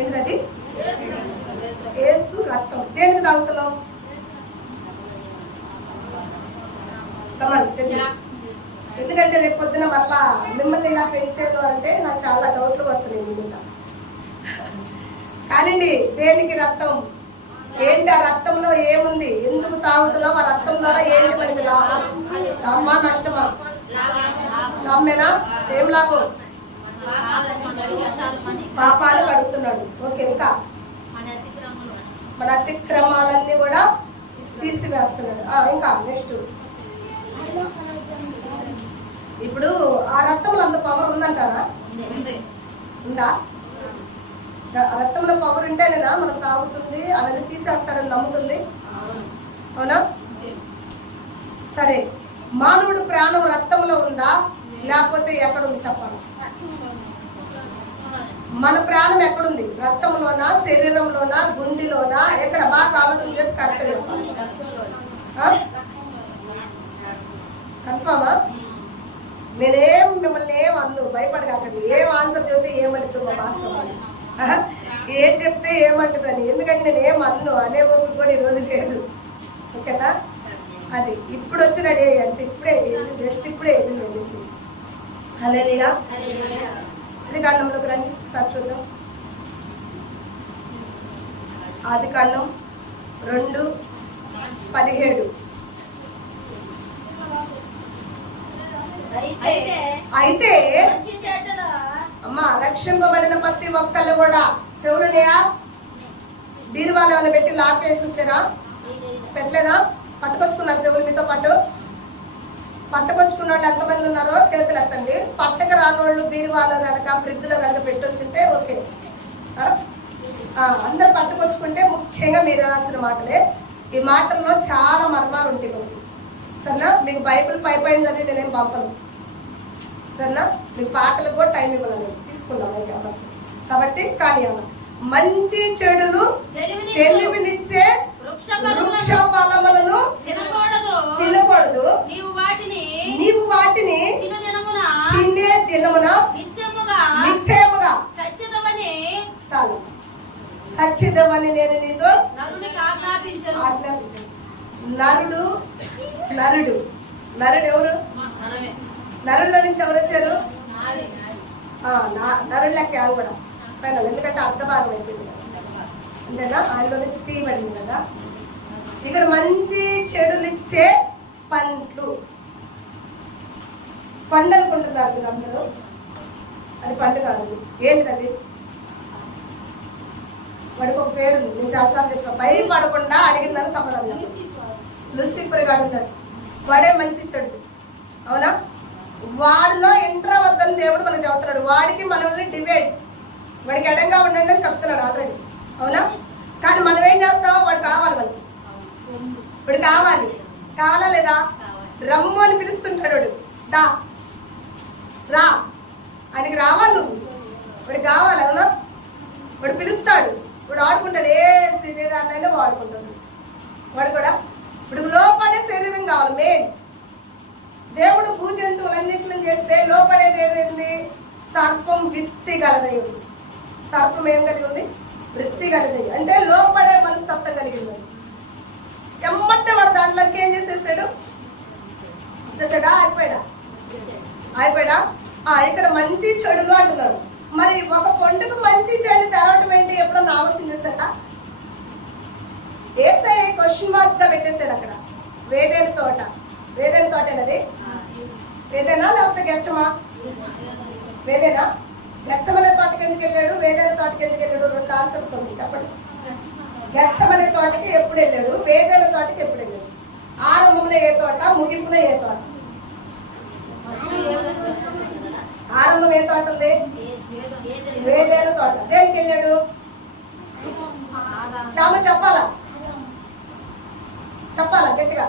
ఏంటది? యేసు రక్తం. దేనికి తాగుతున్నాం? ఎందుకంటే రేపు పొద్దున మళ్ళా మిమ్మల్ని ఇలా పెంచారు అంటే నాకు చాలా డౌట్లు వస్తున్నాయి ముందుగా. కానివ్వండి, దేనికి రక్తం? ఏంటి ఆ రక్తంలో ఏముంది? ఎందుకు తాగుతున్నాం? ఆ రక్తం ద్వారా ఏంటి మనకి లాభం? లాభమా నష్టమా? లాభమేనా? ఏం లాభం? పాపాలు కడుగుతున్నాడు. ఓకే, ఇంకా మన అతిక్రమాలన్నీ కూడా తీసివేస్తున్నాడు. ఇంకా నెక్స్ట్, ఇప్పుడు ఆ రక్తంలో అంత పవర్ ఉందంటారా? ఉందా? రక్తంలో పవర్ ఉంటేనేనా మనం తాగుతుంది, అవన్నీ తీసేస్తాడని నమ్ముతుంది. అవునా? సరే, మానవుడు ప్రాణం రక్తంలో ఉందా లేకపోతే ఎక్కడుంది చెప్పాలి? మన ప్రాణం ఎక్కడుంది? రక్తంలోనా, శరీరంలోనా, గుండెలోనా? ఎక్కడ? బాగా ఆలోచన చేసి కరెక్ట్ చెప్పాలి. కన్ఫామా? నేనేం మిమ్మల్ని ఏం అన్ను, భయపడకండి. ఏం ఆన్సర్ చెబితే ఏమంటుంది మా మాస్టర్, ఏం చెప్తే ఏమంటుందని. ఎందుకంటే నేను ఏం అన్ను అనే ఓపిక కూడా ఈరోజు లేదు. ఓకేనా? అది ఇప్పుడు వచ్చినాడే అంటే ఇప్పుడే జస్ట్ ఇప్పుడే వెళ్ళింది. హల్లెలూయా. ఆదికాండంలోకి రండి, ఒకసారి చూద్దాం. ఆదికాండం 2:17. అయితే అమ్మా, రక్షింపబడిన ప్రతి ఒక్కళ్ళు కూడా చెవులున్నాయా? బీరువాలు ఏమైనా పెట్టి లాక్ వేసి వచ్చారా? పెట్టలేదా? పట్టుకొచ్చుకున్నారు చెవులు మీతో పాటు? పట్టుకొచ్చుకున్న వాళ్ళు ఎంతమంది ఉన్నారో చేతులు ఎత్తండి. పట్టక రాని వాళ్ళు బీరువాలో కనుక, ఫ్రిడ్జ్లో కనుక పెట్టొచ్చుంటే ఓకే. అందరు పట్టుకొచ్చుకుంటే ముఖ్యంగా మీరు అనాల్సిన మాటలే. ఈ మాటల్లో చాలా మర్మాలు ఉంటాయి మనకి. సరేనా? మీకు బైబిల్ పైన చదివి నేనేం పంపను. సరేనా? మీకు పాటలకు కూడా టైం ఇవ్వను, తీసుకున్నాను. కాబట్టి కానీ మంచి చెడులు తెలివినిచ్చే వృక్ష ఫలములను తినకూడదు. నీవు వాటిని తినే దినమున నిశ్చయముగా సచ్చిదమని నేను నీతో ఆజ్ఞాపించాను. నరుడు ఎవరు? నరుల్లో నుంచి ఎవరు వచ్చారు? నరుడు లెక్క కూడా ఫైనల్. ఎందుకంటే అర్థ భాగం అయిపోయింది కదా, అంతేనా? ఆయనలో నుంచి తీయబడింది కదా. ఇక్కడ మంచి చెడులు ఇచ్చే పండ్లు. పండు అనుకుంటున్నారు మీరు అందరూ, అది పండు కాదు. ఏంటిది అది? వాడికి ఒక పేరుంది, నేను చాలాసార్లు చెప్పాను. భయపడకుండా అడిగిందని సమాధానం. లూసిఫర్ గాడు ఉన్నాడు, వాడే మంచి చెడు. అవునా? వాడిలో ఎంటర్ అవ్వద్దని దేవుడు మనకు చెబుతున్నాడు. వాడికి మనల్ని డిబేట్, వాడికి ఎడంగా ఉండండి అని చెప్తున్నాడు ఆల్రెడీ. అవునా? కానీ మనం ఏం చేస్తాం? వాడు కావాలి, మనకి వాడు కావాలా లేదా? రమ్ము అని పిలుస్తుంటాడు వాడు. రా, ఆయనకి రావాలి నువ్వు, వాడికి కావాలి. అవునా? వాడు పిలుస్తాడు, వాడు ఆడుకుంటాడు. ఏ శరీరాన్నైనా వాడుకుంటాడు వాడు కూడా. ఇప్పుడు లోపడే శరీరం కావాలి మెయిన్. దేవుడు భూజంతువులన్నింటిని చేస్తే లోపడేది ఏదైంది? సర్పం విత్తి గలదై ఉంది. సర్పం ఏం కలిగి ఉంది? వృత్తి కలిగి. అంటే లోపడే మనస్తత్వం కలిగింది. ఎమ్మట్టే వాడు దాంట్లోకి ఏం చేసేసాడు? అయిపోయాడా? ఇక్కడ మంచి చెడులు అంటున్నాడు. మరి ఒక పండుగ మంచి చెడు తెరవటం ఏంటి? ఎప్పుడన్నా ఆలోచన చేస్తాడా? ఏసై క్వశ్చన్ మార్క్ గా పెట్టేశాడు అక్కడ. వేదేన తోట అనేది వేదేనా లేకపోతే గెచ్చమా? వేదేనా. గెచ్చమనే తోటకి ఎందుకు వెళ్ళాడు? వేదేన తోటకి ఎందుకు వెళ్ళాడు? 2 ఆన్సర్స్ ఉంది, చెప్పండి. గెచ్చమనే తోటకి ఎప్పుడు వెళ్ళాడు? వేదేన తోటకి ఎప్పుడు వెళ్ళాడు? ఆరంభంలో ఏ తోట, ముగింపులో ఏ తోట? ఆరంభం ఏ తోట ఉంది? వేదేన తోట. దేనికి వెళ్ళాడు? శ్యామ చెప్పాలా గట్టిగా.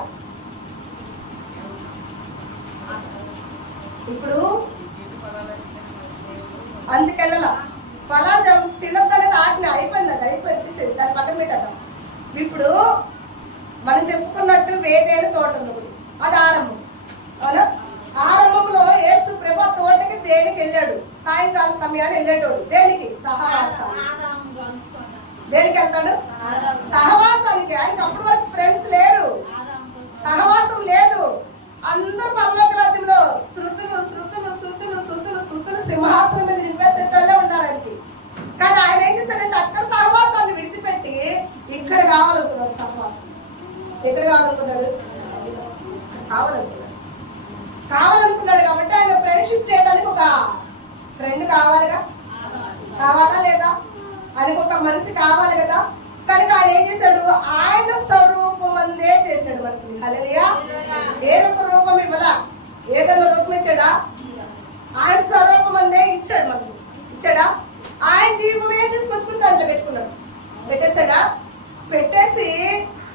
ఇప్పుడు అందుకెళ్ళాల ఫలాజం తినద్దనేది ఆజ్ఞ. అయిపోయింది తీసేది, దాన్ని పక్కన పెట్టేద్దాం. ఇప్పుడు మనం చెప్పుకున్నట్టు వేదేన తోట ఉంది, అది ఆరంభం. అవునా? ఆరంభంలో యేసు ప్రభు తోటకి దేనికి వెళ్ళాడు? సాయంకాల సమయాన్ని వెళ్ళేటోడు. దేనికి? సహవాసానికి. దేనికి వెళ్తాడు? సహవాసానికి. ఆయనకి అప్పటి వరకు ఫ్రెండ్స్ లేరు, సహవాసం లేదు. అందరూ పరలోక రాజ్యంలో శృతులు శృతులు శృతులు శృతులు శృతులు సింహాసనం మీద నింపేసేటోళ్ళే ఉన్నారు ఆయనకి. కానీ ఆయన ఏం చేశాడంటే అక్కడ సహవాసాన్ని విడిచిపెట్టి ఇక్కడ కావాలనుకున్నాడు. సహవాసం ఎక్కడ కావాలనుకున్నాడు? కావాలనుకున్నాడు కాబట్టి ఆయన ఫ్రెండ్షిప్ చేయడానికి ఒక ఫ్రెండ్ కావాలిగా, కావాలా లేదా? ఆయనకు ఒక మనిషి కావాలి కదా. కనుక ఆయన ఏం చేశాడు? ఆయన స్వరూపం అందే చేశాడు మనిషిని. హల్లెలూయా. ఏదొక రూపం ఇవ్వాల, ఏదైనా రూపం ఇచ్చాడా? ఆయన స్వరూపం అందే ఇచ్చాడు మనకు. ఇచ్చాడా? ఆయన జీవమే తీసుకొచ్చుకుని దాంట్లో పెట్టుకున్నాడు. పెట్టేశాడా? పెట్టేసి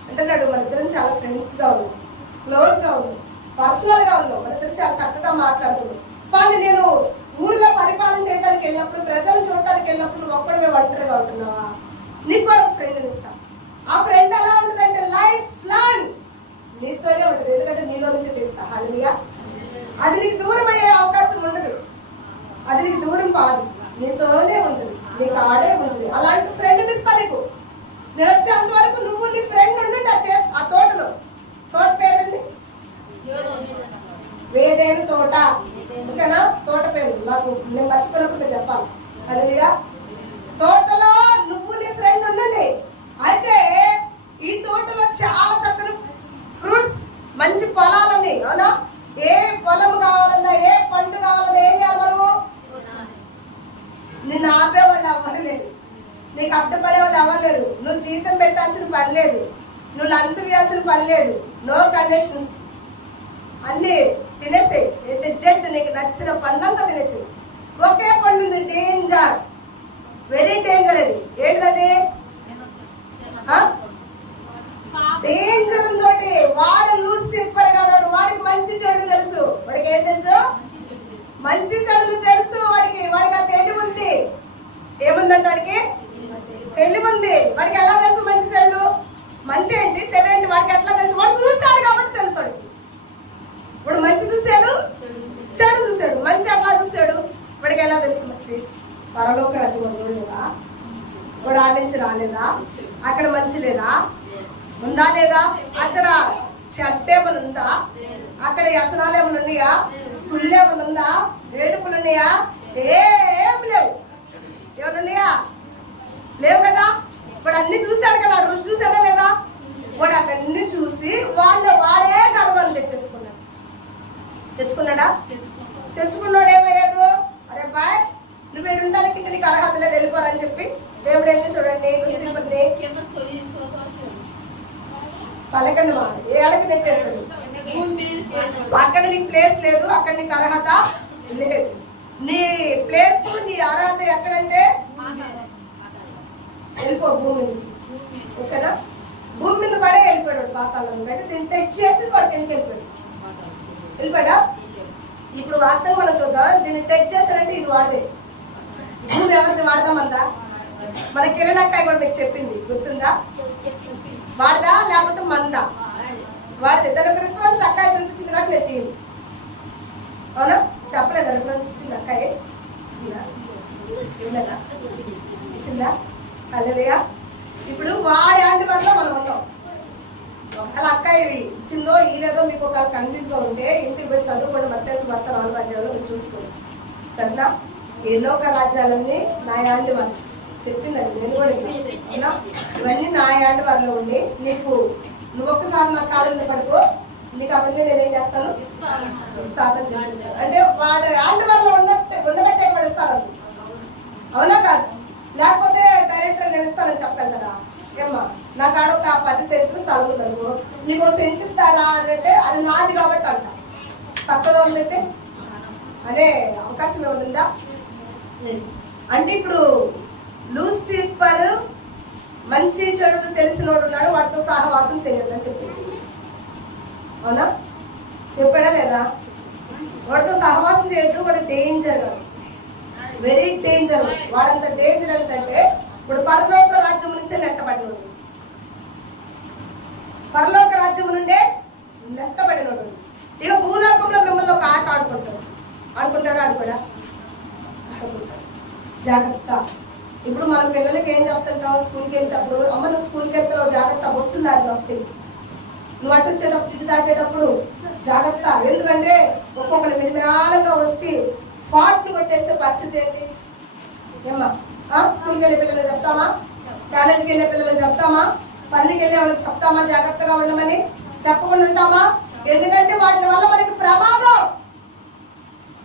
అంటున్నాడు మన ఇద్దరం చాలా ఫ్రెండ్స్ గా ఉన్నాం, క్లోజ్ గా ఉన్నాం, పర్సనల్ గా ఉన్నాం, మన ఇద్దరం చాలా చక్కగా మాట్లాడుతున్నాం. కానీ నేను ఊర్లో పరిపాలన చేయడానికి వెళ్ళినప్పుడు, ప్రజలను చూడటానికి వెళ్ళినప్పుడు నువ్వు ఒక్కడే ఒంటరిగా ఉంటున్నావా? నీకు కూడా ఒక ఫ్రెండ్ ఇస్తా. ఆ ఫ్రెండ్ ఎలా ఉంటుంది అంటే లైఫ్ లాంగ్ నీతోనే ఉంటుంది. ఎందుకంటే నీలో నుంచి తీస్తా. హల్లెలూయా. అది నీకు దూరం అయ్యే అవకాశం ఉండదు. అది నీకు దూరం కాదు, నీతోనే ఉంటుంది, నీకు ఆడే ఉంటుంది. అలాంటి ఫ్రెండ్ని ఇస్తా నీకు. నేను వచ్చేంత వరకు నువ్వు నీ ఫ్రెండ్ ఉండండి ఆ తోటలో. తోట పేరు వేదేని తోట. ఓకేనా? తోట పేరు నాకు నేను మర్చిపోయినప్పుడు నేను చెప్పాలి. హల్లెలూయా. తోటలో నువ్వు నీ ఫ్రెండ్ ఉండండి. అయితే ఈ తోటలో చాలా చక్కని ఫ్రూట్స్, మంచి పొలాలని, అవునా? ఏ పొలం కావాలన్నా, ఏ పంట కావాలన్నా ఏం చేయాలి మనము? నిన్ను ఆపేవాళ్ళు ఎవరు లేరు, నీకు అడ్డుపడే వాళ్ళు ఎవరు లేరు. నువ్వు జీతం పెట్టాల్సిన పని లేదు, నువ్వు లంచ్ ఇవ్వాల్సిన పని లేదు. No conditions. అన్ని తినేసి జెడ్ నీకు నచ్చిన పండంతా తినేసి. ఒకే పండు ఉంది, డేంజర్, వెరీ డేంజర్. అది ఏంటది? డేంజర్ తోటి వాడు లూసిఫర్ గా ఉన్నాడు. వాడికి మంచి చెడు తెలుసు. వాడికి ఏం తెలుసు? మంచి చెడులు తెలుసు వాడికి. వాడికి ఆ తెలివి ఉంది. ఏముందంటే వాడికి తెలివి ఉంది. వాడికి ఎలా తెలుసు మంచి చెడు? మంచి ఏంటి, చెడు ఏంటి వాడికి ఎట్లా తెలుసు? వాడు చూస్తాడు కాబట్టి తెలుసు వాడికి. వాడు మంచి చూశాడు, చెడు చూశాడు. మంచి ఎట్లా చూశాడు? వాడికి ఎలా తెలుసు మంచి? పరలోక రాజ్యం చూడలేదా? వాడు ఆడించి రాలేదా? అక్కడ మంచి లేదా? ఉందా లేదా? అక్కడ చెడ్డేమని ఉందా? అక్కడ వ్యసనాలు ఏమైనా ఉన్నాయా? పుల్లు ఏమైనా ఉందా? ఏడుపులు ఉన్నాయా? ఏం లేవు. ఏమైనా ఉన్నాయా? లేవు కదా. వాడు అన్ని చూశాడు కదా. రుచి చూసాడా లేదా? వాడు అవన్నీ చూసి వాడే గర్వాలు తెచ్చుకున్నాడా? తెచ్చుకున్నాడు. ఏమయ్యాడు? అరే బాయ్, నువ్వు వీడు ఉండడానికి ఇంకా నీకు అర్హత లేదు, వెళ్ళిపోరని చెప్పి దేవుడు ఏం చూడండి పలకండి మా ఏ అడగ నెట్టేశాడు. అక్కడ నీకు ప్లేస్ లేదు, అక్కడ నీకు అర్హత లేదు. నీ ప్లేస్, నీ అర్హత ఎక్కడంటే వెళ్ళిపో భూమి మీద. ఓకేనా? భూమి మీద పడే వెళ్ళిపోయాడు పాతాళం. అంటే దీన్ని టచ్ చేసి వాడికి ఎందుకు వెళ్ళిపోయాడా? ఇప్పుడు వాస్తవం మనం చూద్దాం. దీన్ని టచ్ చేశాడంటే ఇది వాడిదే. భూమి ఎవరిది? వాడదామంతా. మన కిరణ్ అక్కాయి కూడా మీకు చెప్పింది, గుర్తుందా? వాడదా లేకపోతే మందా? వాడితే దానికి రిఫరెన్స్ అక్కాయి చూపించింది కాబట్టి ఎత్తింది. అవునా? చెప్పలేదా? రిఫరెన్స్ ఇచ్చింది అక్కాయి? ఇచ్చిందా? హల్లెలూయా. ఇప్పుడు వాడి ఆంటి వల్ల మనం ఉన్నాం. ఒకవేళ అక్కాయి ఇచ్చిందో ఈలేదో మీకు ఒక కన్ఫ్యూజ్ గా ఉంటే ఇంటికి పోయి చదువుకోండి. మత్తయి వార్త 4వ అధ్యాయంలో మీరు చూసుకోండి. సరేనా? ఈ లోక రాజ్యాలన్నీ నా యాండి వాళ్ళు చెప్పిందండి. నేను కూడా ఇవన్నీ నా యాండి వాళ్ళు ఉండి నీకు నువ్వు ఒక్కసారి నా కాలం మీద పడుకో, నీకు అవన్నీ నేనేం చేస్తాను? ఇస్తానని చెప్పాను. అంటే వాడు యాండి వాళ్ళు ఉండబట్టే కూడా ఇస్తాను. అవునా కాదు? లేకపోతే డైరెక్టర్ నేను ఇస్తానని చెప్పగలుగుతారా? ఏమ్మా నా కాడ ఒక 10 సెంట్లు స్థలం ఉందనుకో, నీకు 1 సెంట్ ఇస్తారా అని అంటే అది నాది కాబట్టి అంట. పక్కదో ఉందైతే అనే అవకాశం ఏమైనా ఉందా? అంటే ఇప్పుడు లూసిఫర్ మంచి చెడులు తెలిసినోడు ఉన్నాడు, వాడితో సహవాసం చేయొద్దని చెప్పింది. అవునా? చెప్పాడా లేదా? వాడితో సహవాసం చేయొద్దు, వాడు డేంజర్, వెరీ డేంజర్. వాడంత డేంజర్ ఏంటంటే ఇప్పుడు పరలోక రాజ్యం నుంచే నెట్టబడినోడు. పరలోక రాజ్యం నుండే నెట్టబడినోడు. ఇక భూలోకంలో మిమ్మల్ని పిల్లలు ఒక ఆట ఆడుకుంటారు. ఆడుకుంటారా? ఆడుకోడా? ఆడుకుంటారు. జాగ్రత్త. ఇప్పుడు మన పిల్లలకి ఏం చెప్తుంటావు? స్కూల్కి వెళ్తేటప్పుడు, అమ్మ నువ్వు స్కూల్కి వెళ్తావు జాగ్రత్త, బస్సులు దాటి వస్తాయి, నువ్వు అటు వచ్చేటప్పుడు ఇటు దాటేటప్పుడు జాగ్రత్త. ఎందుకంటే ఒక్కొక్కరు మినిమాలంగా వచ్చి ఫాల్ట్ కొట్టేస్తే పరిస్థితి ఏంటి? ఏమ్మా స్కూల్కి వెళ్ళే పిల్లలు చెప్తామా? కాలేజీకి వెళ్ళే పిల్లలు చెప్తామా? పల్లికి వెళ్ళే వాళ్ళకి చెప్తామా జాగ్రత్తగా ఉండమని? చెప్పకుండా ఉంటామా? ఎందుకంటే వాటి వల్ల మనకి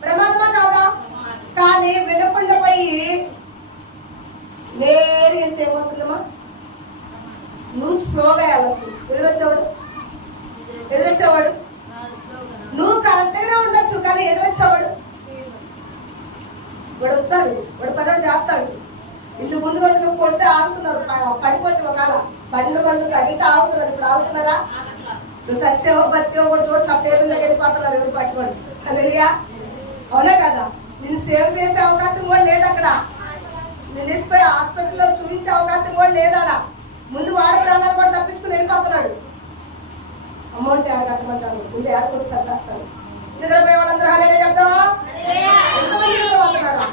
ప్రమాదమా కాదా? కానీ వినకుండా పోయి నేరుగా ఎంత ఏమవుతుందమ్మా? నువ్వు స్లోగా వెళ్ళచ్చు, ఎదురొచ్చేవాడు నువ్వు కరెక్ట్గానే ఉండొచ్చు, కానీ ఎదురొచ్చేవాడు వాడు వస్తాడు, వాడు పని చేస్తాడు. ఇందుకు ముందు రోజులు కొడితే ఆగుతున్నారు, పడిపోతే ఒకవేళ బండ్లు తగ్గితే ఆగుతున్నారు. ఇప్పుడు ఆగుతున్నారా? నువ్వు సత్యవ బతికేవో కూడా చోట్ల పేరు దగ్గర వెళ్ళిపోతున్నారు ఎవరు పట్టుకోండి. హల్లెలూయా. అవునా కదా? నేను సేవ్ చేసే అవకాశం కూడా లేదు అక్కడ. నేను తీసుకుపోయి హాస్పిటల్లో చూపించే అవకాశం కూడా లేదరా. ముందు వాడి ప్రాణాలు కూడా తప్పించుకుని వెళ్ళిపోతున్నాడు. అమౌంట్ ఏడ కట్టమంటారు, ముందు ఏడ కూడా సర్దేస్తాడు. నిద్రపోయే వాళ్ళందరూ హల్లెలూయా చెప్తావా? ఎంతమంది నిద్రపోతున్నారా?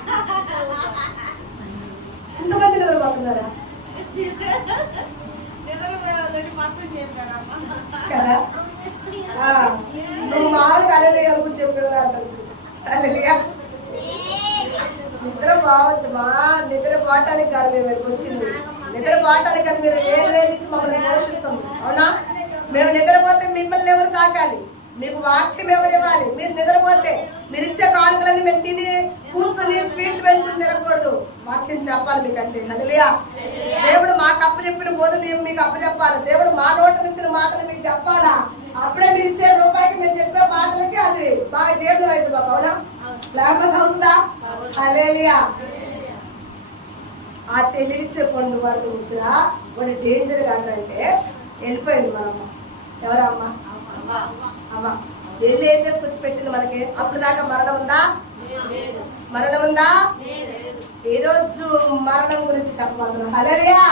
ఎంతమంది నిద్రపోతున్నారా కదా? నువ్వు మామూలుగా హల్లెలూయా అనుకుని చెప్పేవా అంటారు. హల్లెలూయా. నిద్ర బావద్దమ్మా, నిద్ర పోవటానికి కాదు మేము ఇక్కడికి వచ్చింది. నిద్ర పోవటానికి కాదు, మీరు వేలు ఇచ్చి మమ్మల్ని పోషిస్తాం. అవునా? మేము నిద్రపోతే మిమ్మల్ని ఎవరు తాకాలి? మీకు వాక్యం ఎవరు ఇవ్వాలి? మీరు నిద్రపోతే మీరు ఇచ్చే కానుకలన్నీ మేము తిని కూర్చొని స్వీట్ పెంచుకుని తినకూడదు. వాక్యం చెప్పాలి మీకంటే. హల్లెలూయా. దేవుడు మాకు అప్పచెప్పిన బోధ మేము మీకు అప్పచెప్పాలి. దేవుడు మా నోట నుంచి మాటలు మీకు చెప్పాలా? అప్పుడే మీరు ఇచ్చే రూపాయికి మేము చెప్పే మాటలకి అది బాగా జీర్ణం అవుతుంది మాకు. అవునా? లేకపోతే అవుతుందా? హల్లెలూయా. ఆ తెలివిచ్చే పండు వాడు ముద్ర వాడు డేంజర్ కాదంటే వెళ్ళిపోయింది మనమ్మ. ఎవరమ్మా? అమ్మ వెళ్ళి ఏం చేసుకొచ్చి పెట్టింది మనకి? అప్పుడు దాకా మరణం ఉందా? మరణం ఉందా? ఈ రోజు మరణం గురించి చెప్పబోతున్నాను. హల్లెలూయా.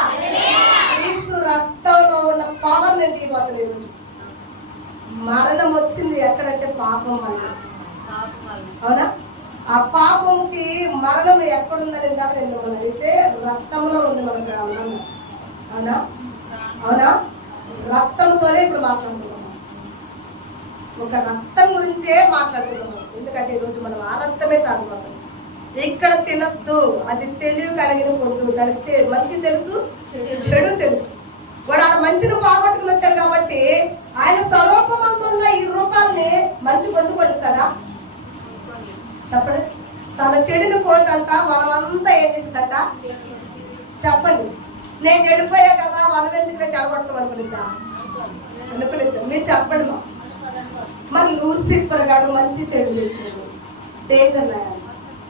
క్రీస్తు రక్తంలో ఉన్న పవర్ నేను తీయబోతున్నాను. మరణం వచ్చింది ఎక్కడంటే పాపం వల్ల. అవునా? ఆ పాపంకి మరణం ఎక్కడుందని ఇందాక నేను మిమ్మల్ని అడిగితే రక్తంలో ఉంది మనకు. అవునా? అవునా? రక్తంతోనే ఇప్పుడు మాట్లాడుతున్నాం. ఒక రక్తం గురించే మాట్లాడుతున్నాం. ఎందుకంటే ఈరోజు మనం ఆ రక్తమే తాగుతాం. ఇక్కడ తినద్దు, అది తెలివి కలిగిన పొందు. దానికి మంచి తెలుసు, చెడు తెలుసు. వాడు ఆ మంచిని పోగొట్టుకుని వచ్చాడు కాబట్టి ఆయన స్వరూపమంతున్న ఈ రూపాలని మంచి పొందుకొడుతాడా? చెప్పండి. తన చెడుని పోతంట వనమంతా ఏం చేసిందట? చెప్పండి. నేను చెడిపోయా కదా, వనం ఎందుకు చెడగొట్టడం అనుకునిద్దా? అనుకునిద్దా? మీరు చెప్పండి. మరి లూసిఫర్ గాడు మంచి చెడు చేసినాడు, డేంజర్ నాయాలి.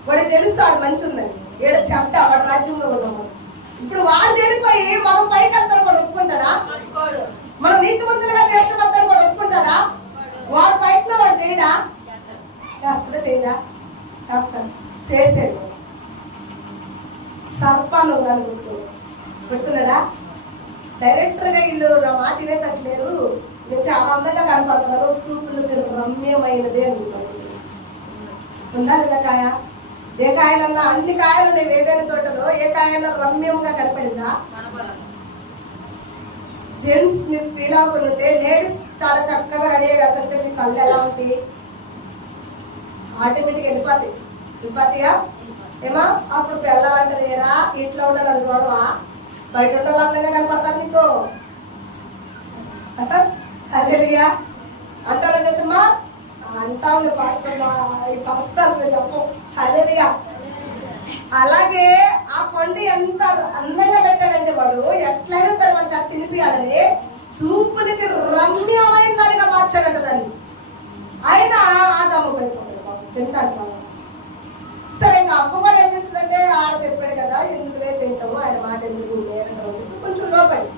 వాడికి తెలుసు వాడు మంచి ఉందని. ఏడ చెడ్డ వాడు రాజ్యంలో ఉన్నాము. ఇప్పుడు వాడు చెడిపోయి మనం పైకి వెళ్తాను కూడా ఒప్పుకుంటాడా? మనం నీతిమంతులుగా తీర్చబడతాను కూడా ఒప్పుకుంటాడా? వాడు పైకి వాడు చేయడా? చేస్తాడా? చేయడా? చేస్తాడు. చేసాడు. సర్పాన్ని దాన్ని పెట్టుకున్నాడా? డైరెక్టర్గా వీళ్ళు నా మాట వినేటట్లేరు, నేను చాలా అందంగా కనపడుతున్నారు, సూపులకు రమ్యమైనదే అనుకుంటాను. ఉందా లేదా కాయ? ఏ కాయలన్నా అన్ని కాయలు ఉన్నాయి ఏదైనా తోటలో, ఏ కాయన్నా రమ్యంగా కనపడిందా? జెంట్స్ మీరు ఫీల్ అవ్వకుండా ఉంటే లేడీస్ చాలా చక్కగా రెడీ కలుగుతుంటే మీ కళ్ళు ఎలా ఉంటాయి? ఆటోమేటిక్ వెళ్ళిపోతాయా? ఏమా అప్పుడు పెళ్ళాలంటారు ఏరా ఇంట్లో ఉండాలని చూడవా? బయట ఉండాలి అందంగా కనపడతారు నీకు. హల్లెలూయా అంటారా? చెప్తుమ్మా అంటావు పాడుతున్నా ఈ కష్టాలు మీరు చెప్పు. హల్లెలూయా. అలాగే ఆ పండు ఎంత అందంగా పెట్టాడంటే వాడు ఎట్లయినా సరే వాళ్ళు చాలా తినిపియాలని చూపులకి రమ్యమైన దానిగా మార్చాడట దాన్ని. ఆయన ఆదాము పెట్టుకోండి బాబు తింటాను మనం. సరే ఇంకా అప్పు కూడా ఏం చేసిందంటే ఆడ చెప్పాడు కదా ఎందుకులే తింటాము, ఆయన మాట ఎందుకు లేదని చెప్పి కొంచెం లోపలి.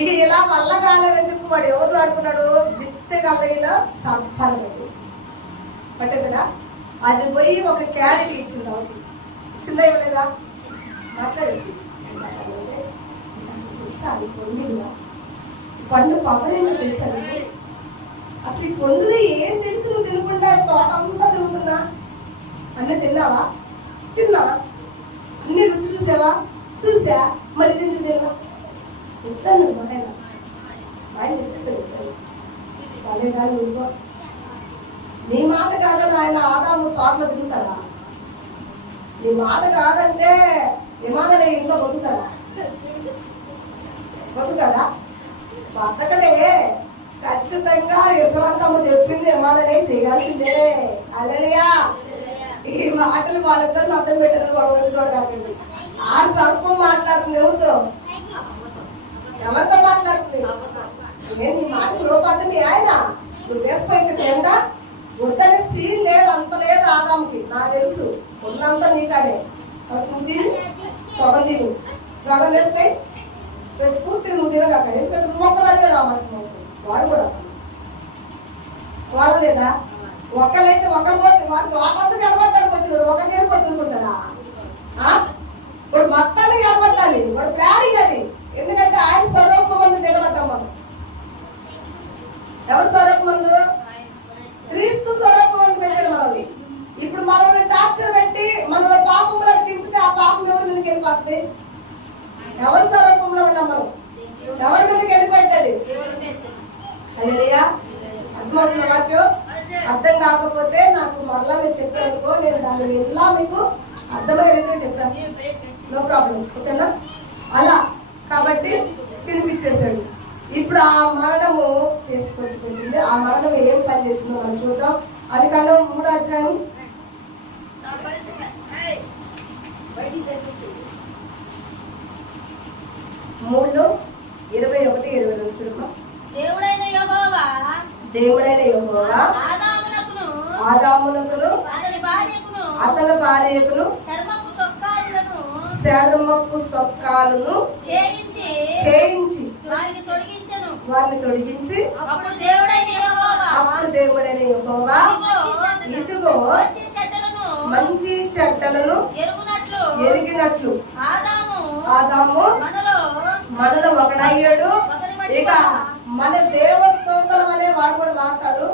ఇక ఇలా వల్ల కాలేదని చెప్పి వాడు ఎవరు ఆడుకున్నాడు? విత్తు కలిగిన సర్పాన్ని పట్టేసాడా? అది పోయి ఒక క్యారెట్ ఇచ్చింది. అవును ఇచ్చిందా? ఇవ్వలేదా? మాట్లాడేసి పండు పవర్ ఏంటో తెలుసా? అసలు ఈ పండుగ ఏం తెలుసు నువ్వు తినకుండా తోట అంతా తిరుగుతున్నా? అన్నీ తిన్నావా? తిన్నావా? అన్ని రుచి చూసావా? చూసా. మరి తింది తిన్నా ఇస్తాను మా ఆయన చెప్పేసాడు అలేదా నువ్వు నీ మాట కాదని ఆయన ఆదాము తోటలో తిరుగుతాడా? నీ మాట కాదంటే హిమాలయ ఇంట్లో బతుకుతాడా? బతుకుతాడా? బతకడే. ఖచ్చితంగా ఇస్లాంతమ్మ చెప్పింది హిమాలయ చేయాల్సిందే. అలలియా. ఈ మాటలు వాళ్ళిద్దరిని అర్థం పెట్టారని వాళ్ళు చూడగలండి. ఆ సర్పం మాట్లాడుతుంది ఎవరితో? ఎవరితో మాట్లాడుతుంది? నేను నీ మాటలు లోపడ్డ మీ ఆయన నువ్వు తీసుకుపోయింది తిందా? వద్దనే సీన్ లేదు, అంత లేదు ఆదాముకి. నాకు తెలుసు ఉన్నంత నీకానే. నువ్వు తిని సగం తిను, సగం తీసుకుపోయి పూర్తి నువ్వు తినగాక. ఎందుకంటే నువ్వు ఒక్కదానికే రామాల్సిన వాడు కూడా వాళ్ళలేదా? ఒకళ్ళైతే ఒకరు పోతే వాడు తోటంతా కలగొట్టడానికి వచ్చినాడు. ఒకరికి వెళ్ళిపోతుంటాడా? ఇప్పుడు మొత్తాన్ని కలగొట్టాలి. వాడు ప్లానింగ్ అది. ఎందుకంటే ఆయన స్వరూపం మందు దిగబడ్డాం మనం. ఎవరు స్వరూపం మందు? క్రీస్తు స్వరూపం మందు పెట్టారు మనల్ని. ఇప్పుడు మనల్ని టార్చర్ పెట్టి మనల్ని పాపంలో తింపితే ఆ పాపం ఎవరి మీదకి వెళ్ళిపోతుంది? ఎవరి స్వరూపంలో ఉన్నాం మనం? ఎవరి మీదకి వెళ్ళిపోతుంది? హల్లెలూయా. అర్థమవుతున్న వాక్యం అర్థం కాకపోతే నాకు మళ్ళా మీరు చెప్పారనుకో, నేను దాన్ని ఎలా మీకు అర్థమయ్యేదే చెప్పాను. No problem. ఓకేనా? అలా కాబట్టి తినిపించేశాడు. ఇప్పుడు ఆ మరణము తీసుకొచ్చుకుంటుంది. ఆ మరణం ఏం పని చేసిందో మనం చూద్దాం. అది కన్నా 3వ అధ్యాయం 3:21-22 చూడమ్మా. దేవుడైన యెహోవా ఆదామునకును అతని భార్యకును చర్మపు చొక్కాలను చేయించి వారిని తొడిగించి అప్పుడు దేవుడైన యెహోవా ఇదిగో మంచి చెడ్డలను ఎరిగినట్లు ఆదాము మనలో ఒకడయ్యాడు. ఇక మన దేవదూతల వలె వాడు కూడా మారుతాడు.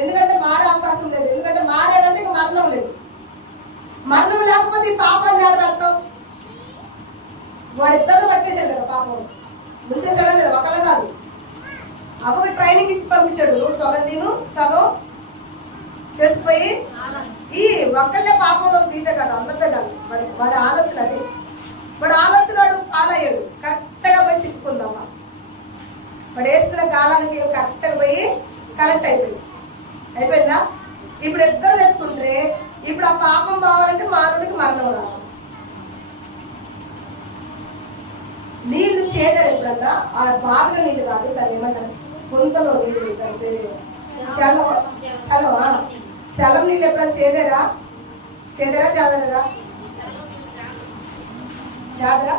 ఎందుకంటే మారే అవకాశం లేదు. ఎందుకంటే మారేదంటే ఇక మరణం లేదు. మరణం లేకపోతే ఈ పాపాన్ని ఆడబెడతాం. వాడిద్దరు పట్టేశాడు కదా పాపం. ముంచేసాడా లేదా? ఒకళ్ళ కాదు. అప్పకి ట్రైనింగ్ ఇచ్చి పంపించాడు. నువ్వు సగం తిను, సగం తెసిపోయి ఈ ఒక్కళ్ళే పాపంలో తీతే కదా, అందరితో కాదు. వాడి ఆలోచన అది. వాడు ఆలోచన వాడు ఫాలో అయ్యాడు. కరెక్ట్గా పోయి చిక్కుకుందామా. వాడు వేసిన కాలానికి కరెక్ట్గా పోయి కరెక్ట్ అయిపోయిందా? ఇప్పుడు ఇద్దరు తెచ్చుకుంటే ఇప్పుడు ఆ పాపం పోవాలంటే మానవుడికి మరణం రావాలి. నీళ్లు చేదారు ఎప్పుడన్నా? ఆ బావిలో నీళ్ళు కాదు, దాన్ని ఏమంటారు, పొంతలో నీళ్ళు. దాని పేరు సెలం నీళ్ళు ఎప్పుడన్నా చేదారా? చాదరా?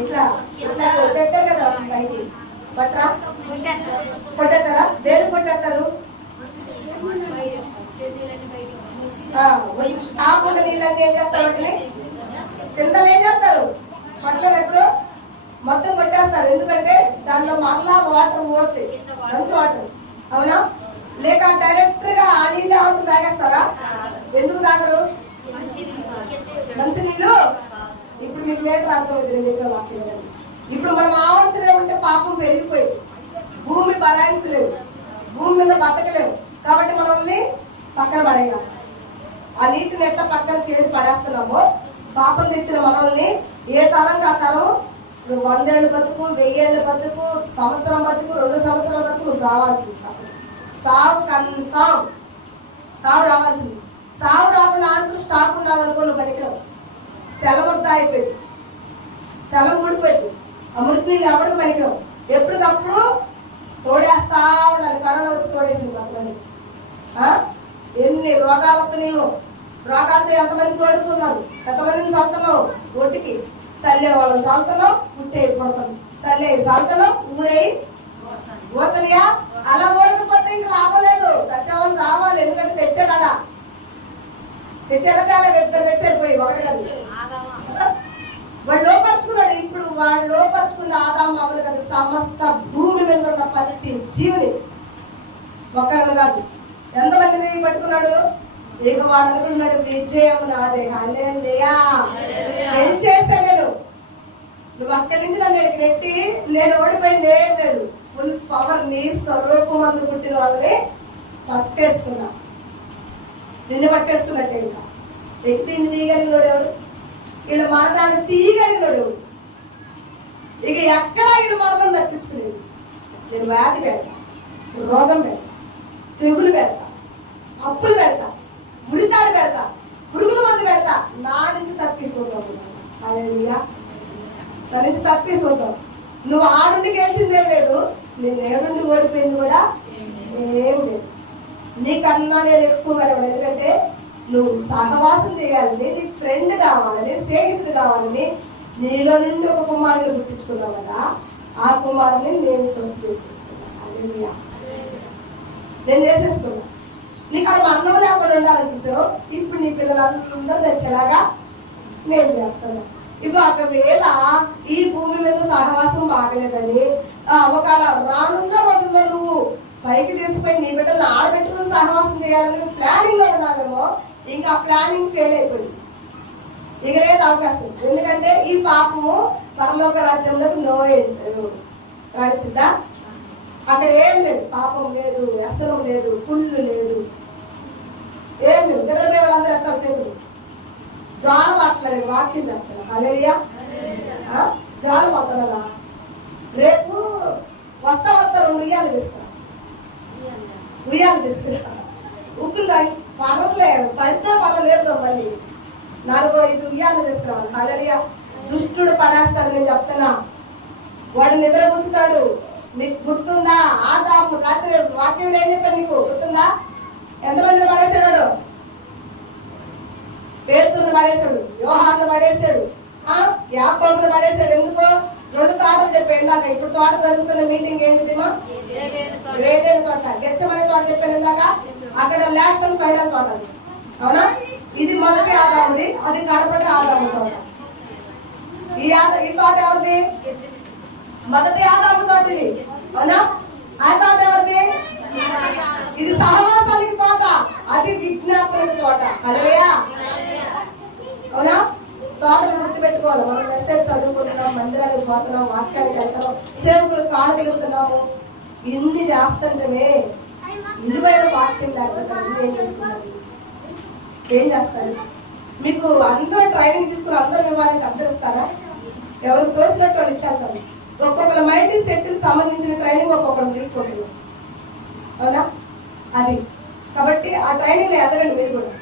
ఇట్లా ఇట్లా కొట్టేస్తారు కదా బయటికి. బట్రా కొట్టేస్తారా? దేని కొట్టేస్తారు? కాకుండా నీళ్ళన్నీ ఏం చేస్తారు? వాటిని చింతలు ఏం చేస్తారు? పట్లేదు ఎప్పుడు మొత్తం కొట్టేస్తారు. ఎందుకంటే దానిలో మళ్ళా వాటర్ పోతాయి, మంచి వాటర్. అవునా? లేక డైరెక్ట్ గా ఆ నీళ్ళు అవుతుంది తాగేస్తారా? ఎందుకు తాగరు? మంచి నీళ్ళు. ఇప్పుడు మీకు మేటర్ అర్థమవుతుంది నేను చెప్పే వాక్యం. ఇప్పుడు మనం ఆవంతులే ఉంటే పాపం పెరిగిపోయింది. భూమి బలాయించలేదు, భూమి మీద బతకలేము. కాబట్టి మనల్ని పక్కన పడేయాలి. ఆ నీటిని ఎట్లా పక్కన చేసి పడేస్తున్నామో పాపం తెచ్చిన మనల్ని ఏ తరంగా ఆ తరం. నువ్వు 100 ఏళ్ళు బతుకు, 1000 ఏళ్ళు బతుకు, సంవత్సరం బతుకు, 2 సంవత్సరాల బతుకు, నువ్వు సావాల్సింది. సావు కన్ఫామ్. సావు రావాల్సింది. సావు రాకుండా ఆంధ్రు స్టాక్ ఉన్నావనుకో నువ్వు పనికిరావు. సెలవుతా అయిపోయింది, సెలవు ముడిపోయింది. ఆ మురికి నీళ్ళు ఎవరికి పనికిరావు. ఎప్పటికప్పుడు తోడేస్తా ఉండాలి. కరోనా వచ్చి తోడేసింది కొంతమంది. ఎన్ని రోగాలు వస్తున్నాయో. రోగాలతో ఎంతమంది తోడుకున్నారు, ఎంతమందిని చల్లుతున్నావు. ఒట్టికి చల్లే వాళ్ళని చల్లుతున్నావు, పుట్టే పడతాం. చల్లే చల్లుతున్నావు, ఊరేయి పోతున్నాయా? అలా ఊరకపోతే ఇంక రావలేదు. చచ్చేవాళ్ళు చావాలి. ఎందుకంటే తెచ్చాడా? తెచ్చారా? తేలేదు. ఇద్దరు తెచ్చారు పోయి, ఒకటి కాదు. వాడు లోపరుచుకున్నాడు. ఇప్పుడు వాడు లోపరుచుకున్న ఆదాము అవ్వలు కదా, సమస్త భూమి మీద ఉన్న ప్రతి జీవిని ఒక్కరని కాదు, ఎంతమందిని పట్టుకున్నాడు? ఇక వాడు అనుకున్నాడు విజయం నాదే, హల్లెలూయా, గెలిచేస్తా నేను. నువ్వు అక్కడి నుంచి నన్ను నెట్టి నేను ఓడిపోయింది ఏం లేదు. ఫుల్ పవర్ నీ స్వరూపమందు పుట్టిన వాళ్ళని పట్టేసుకున్నా, నిన్ను పట్టేసుకున్నట్టే. ఇంకా వ్యక్తి తీయగలిగినోడు ఎవడు? వీళ్ళ మరణాన్ని తీయగలిగినోడు ఎవడు? ఇక ఎక్కడ వీళ్ళు మరణం తప్పించుకునేది? నేను వ్యాధి పెడతా, రోగం పెడతా, తెగులు పెడతా, అప్పులు పెడతా, మురితాడు పెడతా, పురుగుల మందు పెడతా, నా నుంచి తప్పిస్తుంటావు. హల్లెలూయా, నా నుంచి తప్పిస్తుంటావు. నువ్వు ఆరుండి గెలిచిందేం లేదు, నేను ఏడుండి ఓడిపోయింది కూడా ఏం లేదు. నీకన్నా నేను ఎక్కువ కలవడు. ఎందుకంటే నువ్వు సహవాసం చేయాలని, నీ ఫ్రెండ్ కావాలని, స్నేహితుడు కావాలని నీలో నుండి ఒక కుమారుని గుర్తించుకున్నావు కదా, ఆ కుమారుని నేను సొంత చేసేసుకున్నా. హల్లెలూయా, నేను చేసేసుకున్నా. నీకు అక్కడ అన్నం లేకుండా ఉండాలని చూసావు, ఇప్పుడు నీ పిల్లలందరూ తెచ్చేలాగా నేను చేస్తాను. ఇప్పుడు ఒకవేళ ఈ భూమి మీద సహవాసం బాగలేదని ఒకవేళ రానున్న రోజుల్లో నువ్వు పైకి తీసుకుపోయి నీ బిడ్డలు ఆడబెట్టుకుని సహవాసం చేయాలని ప్లానింగ్ లో ఉన్నావేమో, ఇంకా ప్లానింగ్ ఫెయిల్ అయిపోయింది. ఇక లేదు అవకాశం. ఎందుకంటే ఈ పాపము పరలోక రాజ్యంలోకి నడిచిద్దా? అక్కడ ఏం లేదు, పాపం లేదు, వ్యసనం లేదు, కుళ్ళు లేదు, ఏం లేదు. నిద్రపోయే వాళ్ళందరూ ఎత్తారు చేతులు. జాల పట్టలేదు, వాక్యం చెప్తాను. హల్లెలూయా, జాల పడతాడా? రేపు వస్తా 2 ఉయ్యాలు తీసుకురా, ఉయ్యాలు తీసుకురా, ఉప్పులు తాగి పర్వలే పడితే లేపుతాం. మళ్ళీ 4-5 ఉయ్యాలు తీసుకురావాలి. హల్లెలూయా, దుష్టుడు పడేస్తాడు. నేను చెప్తున్నా, వాడు నిద్రపుచ్చుతాడు. మీకు గుర్తుందా? ఆదాము రాత్రి వాక్యంలో ఏం చెప్పాడు నీకు గుర్తుందా? ఎంతమందిని పడేసాడు? పేతురుని పడేశాడు, యోహాను పడేశాడు, యాకోబుని పడేశాడు. ఎందుకో 2 తోటలు చెప్పాను ఇందాక. ఇప్పుడు తోట జరుగుతున్న మీటింగ్ ఏంటిదిమా? ఏదైనా తోట, గెచ్చమనే తోట చెప్పాను ఇందాక. అక్కడ లాస్ట్ అండ్ ఫైనల్ తోట, అవునా? ఇది మొదటి ఆదాముది, అది కడపటి ఆదాము తోట. ఈ తోట ఎవరిది? మొదటి ఆదాము తోట ఇది, అవునా? ఆ తోట ఎవరిది? ఇది సహవాసానికి తోట, అది విజ్ఞాపనకి తోట. హల్లెలూయా, అవునా? తోటలు గుర్తు పెట్టుకోవాలి. మనం మెసేజ్ చదువుకుంటున్నాం, మందిరానికి పోతున్నాం, వాక్యానికి వెళ్తున్నాం, సేవకులు కాలు వెళ్తున్నాము, ఇన్ని చేస్తుంటే విలువైన వాక్యం లేకపోతే ఏం చేసుకున్నారు? ఏం చేస్తారు? మీకు అందరూ ట్రైనింగ్ తీసుకుని అందరూ ఇవ్వాలంటే అందరూ ఇస్తారా? ఎవరికి తోసినట్టు వాళ్ళు ఇచ్చేస్తారు. ఒక్కొక్కరు మైండ్ సెట్ సంబంధించిన ట్రైనింగ్ ఒక్కొక్కరు తీసుకుంటున్నారు, అవునా? అది కాబట్టి ఆ ట్రైనింగ్లో ఎదగండి మీరు కూడా.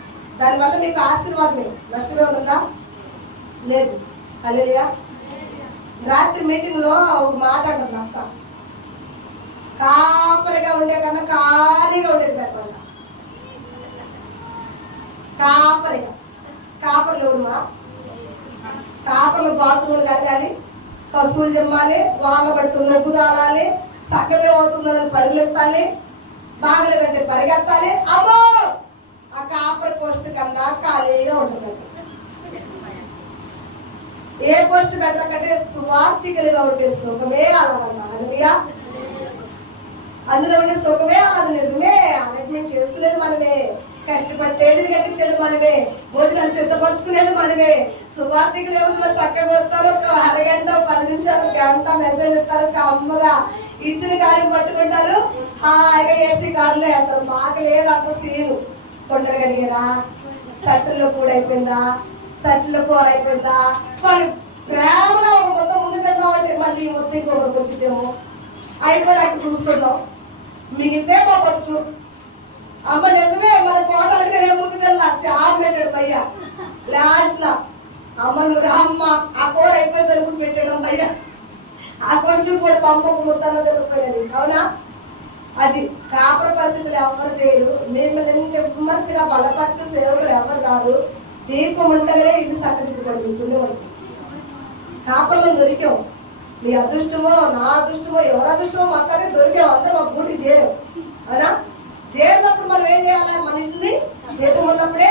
దానివల్ల మీకు ఆశీర్వాదమే, నష్టమే ఉందా? లేదు. హల్లెలూయా, రాత్రి మీటింగ్లో ఒక మాట అంటారు, అక్క కాపరిగా ఉండే కన్నా ఖాళీగా ఉండేది పెట్టాలి. కాపర్లు ఎవరుమా? కాపర్లు బాత్రూములు కరగాలి, కసువులు చెమ్మాలి, వాన పడుతున్న నొప్పు తాళాలి, సక్కమే అవుతుందని పరుగులెత్తాలి, బాగలేదంటే పరిగెత్తాలి. అమ్మో, ఆ కాపర్ పోస్ట్ కన్నా ఖాళీగా ఉంటుంది. ఏ పోస్ట్ పెట్టకంటే సువార్థికులుగా ఉంటే సుఖమే అలాదన్నా. హల్లెలూయా, అందులో ఉండే సుఖమే అలాది. నిజమే, అలైన్మెంట్ చేసుకునేది మనమే, కష్టపట్టేది కట్టించేది మనమే, భోజనాలు సిద్ధపరచుకునేది మనమే. సువార్థికులు ఏమో చక్కగా వస్తారు, ఒక అరగంట 10 నిమిషాలు గంట మెసేజ్ ఇస్తారు, అమ్మగా ఇచ్చిన కాలం పట్టుకుంటారు, హాయిగా ఏసీ కారులో వేస్తారు. మాకు లేదు అంత సీను. కొండలు కడిగారా, సట్టుల్లో కూడైపోయిందా, సట్టుల్లో కూర అయిపోయిందా, వాళ్ళు ప్రేమగా ఒక మొత్తం ముందు తిందామంటే మళ్ళీ మొత్తం ఇంకొకరికి వచ్చిందేమో అయిపోయాక చూసుకుందాం, మిగిలితే మా బతుకు. అమ్మ నిజమే, మన కోటలకి ముందు తిన్నా షాప్ పెట్టాడు భయ్య లాస్ట్ లా. అమ్మ నువ్వు రామ్మ, ఆ కూర అయిపోయి దొరుకుని పెట్టాడు భయ్య, ఆ కొంచెం కూడా పంపకు ముద్దన్న దొరికిపోయాడు, అవునా? అది కాపర పరిస్థితులు ఎవరు చేయరు. మిమ్మల్ని ఇంత విమర్శగా బలపరిచే సేవకులు ఎవరు రారు. దీపం ఉండగానే ఇది సక్కదిద్దుకోండి. కాపర్లను దొరికాం, మీ అదృష్టమో నా అదృష్టమో ఎవరి అదృష్టమో మొత్తానికి దొరికాం. అందరూ మా పూటి చేరాం, అవునా? చేరినప్పుడు మనం ఏం చేయాలి? మన ఇంటిని దీపం ఉన్నప్పుడే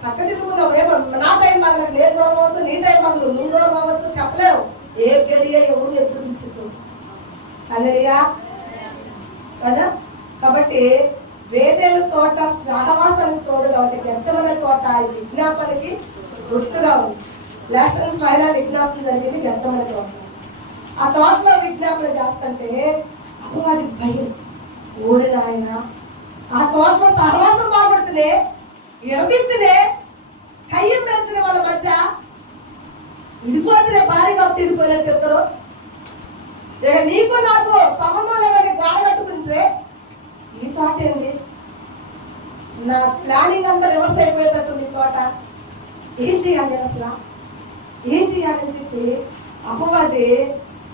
చక్కదిద్దుకుందాం. ఏమో నా టైం బాగలేదు, నేను దూరం అవ్వచ్చు, నీ టైం బాగలేదు, నువ్వు దూరం అవ్వచ్చు, చెప్పలేవు. ఏ గడియ ఎవరు ఎప్పుడు పిలుచుకుంటాం. హల్లెలూయా కదా. కాబట్టి వేదేలు తోట సహవాసానికి తోడు కాబట్టి గెచ్చమనే తోట ఈ విజ్ఞాపనకి గుర్తుగా ఉంది. లాస్ట్ ఫైనల్ విజ్ఞాపన జరిగింది గెచ్చమనే తోట. ఆ తోటలో విజ్ఞాపన చేస్తుంటే అపవాది భయం, ఓడి నాయన ఆ తోటలో సహవాసం బాగుపడుతుంది, ఎడదిద్దునే కయ్యం పెడుతున్న వాళ్ళ మధ్య విడిపోతున్నా, భార్య భర్త విడిపోయినట్టు చెప్తారు. నీకు నాకు సంబంధం లేదని గోడ కట్టుకుంటే ఈ తోట ఏంది, నా ప్లానింగ్ అంతా రివర్స్ అయిపోయేటట్టు నీ తోట, ఏం చేయాలి అసలు, ఏం చేయాలని చెప్పి అపవాది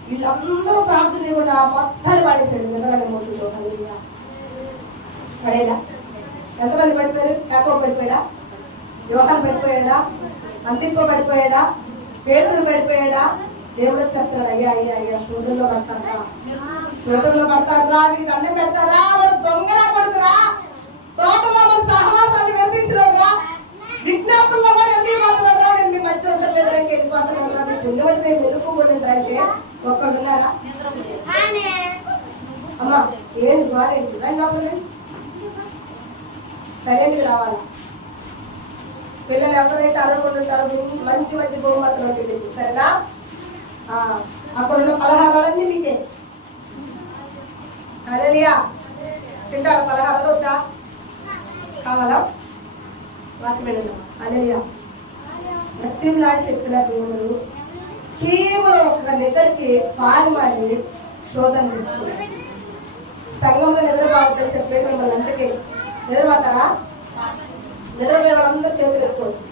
వీళ్ళందరూ ప్రార్థన కూడా మొత్తాన్ని పడేసాడు. నిద్రని మొదలు పడేదా? ఎంతమంది పడిపోయారు? యాకోబు పడిపోయాడా? యోహాను పడిపోయాడా? అంతిప్ప పడిపోయాడా? పేతురు పడిపోయాడా? దేవుడు చెప్తాడు, అయ్యా అయ్యా అయ్యా శూద్రంలో పడతారా, శూద్రంలో పడతారా, మీకు దండం పెడతారా, వాడు దొంగలా కొడుకురా, తోటలో మన సహవాసాన్ని వెళ్తీస్తున్నాడురా, విజ్ఞాపనలో కూడా ఎందుకు మాట్లాడరా, నేను మీ మధ్య ఉండలేదు అని వెళ్ళిపోతున్నారా, మీకు ఉండబడితే వెళ్ళిపోకుండా అంటే ఒక్కళ్ళు ఉన్నారా? అమ్మా ఏంటి బాగాలేదు రండి లోపల సరైనది రావాలా. పిల్లలు ఎవరైతే అరవకుండా ఉంటారో మంచి మంచి బహుమతులు ఉంటుంది, సరేనా? అక్కడున్న పలహారాలన్నీ మీకే. హల్లెలూయా. తింటారా పలహారాలు? వద్దా? కావాలా? వాటి మీద హల్లెలూయా. ప్రతిలాడి చెప్పిన దేవుడు కేవలం ఒక నిద్రకి పారిమాడి శోధన తెచ్చుకున్నారు. సంఘంలో నిద్రపోవద్దని చెప్పేది మిమ్మల్ని అందుకే. నిద్రపోతారా? నిద్రపోయే వాళ్ళందరూ చేతులు పెట్టుకోవచ్చు.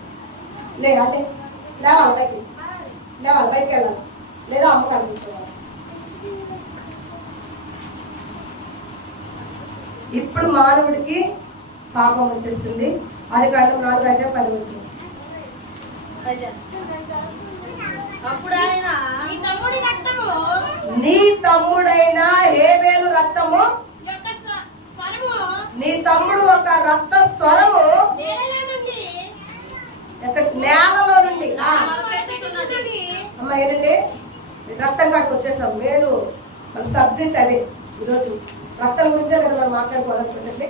లేవాలి బయటికి, లేవాలి బయటికి వెళ్ళాలి, లేదా అమ్మ కనిపించేవాళ్ళు. ఇప్పుడు మానవుడికి పాపం వచ్చేస్తుంది. అది కాదు 4:10 వచ్చింది. నీ తమ్ముడైన హేబేలు రక్తము, నీ తమ్ముడు ఒక రక్త స్వరము నేలలో నుండి. అమ్మా ఏంటండి రక్తం కాడికి వచ్చేసాం. నేను మన సబ్జెక్ట్ అదే ఈరోజు రక్తం గురించే కదా మనం మాట్లాడుకోవాలనుకుంటుంది.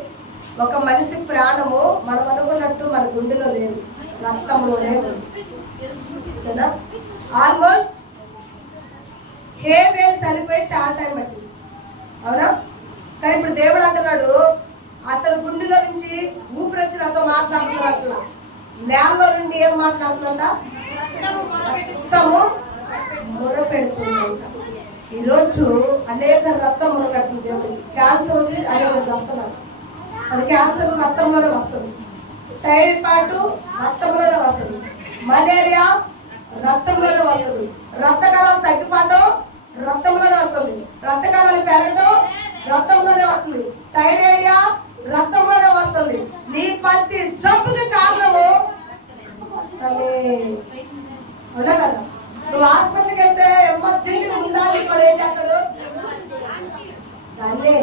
ఒక మనిషి ప్రాణము మనం అనుకున్నట్టు మన గుండెలో లేదు, రక్తంలోనే ఉంది కదా. ఆల్మోస్ట్ హేబేలు చనిపోయి చాలా టైం పట్టింది, అవునా? కానీ ఇప్పుడు దేవుడు అంటున్నాడు, అతని గుండెలో నుంచి ఊపిరి వచ్చి నాతో మాట్లాడుతున్నట్ల, నేలలో నుండి ఏం మాట్లాడుతుందంట? రక్తము మొరపెడుతుందంట. ఈరోజు అనేక రక్తం మొరపెడుతుంది దేవుడు. క్యాన్సర్ వచ్చి అనేక వస్తున్నారు, అది క్యాన్సర్ రక్తంలోనే వస్తుంది. టైఫాయిడ్ రక్తంలోనే వస్తుంది, మలేరియా రక్తంలోనే వస్తుంది, రక్తకణాలు తగ్గిపోవడం రక్తంలోనే వస్తుంది, రక్తకణాలు పెరగడం రక్తంలోనే వస్తుంది, థైరాయిడియా రక్తంలోనే వస్తుంది. నీ ప్రతి జబ్బుకి కారణము అవునా కదా? నువ్వు హాస్పిటల్కి వెళ్తే ఎమర్జెంట్గా ఉందా, ఇక్కడ ఏం చేస్తాడు? దాన్నే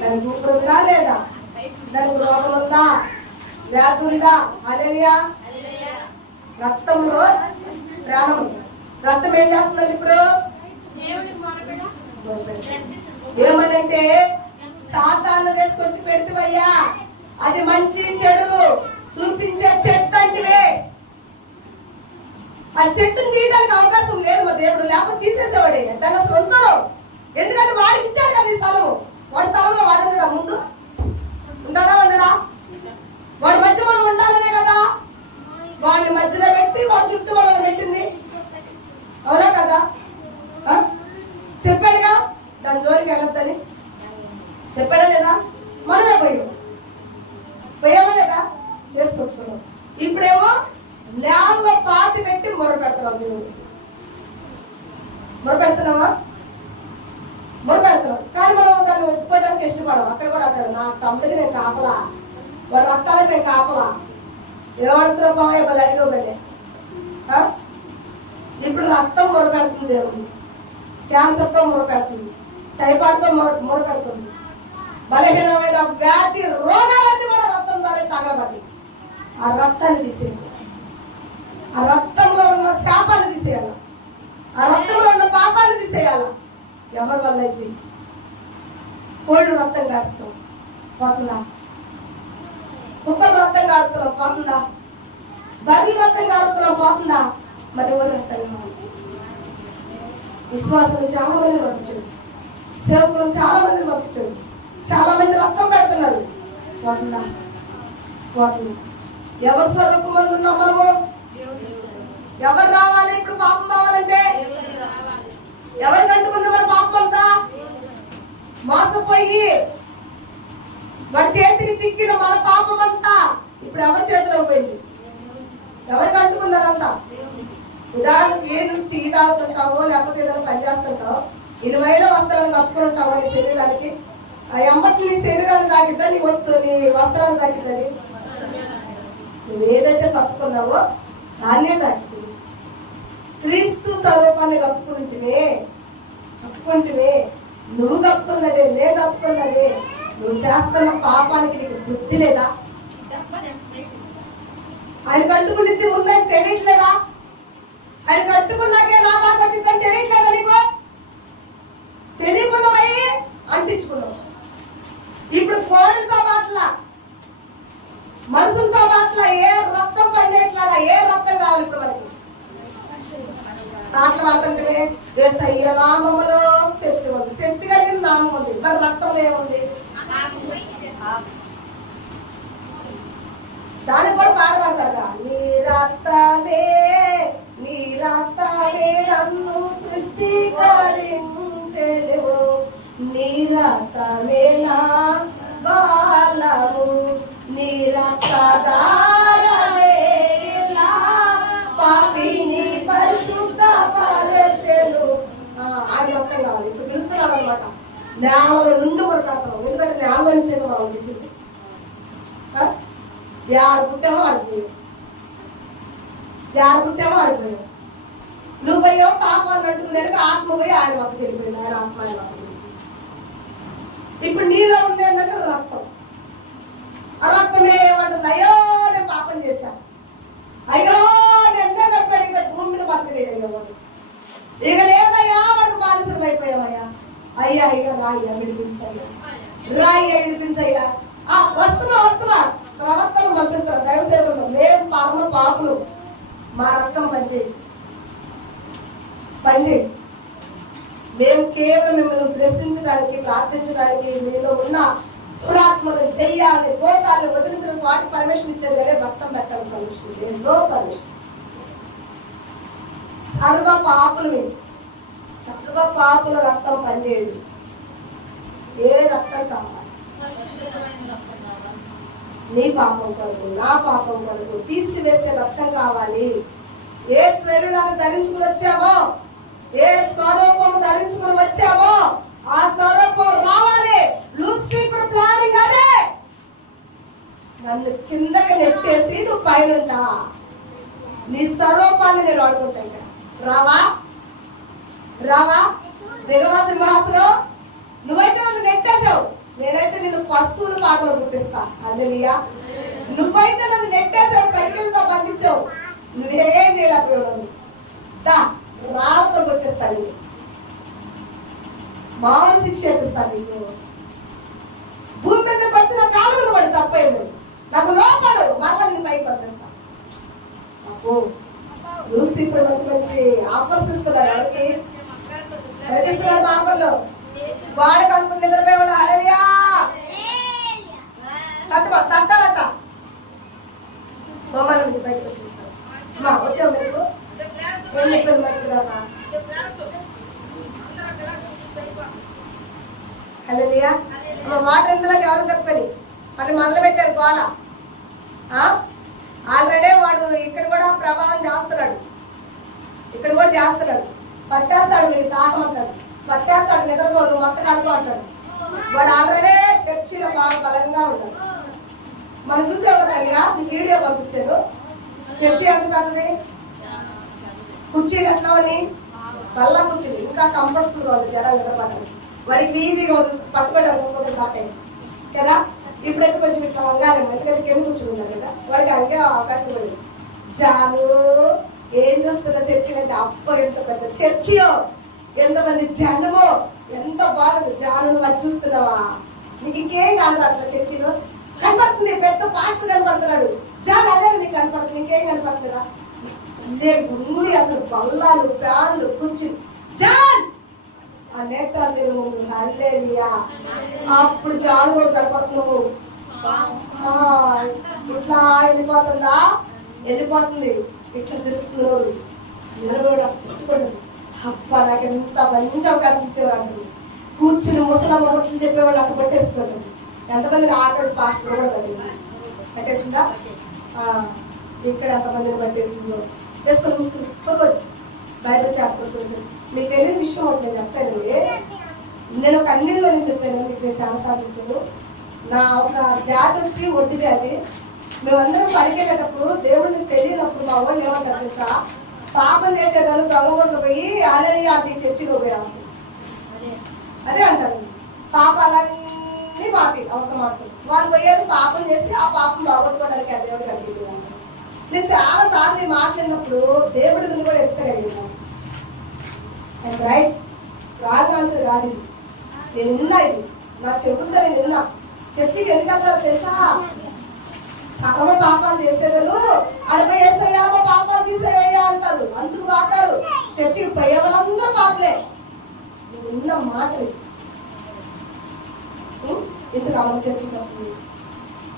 దానికి ఊపిరి ఉందా లేదా, దానికి రోగం ఉందా, వ్యాధి ఉందా? హల్లెలూయా. రక్తంలో ప్రాణం. రక్తం ఏం చేస్తుందండి ఇప్పుడు? ఏమనంటే సాతాను తీసుకొచ్చి పెడితేవయ్యా, అది మంచి చెడులు చూపించే చెట్టు అంటివే. ఆ చెట్టును తీయడానికి అవకాశం లేదు మా దేవుడు, లేకపోతే తీసేసేవాడే. దాన్ని అసలు ఉంచడు, ఎందుకంటే వాడికి ఇచ్చాడు కదా ఈ స్థలము. వాడి స్థలంలో వాడు ఉండడా? ముందు ఉండడా? ఉండడా? వాడి మధ్య మనం ఉండాలనే కదా వాడిని మధ్యలో పెట్టి వాడి చుట్టూ మనల్ని పెట్టింది, అవునా కదా? చెప్పాడుగా దాని జోలికి వెళ్ళొద్దని, చెప్పాడా లేదా? మనమే పోయామా లేదా? తీసుకొచ్చుకున్నాం. ఇప్పుడేమో నేలలో పాతి పెట్టి మొరపెడుతున్నాం. దేవుడు మొరపెడుతున్నావా? మొరపెడుతున్నాం, కానీ మనం దాన్ని ఒప్పుకోవడానికి ఇష్టపడము. అక్కడ కూడా అక్కడ నా తమ్ముడికి నేను కాపలా, వాడు రక్తానికి నేను కాపలా, ఏమడుతున్నావు బాగా మళ్ళీ అడిగోగలే. ఇప్పుడు రక్తం మొరపెడుతుంది దేవుడు, క్యాన్సర్తో మొరపెడుతుంది, టైఫాయిడ్తో మొరపెడుతుంది, బలహీనమైన వ్యాధి రోగాలన్నీ కూడా రక్తం ద్వారా తాగబడి. ఆ రక్తాన్ని తీసేయాలి, ఆ రక్తంలో ఉన్న శాపాన్ని తీసేయాల, ఆ రక్తంలో ఉన్న పాపాన్ని తీసేయాల. ఎవరి వల్ల అయితే కోళ్ళు రక్తం కాస్తాం, పోతుందా? కుక్కల రక్తం కారుతున్నాం పోతుందా? బర్రెల రక్తం కారుతున్నాం పోతుందా? మరి ఎవరు రక్తం కావాలి? విశ్వాసాలు చాలా మందిని పంపించాడు, సేవకులను చాలా మందిని పంపించాడు, చాలా మంది రక్తం పెడుతున్నారు. పోతుందా? పోతుందా? ఎవరు స్వరూపం మంది ఉన్నాం మనము? ఎవరు రావాలి ఇప్పుడు పాపం కావాలంటే? ఎవరికి అంటుకుంది మరి పాపం అంతా? మోసపోయి వాడి చేతికి చిక్కిన మన పాపం అంతా ఇప్పుడు ఎవరి చేతిలోకి పోయింది? ఎవరికి అంటుకున్నదంతా? ఉదాహరణకు నువ్వు టీ తాగుతుంటావో లేకపోతే ఏదైనా పని చేస్తుంటావో, ఇలువైన వస్త్రాలను కప్పుకుని ఉంటావో నీ శరీరానికి, ఎంబట్టి నీ శరీరాన్ని తాకిద్దా, నీ వస్త్రాన్ని తాకిద్దని? నువ్వు ఏదైతే కప్పుకున్నావో దాన్నే తాకింది. క్రీస్తు స్వరూపాన్ని కప్పుకుంటే నువ్వు కప్పుకున్నదే, నేను కప్పుకున్నదే. నువ్వు చేస్తున్న పాపానికి నీకు బుద్ధి లేదా? ఆయన కట్టుకునేది ముందని తెలియట్లేదా? ఆయన కట్టుకున్నాకే నా దాకా వచ్చిందని తెలియట్లేదా నీకు? తెలియకుండా పోయి అంటించుకున్నావు. ఇప్పుడు కోడితో మాట్ల మనుషులతో మాట్ల ఏ రక్తం పనిచేయట్లా, ఏ రక్తం కావాలి ఇప్పుడు మనకి? దాంట్లో మాత్రమే యేసయ్య నామములో శక్తి ఉంది, శక్తి కలిగిన నామం ఉంది. మరి రక్తంలో ఏముంది? దానికి కూడా పాట పాడతారుగా, నీ రక్తమే నన్ను శుద్ధీకరించెను, నీ రక్తమే నా బలము, నీ రక్తధారలే ఇలా పాపిని పరిశుద్ధ పరచెను. ఆయన రక్తం కావాలి. ఇప్పుడు పిలుస్తున్నారు అనమాట, నేలలో నుండి మనం పెడతాం. ఎందుకంటే నేలలో నుంచే మనం తీసింది. పుట్టామో ఆడిపోయాం, నువ్వు పోయావు పాపాన్ని అంటుకునేది, ఆత్మ పోయి ఆయన వద్దకు వెళ్ళిపోయింది, ఆయన ఆత్మ ఆయన వద్దకు. ఇప్పుడు నీలో ఉంది ఏంటంటే రక్తం. ఆ రక్తమే ఏమంటుంది? అయ్యో నేను పాపం చేశాను, అయ్యో నిన్నే చెప్పాడు, ఇంకా భూమిని బతకలేడు, ఇక లేదయ్యా వాడికి బానిసలు అయిపోయావయ్యా, అయ్యా ఇక రాయ్యా విడిపించయ్యా. వస్తున్నా ప్రవర్తన పంపిస్తారు దైవసేవలు. మేము పరమ పాపులు, మా రక్తం పనిచేయి. మేము కేవలం మిమ్మల్ని ప్రశ్నించడానికి, ప్రార్థించడానికి, మీలో ఉన్న దురాత్మలు, దెయ్యాలు, భూతాలు వదిలించడానికి వాటి పర్మిషన్ ఇచ్చాడు, కానీ రక్తం పెట్టాలి పర్మిషన్ లేదు. No permission. సర్వ పాపుల రక్తం పనిచేయదు. ఏ రక్తం కావాలి? నీ పాపం కొరకు, నా పాపం కొరకు తీసివేసే రక్తం కావాలి. ఏ శరీరాన్ని ధరించుకుని వచ్చామో, ఏ స్వరూపం ధరించుకుని వచ్చామో ఆ స్వరూపం రావాలి. లూసిఫర్ ప్లానింగ్ అదే, నన్ను కిందకి నెట్టేసి నువ్వు పైనుంటా, నీ స్వరూపాన్ని నేను వాడుకుంటా. ఇక్కడ రావా దిగవా సింహాసనం? నువ్వైతే నన్ను నెట్టేసావు, నేనైతే నిన్ను పశువుల పాటలో గుర్తిస్తా. హల్లెలూయా. నువ్వైతే నన్ను నెట్టేసావు, సైకిల్తో బంధించావు, నువ్వేం చేయలేకపోయావు. నన్ను రాళ్ళతో గుర్తిస్తాను, మామూలు శిక్ష చేపిస్తాను. నీకు భూమి మీదకి వచ్చిన కాళ్ళ మీద పడి తప్పైంది, నాకు లోపడు మళ్ళీ నేను పైకి పట్టేస్తా. అబ్బో లూసిఫర్ మంచి ఆఫర్స్ ఇస్తున్నాడు. ఎవరికి ఇస్తున్నాడు? ఆఫర్లో వాడు కనుక నిద్రపోయి వాడు. హల్లెలూయా. తట్టాలట మమ్మల్ని నుంచి బయటకు వచ్చేస్తాడు. వచ్చావు మీకు ఏం చెప్పాను మరి దాకా? హల్లెలూయా. వాటర్ ఇందులోకి ఎవరు తప్పని మళ్ళీ మొదలు పెట్టారు గోల. ఆల్రెడీ వాడు ఇక్కడ కూడా ప్రభావం చేస్తున్నాడు, పట్టేస్తాడు. మీకు దాహం అంటాడు, పట్టేస్తాడు. నిద్రపో, నువ్వు మొత్తం కనుకో అంటాడు. వాడు ఆల్రెడీ చర్చిలో బాగా బలంగా ఉంటాడు. మనం చూసేవాళ్ళ తల్లిగా నీకు వీడియో పంపించారు. చర్చి ఎంత పెద్దది, కుర్చీలు ఎట్లా ఉన్నాయి, బల్ల కుర్చీలు ఇంకా కంఫర్టబుల్గా ఉంది. జనాలు నిద్రపడ్డారు, వాడికి ఈజీగా పట్టుకోవడానికి సాకైంది కదా. ఇప్పుడైతే కొంచెం ఇట్లా వంగాలి, ఎందుకంటే కింద కూర్చుంటారు కదా, వాడికి అంగే అవకాశం పడింది. జాను ఏం చేస్తున్నా చర్చిలు అంటే, అప్పుడు ఎంత పెద్ద చర్చియో, ఎంతమంది జనమో, ఎంత బాగుంది. జాను అది చూస్తున్నావా? నీకు ఇంకేం కాదు అట్లా చర్చిలో కనపడుతుంది, పెద్ద పాస్టర్ కనపడుతున్నాడు, చాలా అదే నీకు కనపడుతుంది, ఇంకేం కనపడలేదా? అదే ఉంది అసలు, బల్లాలు ఫ్యాన్లు కూర్చుని జాన్ ఆ నేత్రాలు తిరుగు ముందు హల్లెలూయా. అప్పుడు చాలు కూడా కనపడుతున్నావు. ఇట్లా వెళ్ళిపోతుందా? వెళ్ళిపోతుంది. ఇట్లా తెలుస్తున్నాడు నిలబడి పుట్టుకోండి. అప్ప నాకు ఎంత మంచి అవకాశం ఇచ్చేవాడు. కూర్చుని ముసలమ్మ ముట్లు చెప్పేవాళ్ళు అక్కడ పట్టేసుకుంటాడు. ఎంతమంది ఆకలి పాస్టర్ కూడా పట్టేసిందా? ఇక్కడ ఎంతమందిని పట్టేసిందో వేసుకొని మూసుకుని కొనుక్కోండి. బయట వచ్చి ఆడుకోవచ్చు. మీకు తెలియని విషయం ఒకటి నేను చెప్తానండి. నేను ఒక అన్నిల్లో నుంచి వచ్చాను. మీకు నేను చాలాసార్లు చెప్తాను. నా ఒక జాతి వచ్చి ఒడ్డు జాతి. మేమందరం పనికి వెళ్ళేటప్పుడు దేవుడిని తెలియనప్పుడు మా వాళ్ళు ఏమంటారు తెలుసా? పాపం చేసేదాన్ని దొంగగొండ పోయి హల్లెలూయా అంటే చర్చిలో పోయాము. అదే అంటారు, పాపాలన్నీ మాకి ఒక మాట. వాళ్ళు పోయేది పాపం చేసి ఆ పాపం బాగొట్టుకోవడానికి ఆ దేవుడు కట్టింది. నేను చాలా సార్లు ఈ మాట్లాడినప్పుడు దేవుడి మీద కూడా ఎత్తగలిగినాను. రైట్, రాంగ్ ఆన్సర్ కాదు ఇది. నేను విన్నా, ఇది నా చెబుతా. నేను విన్నా. చర్చికి ఎందుకు వెళ్తారో తెలుసా? సర్వ పాపాలు చేసేదను అడిపోయి వేస్తాయా మా పాపాలు తీసేయ్యా అంటారు. అందుకు వాతారు చర్చికి పోయే వాళ్ళందరూ పాపలే. నేను విన్న మాటలు ఎందుకు అమ్మ చర్చికి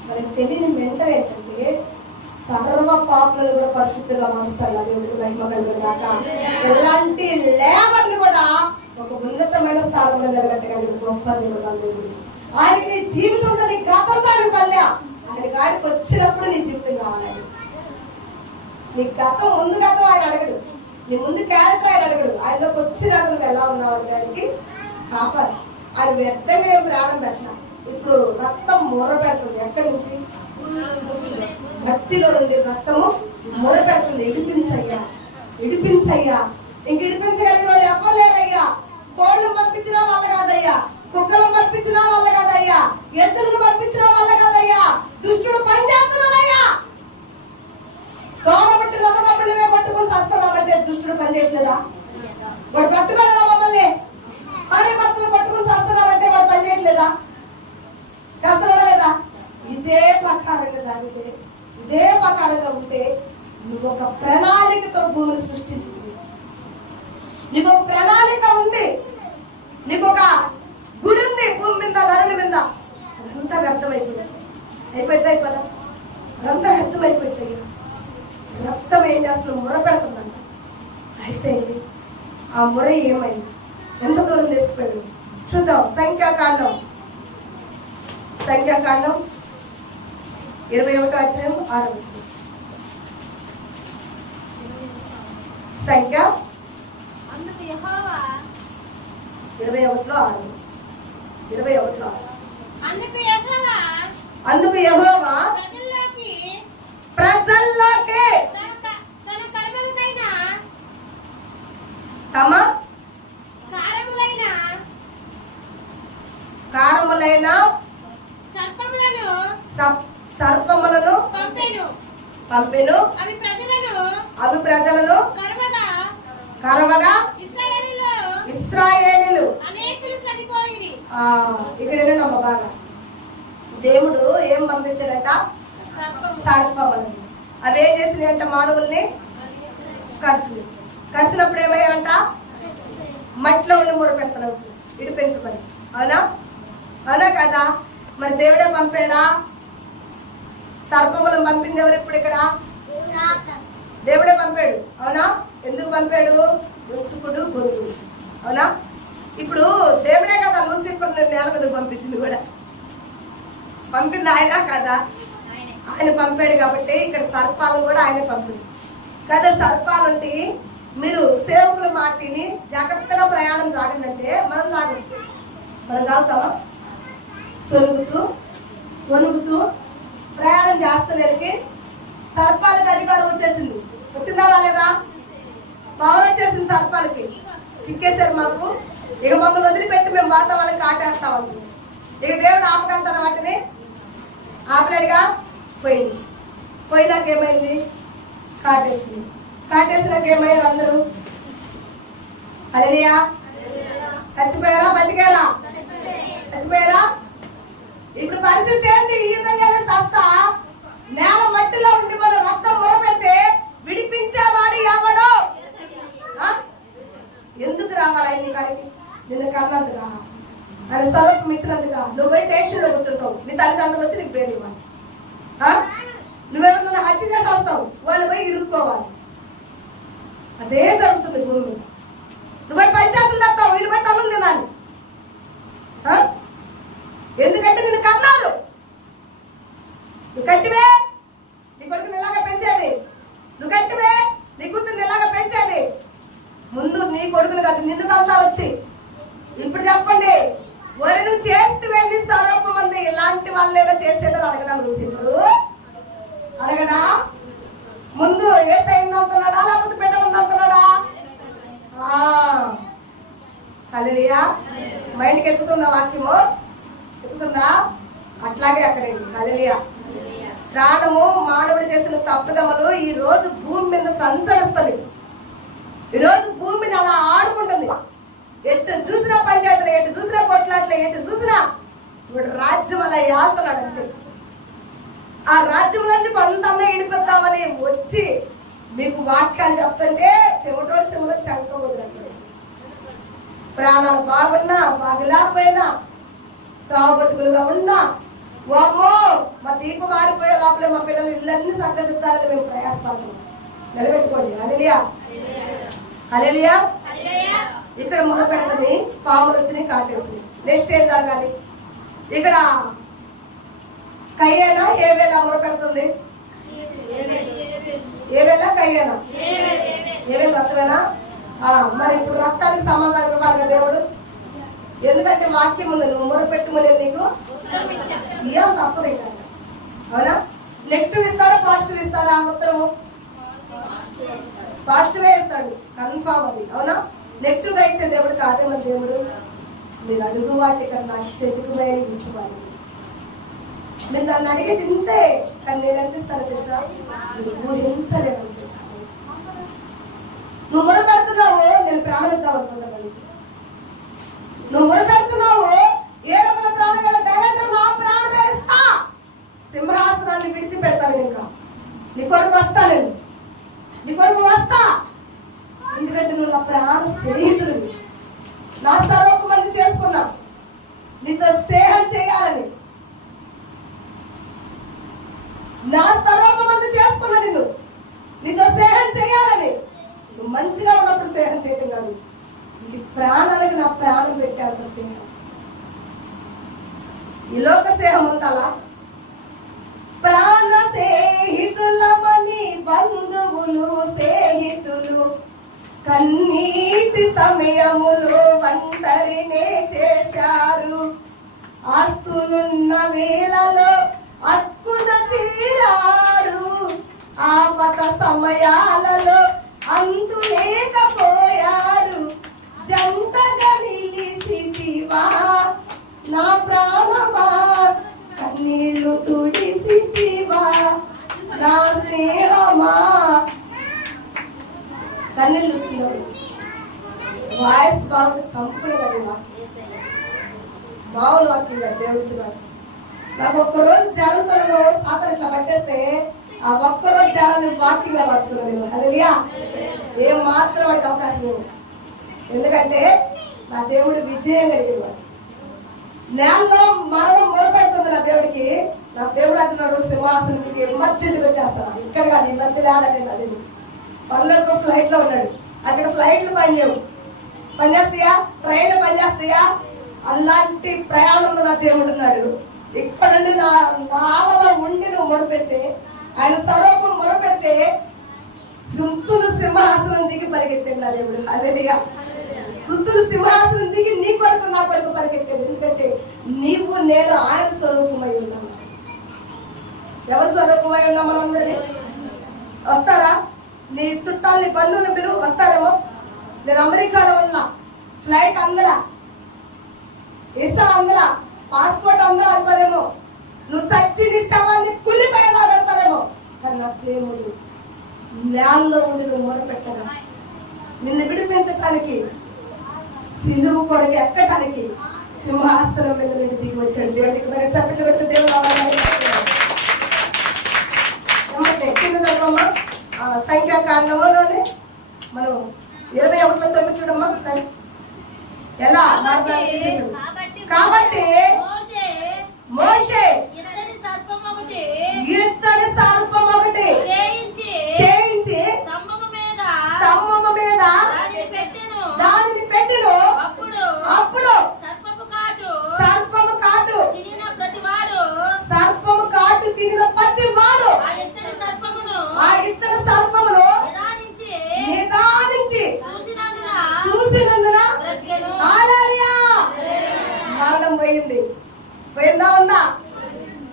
మనకి తెలియని మెంటల్ ఏంటంటే సర్వ పాపలను కూడా పరిశుద్ధంగా మారుస్తాడు. దేవుడికి మహిమ కలుగుతాక ఎలాంటి లేబర్ని కూడా ఒక ఉన్నతమైన స్థానంలో నిలబెట్టగలిగిన గొప్ప దేవుడు. ఆయనకి నీ జీవితంతో నీ గతంతో ఆయన పల్లె. ఆయన కాడికి వచ్చినప్పుడు నీ జీవితం కావాలి. నీ గతం ముందు గతం ఆయన అడగడు, నీ ముందు క్యారెక్టర్ ఆయన అడగడు. ఆయనలోకి వచ్చినాక నువ్వు ఎలా ఉన్నావు అని దానికి కాపాలి. ఆయన వ్యర్థంగా ఏం ప్రాణం పెట్టినా. ఇప్పుడు రక్తం మొర పెడుతుంది. ఎక్కడి నుంచి? మట్టిలో నుండి రక్తము మొర పెడుతుంది. ఇడిపించయ్యా, ఇడిపించయ్యా. ఇంక ఇడిపించగలిగిన వాళ్ళు ఎవరు లేరయ్యా. కోళ్ళను పంపించినా వల్ల కాదయ్యా, కుక్కలను పంపించినా వల్ల కాదయ్యా, ఎద్దులను పంపించినా వల్ల కాదయ్యా. దుష్టుడు పని చేస్తున్నాడయ్యా. తోడబట్టి నల్లదమ్ములమే పట్టుకొని చేస్తున్నామంటే దుష్టుడు పని చేయట్లేదా? వాడు పట్టుకోలేదా మమ్మల్ని? భార్య భర్తలు పట్టుకొని చేస్తున్నారంటే వాడు పని చేయట్లేదా? చేస్తున్నాడా లేదా? ఇదే ప్రకారంగా సాగితే, ఇదే ప్రకారంగా ఉంటే నువ్వు ఒక ప్రణాళికతో భూమిని సృష్టించింది. నీకు ఒక ప్రణాళిక ఉంది, నీకు ఒక గురి ఉంది భూమి మీద, నరుల మీద. అదంతా వ్యర్థమైపోయింది. అయిపోదా? అదంతా వ్యర్థమైపోయింది. రక్తం ఏం చేస్తుంది? ముర పెడుతుందంట. అయితే ఆ ముర ఏమైంది? ఎంత దూరం తీసుకుపోయింది చూద్దాం. సంఖ్యాకాండం 21వ అధ్యాయం 6వ వచనం. సంఖ్య 21లో 6. అందుకు యెహోవా ప్రజల్లోకి తమ కారములైన సర్పములను పంపెను. అవి ప్రజలను కరవగా ఇశ్రాయేలీయులు ఇక్కడ బాగా దేవుడు ఏం పంపించాడట? సర్పములను. అవి ఏం చేసినాయంట? మానవుల్ని కరిచినప్పుడు ఏమయ్యారంట? మట్టిలో ఉండి మూర పెడతారు, ఇడిపించమని. అవునా కదా? మరి దేవుడే పంపాడా? సర్పములను పంపింది ఎవరు? ఇప్పుడు ఇక్కడ దేవుడే పంపాడు. అవునా? ఎందుకు పంపాడు? రుసుకుడు గొడుగుడు. అవునా? ఇప్పుడు దేవుడే కదా లూసిఫర్ నేల మీదకి పంపించింది కూడా. పంపింది ఆయన కదా? ఆయన పంపాడు కాబట్టి ఇక్కడ సర్పాలను కూడా ఆయనే పంపింది కదా. సర్పాలుంటి మీరు సేవకుల మాటిని జాగ్రత్తగా ప్రయాణం సాగిందంటే మనం తాగుతామా? సొరుగుతూ వణుకుతూ ప్రయాణం చేస్తున్నకి సర్పాలకి అధికారం వచ్చేసింది. వచ్చిందా రాలేదా? పవర్ వచ్చేసింది సర్పాలకి. చిక్కేశారు మాకు. ఇక మమ్మల్ని వదిలిపెట్టి మేము బాధ వాళ్ళకి కాటేస్తామండి. ఇక దేవుడు ఆపగలుగుతాడు వాటిని? ఆపలేడుగా. పోయినాక ఏమైంది? కాటేసినాక ఏమయ్యారు అందరూ? హల్లెలూయా. చచ్చిపోయారా? బతికారా? చచ్చిపోయారా? ఇప్పుడు పరిస్థితి ఏంటి? ఈ విధంగానే సస్తా నేల మట్టిలో ఉండి మన రక్తం మొరపెడితే విడిపించేవాడు ఎవడో? ఎందుకు రావాలి ఆయన కాడికి? నిన్ను కన్నందుగా, ఆయన స్వరూపం ఇచ్చినందుగా. నువ్వు పోయి స్టేషన్లో కూర్చుంటావు, నీ తల్లిదండ్రులు వచ్చి నీకు బెయిల్ ఇవ్వాలి. నువ్వెవరన్నా హత్య చేసి వస్తావు, వాళ్ళు పోయి ఇరుక్కోవాలి. అదే జరుగుతుంది భూమి. నువ్వు పంచాయతీలు తెస్తావు, వీళ్ళు పోయి తల్లు తినాలి. ఎందుకంటే నిన్ను కన్నారు. నువ్వు కట్టివే నీ కొడుకుని ఇలాగా పెంచేది, నువ్వు కట్టివే నీ కూతుర్ని ఇలాగా పెంచేది. ముందు నీ కొడుకుని కాదు నిన్ను తంతాలు వచ్చి. ఇప్పుడు చెప్పండి, వరి నువ్వు చేస్తూ వెళ్ళి స్వరూపం మంది ఇలాంటి వాళ్ళు ఏదో చేసేదో అడగడా? ఇప్పుడు అడగడా? ముందు ఏ టైంలో అంటున్నాడా లేకపోతే బిడ్డలు అంటున్నాడా? హల్లెలూయా. మైండ్కి ఎక్కుతుందా వాక్యము? ఎక్కుతుందా? అట్లాగే అక్కడేంటి. హల్లెలూయా. ప్రాణము మానవుడు చేసిన తప్పిదములు ఈ రోజు భూమి మీద సంచరిస్తుంది. ఈ రోజు భూమిని అలా ఆడుకుంటుంది. ఎటు చూసినా పంచాయతీలు, ఎటు చూసినా కొట్లాట్లు, ఎటు చూసినా ఇప్పుడు రాజ్యం అలా ఏళ్తున్నాడు. అంతే. ఆ రాజ్యం నుంచి కొంతన్నా ఇడిపిద్దామని వచ్చి మీకు వాక్యాలు చెప్తుంటే చెమటోడు చెమలో చెంకపోతున్నట్టు. ప్రాణాలు బాగున్నా బాగులేకపోయినా సాగు బతుకులుగా ఉన్నా, అమ్మో మా దీపం మారిపోయే లోపలే మా పిల్లలు ఇళ్ళన్నీ సగ్గదిద్దాలని మేము ప్రయాసపడుతున్నాం. నిలబెట్టుకోండి. హల్లెలూయా, హల్లెలూయా. ఇక్కడ మొర పెడుతుంది, పాములు వచ్చి కాటేస్తుంది. నెక్స్ట్ ఏం జరగాలి? ఇక్కడ కయ్యేనా హేబేలా మొర పెడుతుంది? ఏవేలా కయ్యేనా? ఏవేలు రక్తమేనా? మరి ఇప్పుడు రక్తానికి సమాధానం ఇవ్వాలి దేవుడు. ఎందుకంటే వాక్యం ఉంది, నువ్వు మొర పెట్టుమని నీకు ఇవ్వాలి తప్పదు. ఇంకా అవునా? నెగిటివ్ ఇస్తాడా పాజిటివ్ ఇస్తాడా? ఉత్తరము పాజిటివే ఇస్తాడు, కన్ఫామ్ అది. అవునా? నెగిటివ్ గా ఇచ్చే దేవుడు కాదే మన దేవుడు. మీరు అడుగు వాటి కన్నా చేతికి వేడి ఇచ్చేవాడు. మీరు నన్ను అడిగి తింటే కానీ నేను ఎంత ఇస్తాను తెలుసా? నువ్వు హింసలేదనిపిస్తాను. నువ్వు మొర పెడుతున్నావు, నేను ప్రాణం ఇద్దాం అనుకున్నాను. నువ్వు మొర పెడుతున్నావు, ఏ రకమైన ప్రాణం గల దైవేంద్రం నా ప్రాణమే ఇస్తా, సింహాసనాన్ని విడిచిపెడతాను. ఇంకా నీ కొరకు వస్తా, నేను నీ కొరకు వస్తా. ఎందుకంటే నువ్వు నా ప్రాణ స్నేహితుడు, నా స్వరూపం మంది చేసుకున్నా, నీతో స్నేహం చేయాలని, నా స్వరూపం మంది చేసుకున్నా, నీతో స్నేహం చేయాలని. నువ్వు మంచిగా ఉన్నప్పుడు స్నేహం చేయటం కాదు, నీ ప్రాణాలకు నా ప్రాణం పెట్టేంత స్నేహం. ఈ లోక స్నేహం ఉండాలా? ప్రాణ స్నేహితులమని బంధువులు స్నేహితులు కన్నీటి సమయములో ఒంటరినే చేశారు. ఆస్తులున్న వేళలో అక్కున చేరారు. ఆపద సమయాలలో అంతు లేకపోయారు. జంటగా నిలిసితివా నా ప్రాణమా, కన్నీళ్లు తుడిసితివా నా స్నేహమా. కన్నీళ్ళు చూస్తున్నారు. వాయిస్ బాగుంది, సంపూర్ణ కదా మామూలు వాక్యం కదా దేవుడుతున్నారు. నాకు ఒక్కరోజు జ్వరంతో సాతను ఇట్లా పట్టేస్తే ఆ ఒక్కరోజు జ్వరాన్ని వాక్యంగా మార్చుకున్నాను నేను. హల్లెలూయా. ఏం మాత్రం వాడికి అవకాశం లేదు. ఎందుకంటే నా దేవుడు విజయం కలిగిన వాడు. నేలలో మరణం మొదలుపెడుతుంది నా దేవుడికి. నా దేవుడు అంటున్నాడు, సింహాసనానికి ఎమర్జెంట్గా వచ్చేస్తాను. ఇక్కడ కాదు, ఈ మధ్యలో ఆడకండి. అది పనులకు ఫ్లైట్ లో ఉన్నాడు. అక్కడ ఫ్లైట్లు పనిచేస్తాయా, ట్రైన్లు పనిచేస్తాయా? అలాంటి ప్రయాణంలో నా దేవుడు ఉన్నాడు. ఇక్కడ నుండి నాలలో ఉండి నువ్వు మొరపెడితే, ఆయన స్వరూపం మొరపెడితే సుత్తులు సింహాసనం దిగి పరిగెత్తాడు నా దేవుడు. హల్లెలూయా. సుత్తులు సింహాసనం దిగి నీ కొరకు నా కొరకు పరిగెత్తాడు. ఎందుకంటే నీవు నేను ఆయన స్వరూపమై ఉన్నాము. ఎవరి స్వరూపమై ఉన్నాం మనందరి? వస్తారా? నీ చుట్టాలని బంధువులు పిలువు, వస్తారేమో. నేను అమెరికాలో ఉన్నా, ఫ్లైట్ అందరా, వీసా అందరా, పాస్పోర్ట్ అందరూ అంటారేమో. నువ్వు చచ్చి నీ శవాన్ని కుళ్ళిపోయేలా పెడతారేమో. కానీ నా దేవుడు నేలలో ఉండి నువ్వు మొరపెట్టగా, నిన్ను విడిపించటానికి, సిలువు కొరకు ఎక్కటానికి సింహాసనం మీద నుండి దిగి వచ్చాడు. దేవుడికి మరి చప్పట్లు కొడుతూ దేవుడు కింద చదవమ్మా. సంఖ్యాకాండంలోనే మనం 21:9 చూడమ్మా. ఎలా కాబట్టి మోషే ఇత్తడి సర్పం ఒకటి చేయించి స్తంభము మీద దానిని పెట్టెను. అప్పుడు సర్పము కాటు తినిన ప్రతి వాడు ఆ ఇత్తడి సర్పమును నిదానించి చూసినందున హల్లెలూయా మరణం పోయిందా ఉందా?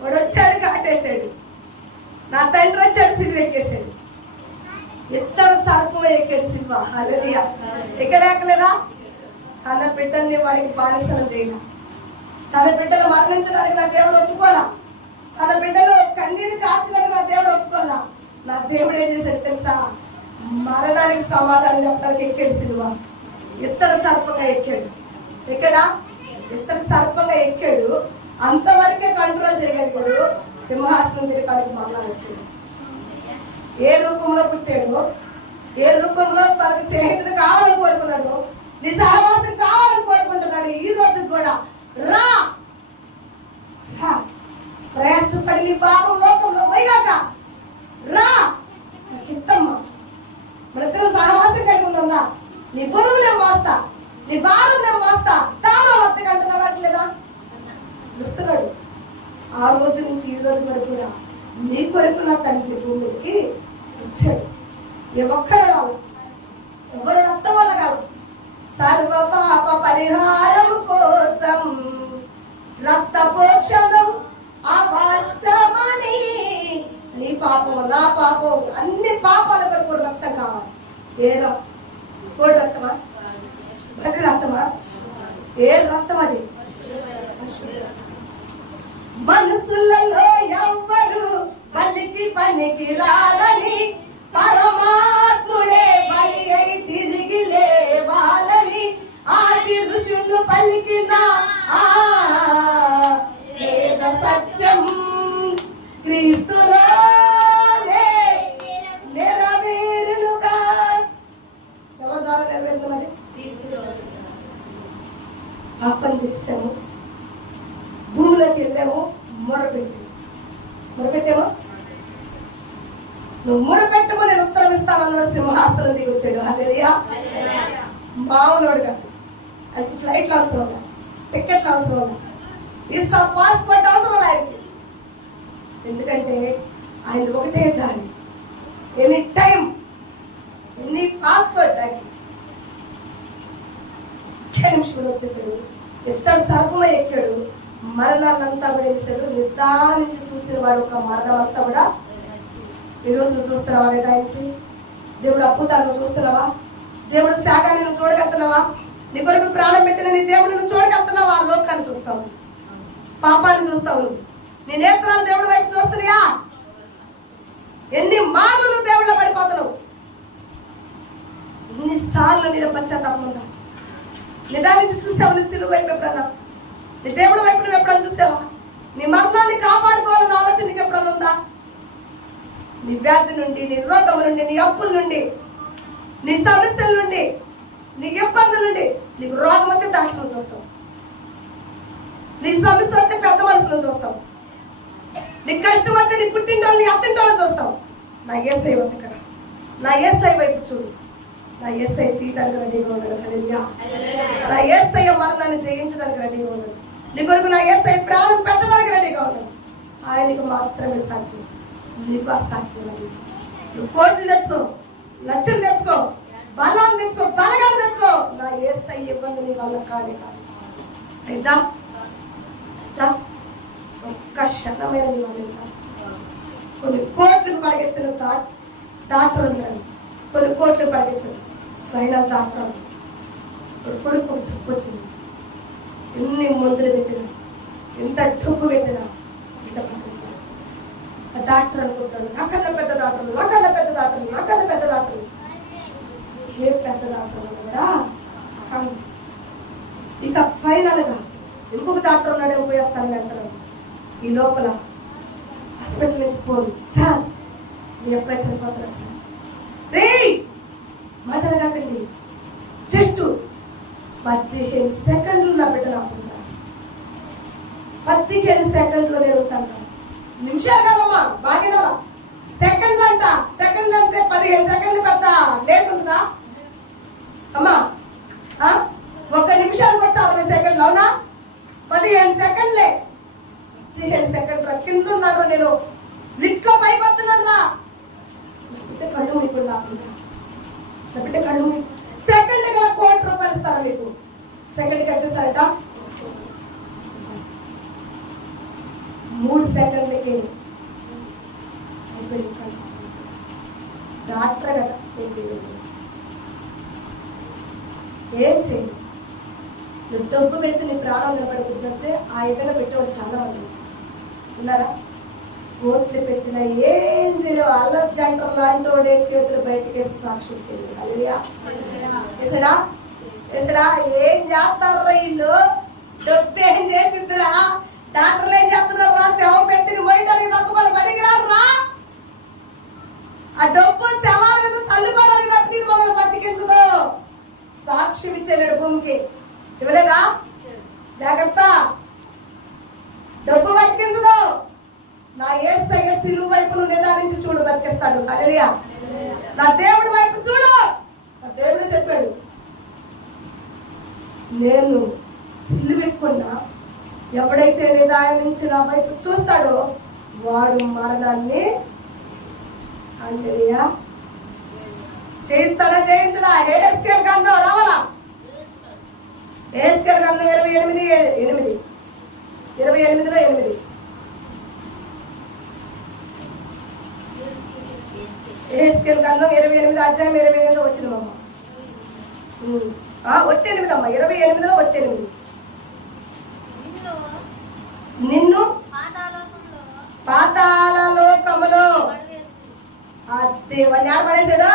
వాడు వచ్చాడు, కాటేశాడు. నా తండ్రి వచ్చాడు, సిలువ ఎక్కేశాడు. ఇత్తడి సర్పం ఎక్కాడు సిలువ. హల్లెలూయా. ఎక్కడ ఎక్కలేదా? తన బిడ్డల్ని వాడికి బానిసలు చేయడం, తన బిడ్డలు మరణించడానికి నా దేవుడు ఒప్పుకోలా, తన బిడ్డలు కన్నీరు కార్చడానికి నా దేవుడు ఒప్పుకోలా. నా దేవుడు ఏం చేశాడు తెలుసా? మరణానికి సమాధానం చెప్పడానికి ఎక్కాడు సిలువ. ఇత్తడి సర్పంగా ఎక్కాడు. ఎక్కడ ఇత్తడి సర్పంగా ఎక్కాడు. అంతవరకే కంట్రోల్ చేయగలిగాడు. సింహాసనం తిరగడానికి మాట్లాడొచ్చాడు. ఏ రూపంలో పుట్టాడు, ఏ రూపంలో తనకి స్నేహితుడు కావాలని కోరుకున్నాడు, నీ సహవాసం కావాలని కోరుకుంటున్నాడు. ఈ రోజు కూడా రా ప్రయాసపడి నీ పాపం లోకంలో పోయిగాక రా ఇత్తమ్మా. మన ఇద్దరు సహవాసం కలిగి ఉందా? నీ బరువు నేను మోస్తా, నీ భారం నేను మోస్తా, తాను వద్దకు అంటున్నాడు. అట్లేదా ఇస్తున్నాడు. ఆ రోజు నుంచి ఈ రోజు వరకు కూడా నీ కొరకు నా తండ్రి భూమికి వచ్చాడు. ఏ ఒక్కరు కాదు, ఎవరు రక్తం వల్ల కాదు, సర్వ పాప పరిహారం కోసం రక్త పోషణం అవసరమని. నీ పాపం నా పాపం అన్ని పాపాల కొరకు రక్తం కావాలి. ఏ రక్తం? కోడి రక్తమా? బర్రె రక్తమా? ఏ రక్తం అది? మనసులలో ఎవ్వరు పనికి రాలని పరమాత్ముడే బలి అయి తిరిగి లేవాలని ఆది ఋషులు పలికిన వేద సత్యం క్రీస్తులోనే నెరవేరునుగా. ఎవరి ద్వారా నెరవేరుతున్నది? పాపం చేసాము, భూమిలోకి వెళ్ళాము, మొరపెట్టామా? నువ్వు మొరపెట్టమో నేను ఉత్తరం ఇస్తానన్నాడు. సింహాసనం దిగి వచ్చాడు. హల్లెలూయా. మామూలుడుగా అది ఫ్లైట్లు అవసరం, టికెట్లు అవసరం, ఇస్తా పాస్పోర్ట్ అవసరం ఆయనకి. ఎందుకంటే ఆయన ఒకటే దాని, ఎనీ టైం ఎనీ పాస్పోర్ట్ ఆయనకి. ఒకే నిమిషంలో వచ్చేసాడు. ఎత్తడు సర్పమై ఎక్కాడు. మరణాన్నంతా కూడా వేసాడు. నిదానించి చూసిన వాడు ఒక మరణం అంతా కూడా. ఈరోజు నువ్వు చూస్తున్నావా? నిదానించి దేవుడు అద్భుతాలు నువ్వు చూస్తున్నావా? దేవుడు త్యాగాన్ని నువ్వు చూడగలుగుతున్నావా? నీ కొరకు ప్రాణం పెట్టిన నీ దేవుడు నువ్వు చూడగలుగుతున్నావా? లోకాన్ని చూస్తావు, పాపాన్ని చూస్తావు. నీ నేత్రాలు దేవుడి వైపు చూస్తున్నాయా? ఎన్ని మార్లు నువ్వు దేవుళ్ళ పడిపోతున్నావు? ఎన్నిసార్లు నేను పశ్చాత్తాపం నిదానించి చూసావు? నీ సిలువ వైపు ఎప్పుడన్నా, నీ దేవుడి వైపు నువ్వు ఎప్పుడన్నా చూసావా? నీ మరణాన్ని కాపాడుకోవాలని ఆలోచన నీకు ఎప్పుడన్నా ఉందా? నీ వ్యాధి నుండి, నీ రోగం నుండి, నీ అప్పుల నుండి, నీ సమస్యల నుండి, నీ ఇబ్బందుల నుండి, నీకు రోగం వస్తే దాంట్లో చూస్తావు, నీ సమస్య వస్తే పెద్ద మనుషులను చూస్తావు, నీ కష్టం వస్తే నీ పుట్టింటోళ్ళు, నీ అత్తింటోళ్ళని చూస్తావు. నా యేసయ్య వద్ద కదా, నా యేసయ్య వైపు చూడు. నా యేసయ్య తీయడానికి రెడీగా ఉన్నాడు. హల్లెలూయా. నా యేసయ్య మరణాన్ని జయించడానికి రెడీగా ఉన్నాడు. నీ కొరకు నా యేసయ్య ప్రాణం పెట్టడానికి రెడీగా ఉన్నాడు. ఆయనకు మాత్రమే సాధ్యం, నీకు అసాధ్యం. నువ్వు కోట్లు తెచ్చుకో, లక్షలు తెచ్చుకో, బలాన్ని తెచ్చుకో, బలగాలు తెచ్చుకో, నా యేసయ్య ఇబ్బంది నీ వల్ల కాదే కాదు. అయిద్దా? ఒక్క క్షణమైన నీ వల్ల కొన్ని కోట్లకు పరిగెత్తిన డాక్టర్ ఉంటాడు, కొన్ని కోట్లు పరిగెత్తాడు, ఫైనల్ డాక్టర్ కొడుకు ఒక చెప్పు వచ్చింది. ఎన్ని మందులు పెట్టినా, ఎంత డబ్బు పెట్టినా, ఎంత పక్కన ఆ డాక్టర్ అనుకుంటాడు నాకన్నా పెద్ద డాక్టర్లు, నాకన్నా పెద్ద డాక్టర్లు, నాకన్నా పెద్ద డాక్టర్లు. ఏ పెద్ద డాక్టర్లు కూడా ఇక ఫైనల్గా ఇంకొక డాక్టర్ ఉన్నాడేమో పోయేస్తాను వెళ్తాను. ఈ లోపల హాస్పిటల్ నుంచి ఫోన్, సార్ మీ అబ్బాయి చనిపోతున్నారు సార్. రే మాట్లాడకండి, జస్ట్ 15 సెకండ్లు నా బిడ్డ రాకుండా, 15 సెకండ్లో నేను ఉంటాను. నిమిషాలు కదమ్మా, బాగా సెకండ్లు అంట. సెకండ్లు అంటే 15 సెకండ్లు పెద్ద లేట్ ఉంటుందా అమ్మా? 1 నిమిషానికి వచ్చి 60 సెకండ్లు, అవునా? 15 సెకండ్లే. 15 సెకండ్లు కింద ఉన్నారు, నేను లిఫ్ట్ లో పైకి వస్తున్నాను రా. బిడ్డ కళ్ళు ఇప్పుడు రాకుండా, బిడ్డ కళ్ళు సెకండ్ గల ₹1,00,00,000 ఇస్తారా మీకు? సెకండ్కి ఎంత ఇస్తారట? 3 సెకండ్లకి డాక్టర్ కదా, ఏం చేయలేదు. ఏం చేయలేదు. నువ్వు డబ్బు పెడితే నీ ప్రాణం నిలబడుతుందంటే ఆ విధంగా పెట్టేవాళ్ళు చాలా మంది ఉన్నారా? కోట్లు పెట్టిన ఏం చేయలేవు. అలెగ్జాండర్ లాంటి వాడే చేతులు బయటకేసి సాక్ష్యం చేయలేదు. అయ్యా ఏం చేస్తారా వీళ్ళు? డబ్బు ఏం చేసిద్దురా? డాక్టర్లు ఏం చేస్తున్నారా? శవం పెట్టి పోయటానికి తప్పుకోవాలి, బడికి రారా? ఆ డబ్బు శవాల మీద చల్లుకోవడానికి తప్పి మనల్ని బతికించదు. సాక్ష్యం ఇచ్చేలేడు భూమికి, ఇవ్వలేదా? జాగ్రత్త, డబ్బు బతికించదు. నా యేసయ్య సిలువ వైపు నువ్వు నిదానించి చూడు, బతికిస్తాడు. హల్లెలూయా. నా దేవుడి వైపు చూడు. నా దేవుడు చెప్పాడు, నేను సిలువెక్కకుండా ఎవడైతే నిదానించి నా వైపు చూస్తాడో వాడు మరణాన్ని హల్లెలూయా చేయిస్తాడా, జయించడా? హెస్కేల్ గ్రంథం రావాలా? హెస్కేల్ గ్రంథం 28:8, 28లో 8. హెస్కేల్ గ్రంథం 28 అధ్యాయం 28 వచ్చినమ్మా. 8 అమ్మా, 28లో 8. నిన్ను పాతాళలోకములో వాడిని ఆడ పడేసాడు.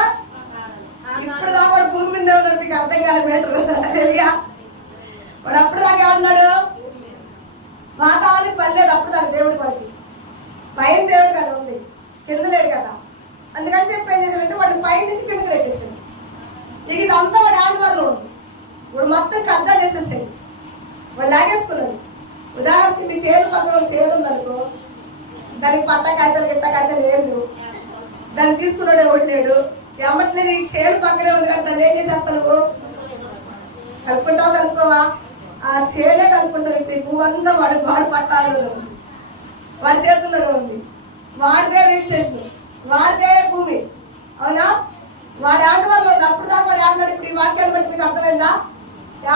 ఇప్పుడు దాకా వాడు భూమి మీద ఉన్నాడు, మీకు అర్థం కాలే మేటరు. వాడు అప్పుడు దాకా ఏమన్నాడు? పాతాళానికి పని లేదు అప్పుడు దాకా దేవుడి పనికి. పైన దేవుడు కదా ఉంది, కింద లేడు కదా. అందుకని చెప్పి ఏం చేశాడంటే వాడిని పై నుంచి కిందకి పెట్టేసాడు. ఇక ఇదంతా వాడు ఆండ్వార్లో ఉంది. వాడు మొత్తం కబ్జా చేసేసాడు, వాడు లాగేసుకున్నాడు. ఉదాహరణకి మీ చేను పక్కన చేను ఉందనుకో, దానికి పట్ట కాగితాలు గిట్ట కాగితాలు ఏం లేవు, దాన్ని తీసుకున్నాడు ఎవడు లేడు. ఎమ్మటి నీ చేను పక్కనే ఉంది కానీ దాన్ని ఏం చేసేస్తా నువ్వు? కలుపుకుంటావా కలుపుకోవా? ఆ చేనే కలుపుకుంటావు. ఇప్పుడు భూమి అంతా వాడి పట్టాలలో ఉంది, వాడి చేతుల్లోనే ఉంది. వాడిదే రిజిస్ట్రేషన్, వాడిదే భూమి, అవునా? వాడి ఆట వల్ల ఉంది. అప్పుడు దాకా వాడు ఆడినాడు. ఇప్పుడు ఈ వాక్యాన్ని బట్టి మీకు అర్థమైందా?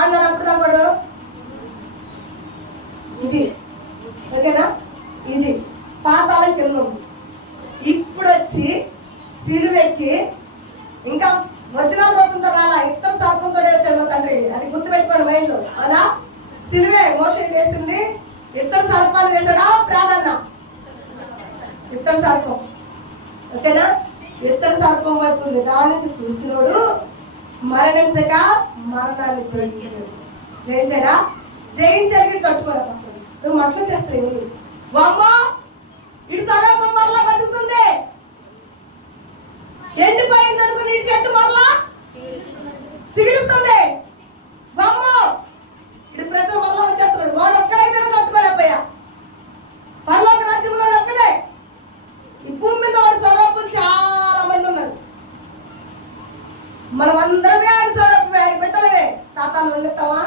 ఆడినాడు అప్పుడు దాకా వాడు. ఇది ఓకేనా? ఇది పాతాళం కింద ఉంది. ఇప్పుడు వచ్చి సిలువెక్కి ఇంకా ఒరిజినల్ రూపంతో రాలా, ఇతర సర్పంతో వచ్చాడు తండ్రి. అది గుర్తుపెట్టుకోండి మైండ్ లో, అవునా? సిలువే మోషే చేసింది. ఇతర సర్పాలు చేశాడా? ప్రాణాన్న ఇతర సర్పం, ఓకేనా? ఇతర సర్పం వైపు నిదానించి చూసినోడు మరణించక మరణాన్ని జయించాడు. జయించాడా? జయించాలి. తట్టుకోరా నువ్వు మట్లు చేస్తావు. వామ్మో ఇటు సర్పం మరలా బతుకుతుంది, ఎండిపోయింది అనుకుని ఇటు చెట్టు మరలా సిగిరిస్తుంది. వామ్మో ఇటు ప్రజలు మరలా వచ్చేస్తున్నాడు. వాడు ఒక్కడైతేనే తట్టుకోలేకపోయా. పరలోక రాజ్యంలో ఒక్కడే. ఈ భూమి మీద వాడు సౌరభ్యం చాలా మంది ఉన్నారు. మనం అందరమే ఆయన సౌరభ్యమే, ఆయన పెట్టలేమే. సాతాను ఉండెత్తామా?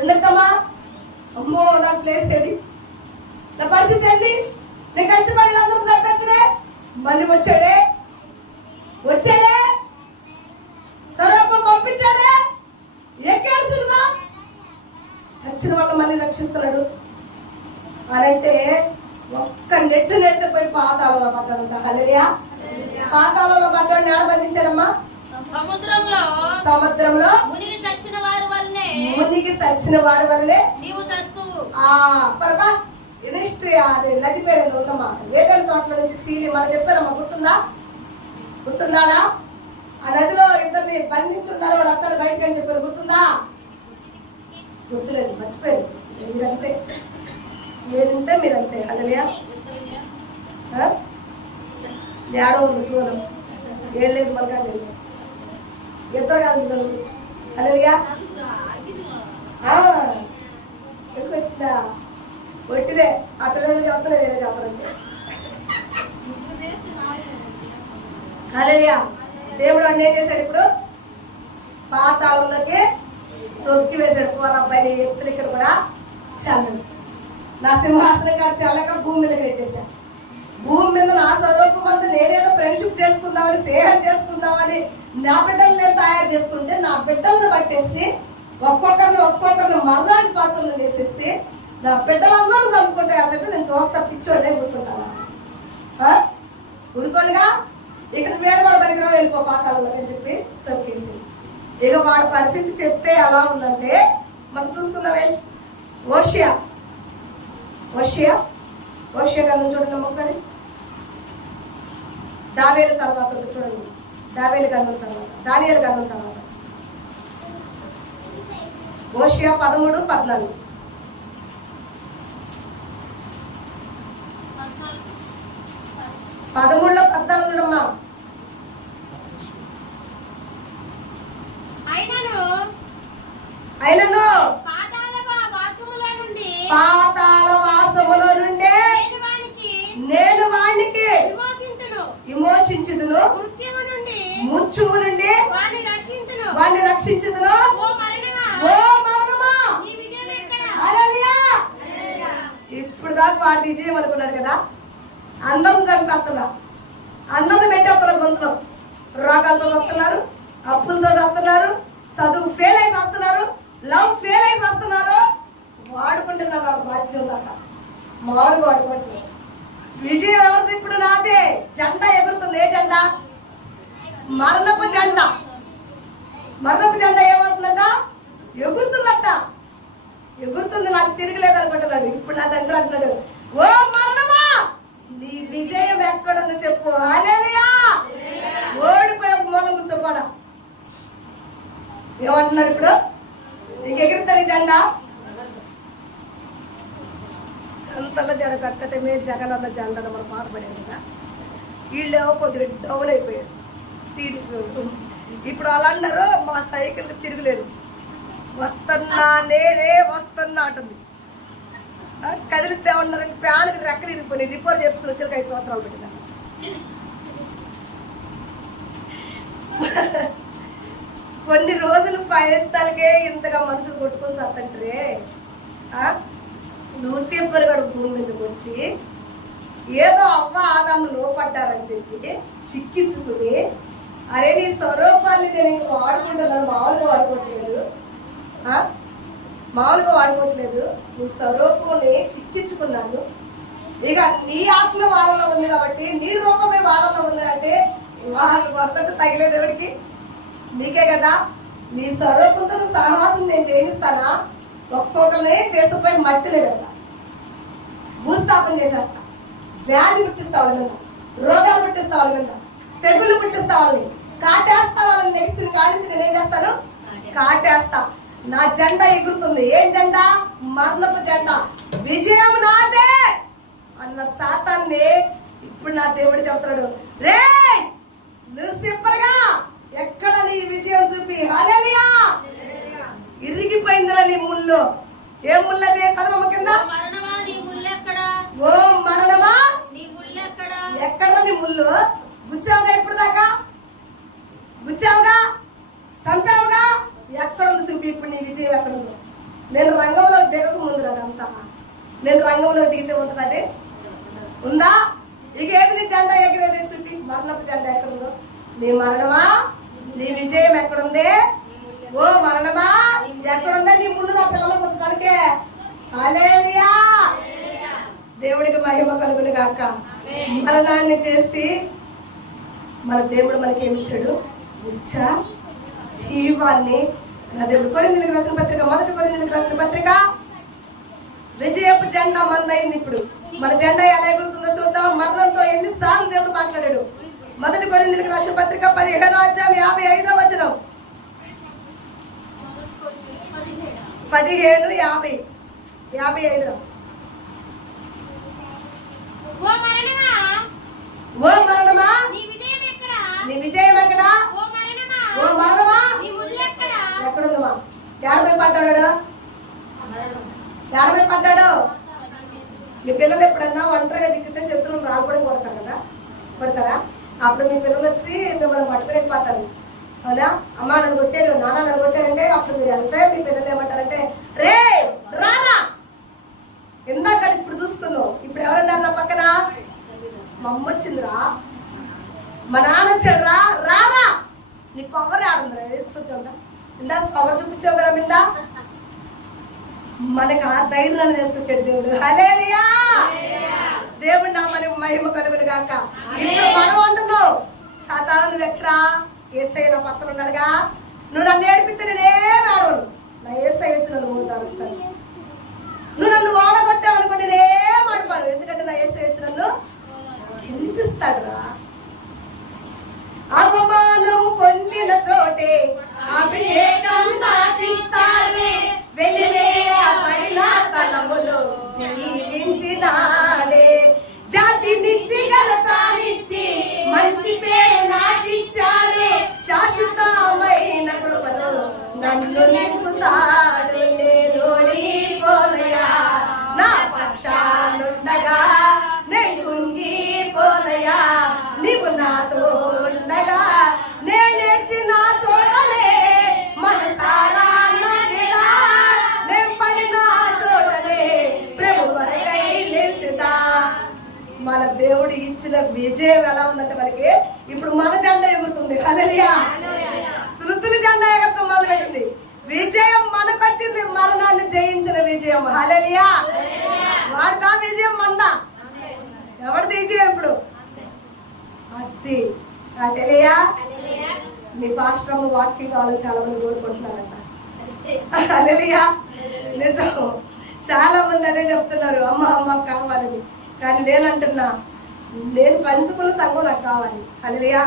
ఉండెత్తామా? అమ్మో నా ప్లేస్ ఏది, నా పరిస్థితి ఏంటి? నేను కష్టపడి అందరూ చంపేస్తే మళ్ళీ వచ్చాడే సర్వపం పంపించాడే, ఎక్కాడు సినిమా. చచ్చిన వల్ల మళ్ళీ రక్షిస్తున్నాడు అని అంటే ఒక్క నెట్టు నెడితే పోయి పాతాళంలో పడ్డాడంట. హల్లెలూయా. పాతాళంలో పడ్డాడు ఆడ బంధించాడమ్మా? సముద్రంలో మునిగి చచ్చిన వారి వల్లనే నీవు చచ్చువు. పరమా ఇనిస్ట్రీ అదే నది పేరు ఉందమ్మా. వేదన తోటల నుంచి సీలి మనం చెప్పారమ్మా, గుర్తుందాడా? ఆ నదిలో ఇద్దరిని బంధించున్నారు, వాడు అత్తను బయటకు అని చెప్పారు, గుర్తుందా? గుర్తులేదు, మర్చిపోయారు. మీరంతే, నేనుంటే మీరంతే. హల్లెలూయా. ఏడో ఉంది దూరం, ఏం లేదు మనకా లేదు, ఇద్దరు కాదు పిల్లలు. హల్లెలూయా. ఎందుకు వచ్చిందా? ఒట్టిదే. ఆ పిల్లలు చెప్తున్నా, నేనే చెప్పనంతే. హల్లెలూయా. దేవుడు అన్నీ ఏం చేశాడు? ఇప్పుడు పాతాళంలోకి తొక్కి వేశాడు. వాళ్ళ అబ్బాయిని ఎత్తులు ఇక్కడ కూడా చల్లండి. నా సింహాసనం కాడ చల్లక భూమి మీద పెట్టేశా. భూమి మీద నా స్వరూపం అంతా నేనేదో ఫ్రెండ్షిప్ చేసుకుందామని, స్నేహం చేసుకుందామని నా బిడ్డలు నేను తయారు చేసుకుంటే, నా బిడ్డలను పట్టేసి ఒక్కొక్కరిని మరణానికి పాత్రలు చేసేసి నా బిడ్డలందరూ చంపుకుంటే అందుకే నేను చూస్తా, పిచ్చోడే కూర్చుంటాను. ఊరుకోనిగా ఇక్కడ వేరు కూడా పనికిరా, వెళ్ళిపో పాతాలలో అని చెప్పి తొక్కేసి. ఇక వాడి పరిస్థితి చెప్తే ఎలా ఉందంటే మనం చూసుకుందామే. ఓషియా గంధం చూడండి ఒకసారి. దానియేలు తర్వాత చూడండి. దానియేలు గంధం తర్వాత, దానియేలు గంధం తర్వాత ఓషియా 13:14. పదమూడులో 14 చూడమ్మా. అయినను పాతాళ వాసములో నుండి నేను వానికి విమోచించుదును, మృత్యువు నుండి వాణ్ణి రక్షించుదును. ఓ మరణమా, హల్లెలూయా. ఇప్పుడు దాకా వాడి విజయం అనుకున్నాడు కదా. అందరం చంపేస్తున్నా, అందరిని పెట్టేస్తున్నారు గొంతులో. రోగాలతో వస్తున్నారు, అప్పులతో వస్తున్నారు, చదువు ఫెయిల్ అయి వస్తున్నారు, లవ్ ఫెయిల్ అయి వస్తున్నారు. వాడుకుంటున్నారు బాధ్యం దాకా, మామూలుగా వాడుకుంటున్నారు. విజయం ఎవరిది? ఇప్పుడు నాదే. జెండా ఎగురుతుంది. ఏ జెండా? మరణపు జెండా. మరణపు జెండా ఏమవుతుందట? ఎగురుతుందట. ఎగురుతుంది. నాకు తిరగలేదు అనుకుంటున్నాడు. ఇప్పుడు నా తండ్రి అంటున్నాడు, ఓ మరణమా, నీ విజయం ఎక్కడుందో చెప్పు. హల్లెలూయా. ఓడిపోయి ఒక మూలం కూర్చోపోడా. ఏమంటున్నాడు ఇప్పుడు? నీకు ఎగురుతుంది జెండా. అంతలా జడ కట్టటమే జగనన్న జెండా మనం పాటపడేది కదా. వీళ్ళేమో కొద్దిగా డౌన్ అయిపోయారు. టీడీపీ ఇప్పుడు వాళ్ళు అన్నారు, మా సైకిల్ తిరగలేదు, వస్తున్నా నేనే వస్తున్నా అంటుంది. కదిలితే ఉన్నారు, ఫ్యాన్కి రెక్కలు ఇరిగిపోయి రిపోర్ట్ చెప్పుకుని వచ్చి 5 సంవత్సరాలు పెట్టినా. కొన్ని రోజులు పైతలకే ఇంతగా మనసులు కొట్టుకొని చత్తంటే, నూతిపరుగడు భూమి మీదకి వచ్చి ఏదో అవ్వ ఆదాము లోపడ్డారని చెప్పి చిక్కించుకుని, అరే నీ స్వరూపాన్ని నేను ఇంక వాడుకుంటున్నాను, మామూలుగా వాడుకోవట్లేదు, నీ స్వరూపాన్ని చిక్కించుకున్నాను. ఇక నీ ఆత్మ వాళ్ళలో ఉంది కాబట్టి, నీ రూపమే వాళ్ళలో ఉంది అంటే వాళ్ళు కొరతట్టు తగిలే దేవుడికి నీకే కదా. నీ స్వరూపంతో సహవాసం నేను చేయిస్తానా? ఒక్కొక్కరిని దేశంపై మట్టిలో పెడతా, భూస్థాపన చేసేస్తా, వ్యాధి పుట్టిస్తా వాళ్ళ మీద, రోగాలు పుట్టిస్తా వాళ్ళ మీద, తెగులు పుట్టిస్తా వాళ్ళని, కాటేస్తా వాళ్ళని. లెగిసిన కాడించి నేనేం చేస్తాను? కాటేస్తా. నా జెండా ఎగురుతుంది. ఏం జెండా? మరణపు జెండా. విజయం నాదే అన్న సాతాన్ని ఇప్పుడు నా దేవుడు చెప్తాడు, రే లూసిఫర్గా ఎక్కడ నీ విజయం చూపి. హల్లెలూయా. ఇరిగిపోయిందిరా నీ ముళ్ళు. ఏ ముళ్ళదే? చదవమ్మ కింద. ఓ మరణమా, ఎక్కడ నీ ముళ్ళు? గుచ్చావుగా, ఇప్పుడు దాకా గుచ్చావుగా, చంపావుగా, ఎక్కడుంది చూపి ఇప్పుడు నీ విజయం ఎక్కడుందో. నేను రంగంలో దిగక ముందు అదంతా, నేను రంగంలో దిగితే ఉంటుంది అది ఉందా? ఇక ఏది నీ జెండా ఎగిరేది చూపి. మరణపు జెండా ఎక్కడుందో? నీ మరణమా, నీ విజయం ఎక్కడుంది? ఓ మరణమా ఎక్కడుందా? నీ ముళ్ళు నా పిల్లలకు వచ్చడానికే. హల్లెలూయా. దేవుడికి మహిమ కలుగును గాక. మరణాన్ని చేసి మన దేవుడు మనకి ఏమి ఇచ్చాడు? జీవాన్ని. నా దేవుడు కొరింథీయులకు రాసిన పత్రిక, 1 కొరింథీయులకు రాసిన పత్రిక, విజయపు జెండా మందైంది. ఇప్పుడు మన జెండా ఎలా ఎగురుతుందో చూద్దాం. మరణంతో ఎన్నిసార్లు దేవుడు మాట్లాడాడు. 1 కొరింథీయులకు రాసిన పత్రిక 15వ అధ్యాయం 55వ వచనం. 15:50 55. ఓ మరణమా నీ విజయం ఎక్కడా? ఓ మరణమా ఎక్కడుందమ్మా? ఏడపై పడ్డాడు, ఏడపై పడ్డాడు. మీ పిల్లలు ఎప్పుడన్నా ఒంటరిగా చిక్కితే శత్రువులు రాకూడదు కొడతారు కదా, కొడతారా? అప్పుడు మీ పిల్లలు వచ్చి మిమ్మల్ని పట్టుకుని వెళ్ళిపోతారు. అవునా? అమ్మ నన్ను కొట్టారు, నాన్న నన్ను కొట్టారంటే అప్పుడు మీరు వెళ్తే మీ పిల్లలు ఏమంటారంటే రే రారా. ఇందాక ఇప్పుడు చూసుకుందాం, ఇప్పుడు ఎవరున్నారు నా పక్కన? మా అమ్మ వచ్చిందిరా, మా నాన్న వచ్చాడు రా, రారా. నీ పవర్ ఆడుందిరా, చూద్దా ఇందాక పవర్ చూపించావు కదా మీద. మనకు ఆ ధైర్యాన్ని తీసుకొచ్చాడు దేవుడు. హల్లెలూయా. దేవుడు నా మనకి మహిమ కలుగును గాక. ఇప్పుడు మనం అంటున్నావు సాతాను నువ్వు ఎక్కడా? యేసయ్య నా పక్కన ఉన్నాడుగా, నువ్వు నన్ను ఏడిపిస్తే నేనేం ఆడవను. నా యేసయ్య వచ్చి నన్ను ఓదారుస్తాను. నువ్వు నన్ను ఓడగొట్టావనుకో నేనేం ఆడిపాను, ఎందుకంటే నా యేసయ్య వచ్చి నన్ను గెలిపిస్తాడురా. అవమానం పొందిన చోటే అభిషేకం నాకిస్తాడు, వెలివేయ పడిన స్థలములో దీవించినాడే. జాతినిచ్చి ఘనతనిచ్చి మంచి పేరు నాకిచ్చాడు, శాశ్వతమైన కృపలో నన్ను నింపుతాడు. నేను ఓడిపోనయా, నా పక్షానుండగా నేను కుంగిపోనయా. నీవు నాతో ఉండగా నేనేర్చిన చోటనే మనసారా నవ్వినా, నేను పడిన చోటనే ప్రభు కొరకై నిలిచుదా. మన దేవుడు ఇచ్చిన విజయం ఎలా ఉందంటే మనకి ఇప్పుడు మన జెండా ఎగురుతుంది. హల్లెలూయా. శృతుల జెండా ఎగరటం మొదలుపెట్టింది. విజయం మనకు వచ్చింది, మరణాన్ని జయించిన విజయం. హల్లెలూయా. వాడిదా విజయం, మందా ఎవరిది విజయం? ఇప్పుడు అది హల్లెలూయా. మీ పాస్టర్ వాక్యం కావాలని చాలా మంది కోరుకుంటున్నారంట. హల్లెలూయా. నిజం, చాలా మంది అదే చెప్తున్నారు, అమ్మ అమ్మ కావాలని. కానీ నేనంటున్నా, నేను పంచుకున్న సంఘం నాకు కావాలి. హల్లెలూయా.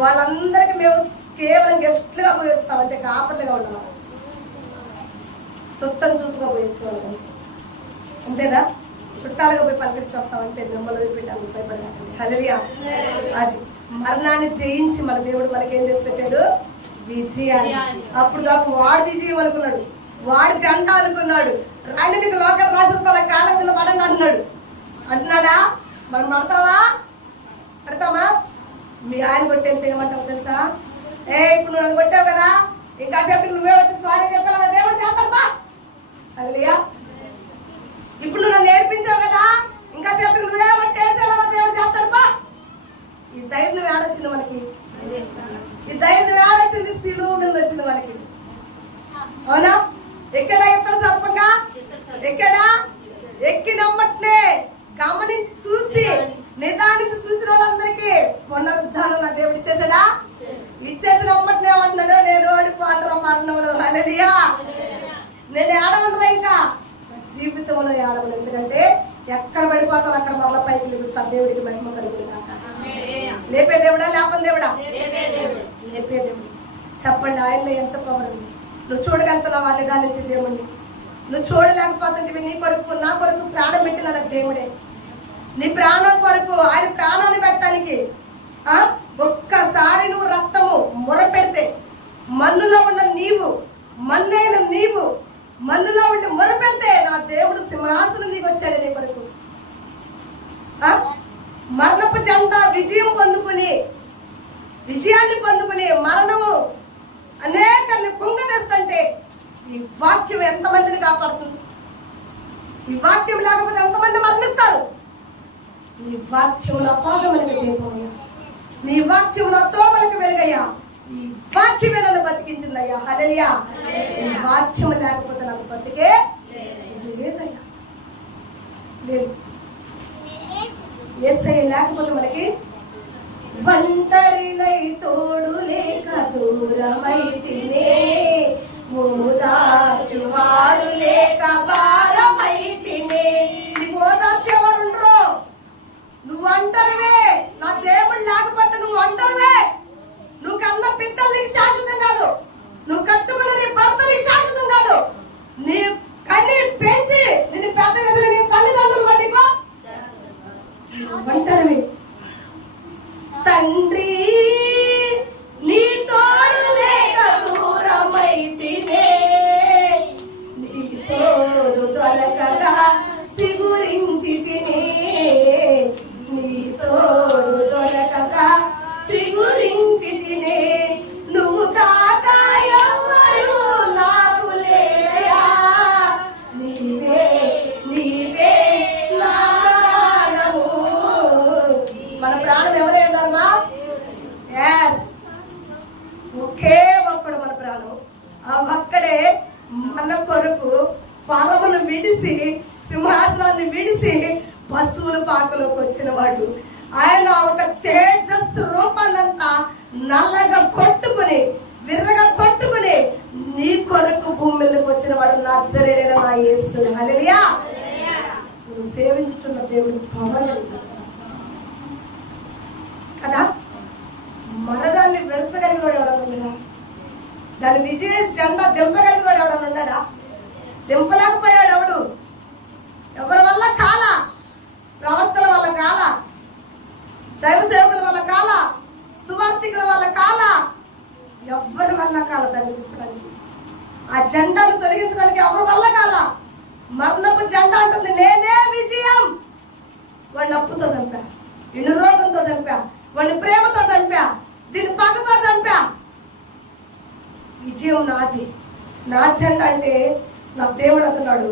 వాళ్ళందరికీ మేము కేవలం గిఫ్ట్లుగా పోయిస్తాం అంతే, కాపర్లుగా ఉన్నాం. చుట్టం చూపుగా పోయించేవాళ్ళం అంతేనా? చుట్టాలుగా పోయి పలకరించి వస్తాం అంతే, మిమ్మల్ని వదిలిపెట్టాము భయపడకండి. హల్లెలూయా. అది మరణాన్ని జయించి మన దేవుడు మనకేం చేసి పెట్టాడు? విజయాన్ని. అప్పుడు దాకా వాడి విజయం అనుకున్నాడు, వాడి జంట అనుకున్నాడు. రాండి మీకు లోకల్ రాసిన తన కాలం కింద పడంగా అంటున్నాడు. అంటున్నాడా? మనం పడతావా? పడతామా? మీ ఆయన కొట్టేంత ఏమంటావు తెలుసా? ఇప్పుడు నువ్వు కొట్టావు కదా, ఇంకాసేపు నువ్వే వచ్చి స్వారీ చెప్పాలా దేవుడు చేస్తాడు. హల్లెలూయా. ఇప్పుడు నువ్వు నన్ను నేర్పించావు కదా, ఇంకాసేపు నువ్వే వచ్చి చేసేలా దేవుడు చేస్తాడు. ఈ ధైర్యం ఏడొచ్చింది మనకి? ఈ ధైర్యం ఏడొచ్చింది? సిలువ మీద వచ్చింది మనకి. అవునా? ఎక్కడ ఎక్కడ సర్పంగా ఎక్కడా? ఎక్కినమ్మట్లే గమనించి చూసి నిదానించి చూసిన వాళ్ళందరికీ పునరుద్ధానం నా దేవుడు ఇచ్చేసాడా? ఇచ్చేసిన అమ్మట్లే ఏమంటున్నాడు? నేను ఓడిపోతాను మరణంలో. హల్లెలూయా. నేను ఏడవనురా, ఇంకా జీవితంలో ఏడవను. ఎందుకంటే ఎక్కడ పడిపోతాను అక్కడ మరలా పైకి లేపుతా. దేవుడికి మహిమ కలుగుతుంది కాక. లేపే దేవుడా, లేపని దేవుడా? లేపే దేవుడు. చెప్పండి, ఆయనలో ఎంత పవర్ ఉంది. నువ్వు చూడగలుగుతున్నావా నిదానించి దేవుణ్ణి? నువ్వు చూడలేకపోతుంటే నీ కొరకు నా కొరకు ప్రాణం పెట్టిన దేవుడే. నీ ప్రాణం కొరకు ఆయన ప్రాణాన్ని పెట్టడానికి ఒక్కసారి నువ్వు రక్తము మొరపెడితే, మన్నులో ఉన్న నీవు, మన్నైన నీవు మన్నులో ఉండి మొరపెడితే నా దేవుడు సింహాసనం దిగి వచ్చాడు నీ కొరకు. మరణపు జెండా విజయాన్ని పొందుకుని మరణము అనేకల్ని కుంగదీస్తుంటే ఈ వాక్యం ఎంతమందిని కాపాడుతుంది? ఈ వాక్యం లేకపోతే ఎంతమంది మరణిస్తారు? నీ వాక్యం నా పాదములకు దీపమయ్యా, నీ వాక్యం నా తోమలకు వెలుగయ్యా, ఈ వాక్యమే నన్ను బతికించిందయ్యా. హల్లెలూయా. ఈ వాక్యం లేకపోతే నాకు బతికే లేదయ్యా, లేదు. యేసయ్య లేకపోతే మనకి ఒంటరినై తోడు లేక దూరమైతినే, ఓదార్చువారు లేక భారమైతినే. నీకు ఓదార్చేవారు ఉండరు, నువ్వు ఒంటరివే. నా దేవుడు లేకపోతే నువ్వు ఒంటరివే. నువ్వు కన్న పిత్తలు నీకు శాశ్వతం కాదు, నువ్వు కట్టుకున్న నీ భర్త నీకు శాశ్వతం కాదు, మన కొరకు పరమును విడిసి, సింహాసనాన్ని విడిసి పశువుల పాకలోకి వచ్చిన వాడు. ఆయన ఒక తేజస్సు రూపాన్నంతా నల్లగా కొట్టుకుని, విర్రగా పట్టుకుని నీ కొరకు భూమి మీదకి వచ్చిన వాడు నజరేయుడైన నా యేసు. హల్లెలూయా. నువ్వు సేవించుతున్న దేవుడు పవర్ కదా. మరణాన్ని వెరసగలిగిన వాడు ఎవడన్నా ఉన్నాడా? దాన్ని విజయ జెండా దింపగలిగిన వాడు ఎవడన్నా ఉన్నాడా? దింపలేకపోయాడు ఎవడు. ఎవరి వల్ల కాల, ప్రవర్తన వల్ల కాల, దైవ సేవకుల వల్ల కాల, సువార్థికుల వల్ల కాల, ఎవరి వల్ల కాల. దాన్ని తిప్పడానికి, ఆ జెండాను తొలగించడానికి ఎవరి వల్ల కాల. మరణపు జెండా అంటుంది నేనే విజయం. వాడిని అప్పుతో చంపా, ఇన్ను రోగంతో చంపా, వాడిని ప్రేమతో చంపా, దీన్ని పగతో చంపా. విజయం నాది. నా జెండా అంటే నా దేవుడు అంటున్నాడు,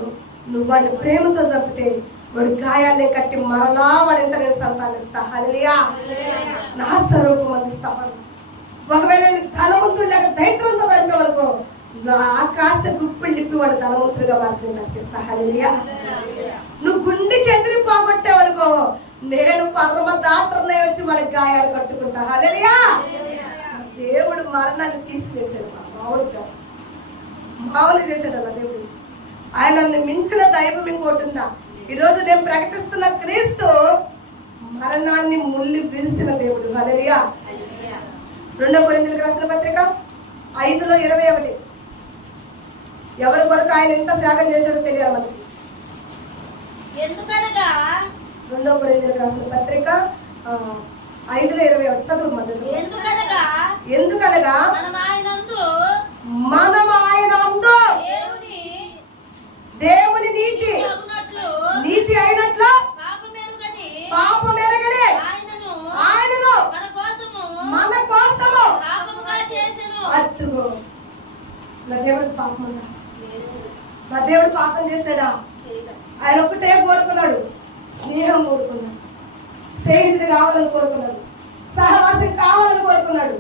నువ్వు వాడిని ప్రేమతో చంపితే వాడి గాయాల్ని కట్టి మరలా వాడింట నేను సంతానిస్తా. హల్లెలూయా. నా స్వరూపం అందిస్తా. ఒకవేళ నీకు ధనవంతుడు లేక దైత్రంతో చంపేవనుకో, నా ఆకాశ గుప్పిళ్ళు నిప్పి వాడు ధనవంతుడిగా మార్చి నడిపిస్తా. హల్లెలూయా. నువ్వు గుండె చెదిరి పోగొట్టావనుకో, నేను పరమ డాక్టర్నే వచ్చి వాళ్ళకి గాయాలు కట్టుకుంటా. హల్లెలూయా. దేవుడు మరణాన్ని తీసివేశాడు. మామూలు చేశాడు అన్న దేవుడు. ఆయనని మించిన దైవం ఇంకోటి ఉందా? ఈరోజు నేను ప్రకటిస్తున్న క్రీస్తు మరణాన్ని ముల్లి విరిసిన దేవుడు. హల్లెలూయా. 2 కొరింథీయులకు రాసిన పత్రిక 5:21. ఎవరి కొరకు ఆయన ఎంత త్యాగం చేశాడో తెలియాలి మనకి. 2 కొరింథీయులకు రాసిన పత్రిక 5:21 చదువు మొదలు. ఎందుకనగా మనం ఆయన అందు దేవుని నీతి అయినట్లు పాపం ఎరగని ఆయనను మన కోసము అద్దుగో. నా దేవుడికి పాపం ఉందా? నా దేవుడు పాపం చేశాడా? ఆయన ఒకటే కోరుకున్నాడు, స్నేహం కోరుకున్నాడు, స్నేహితుడు కావాలని కోరుకున్నాడు, సహవాసం కావాలని కోరుకున్నాడు.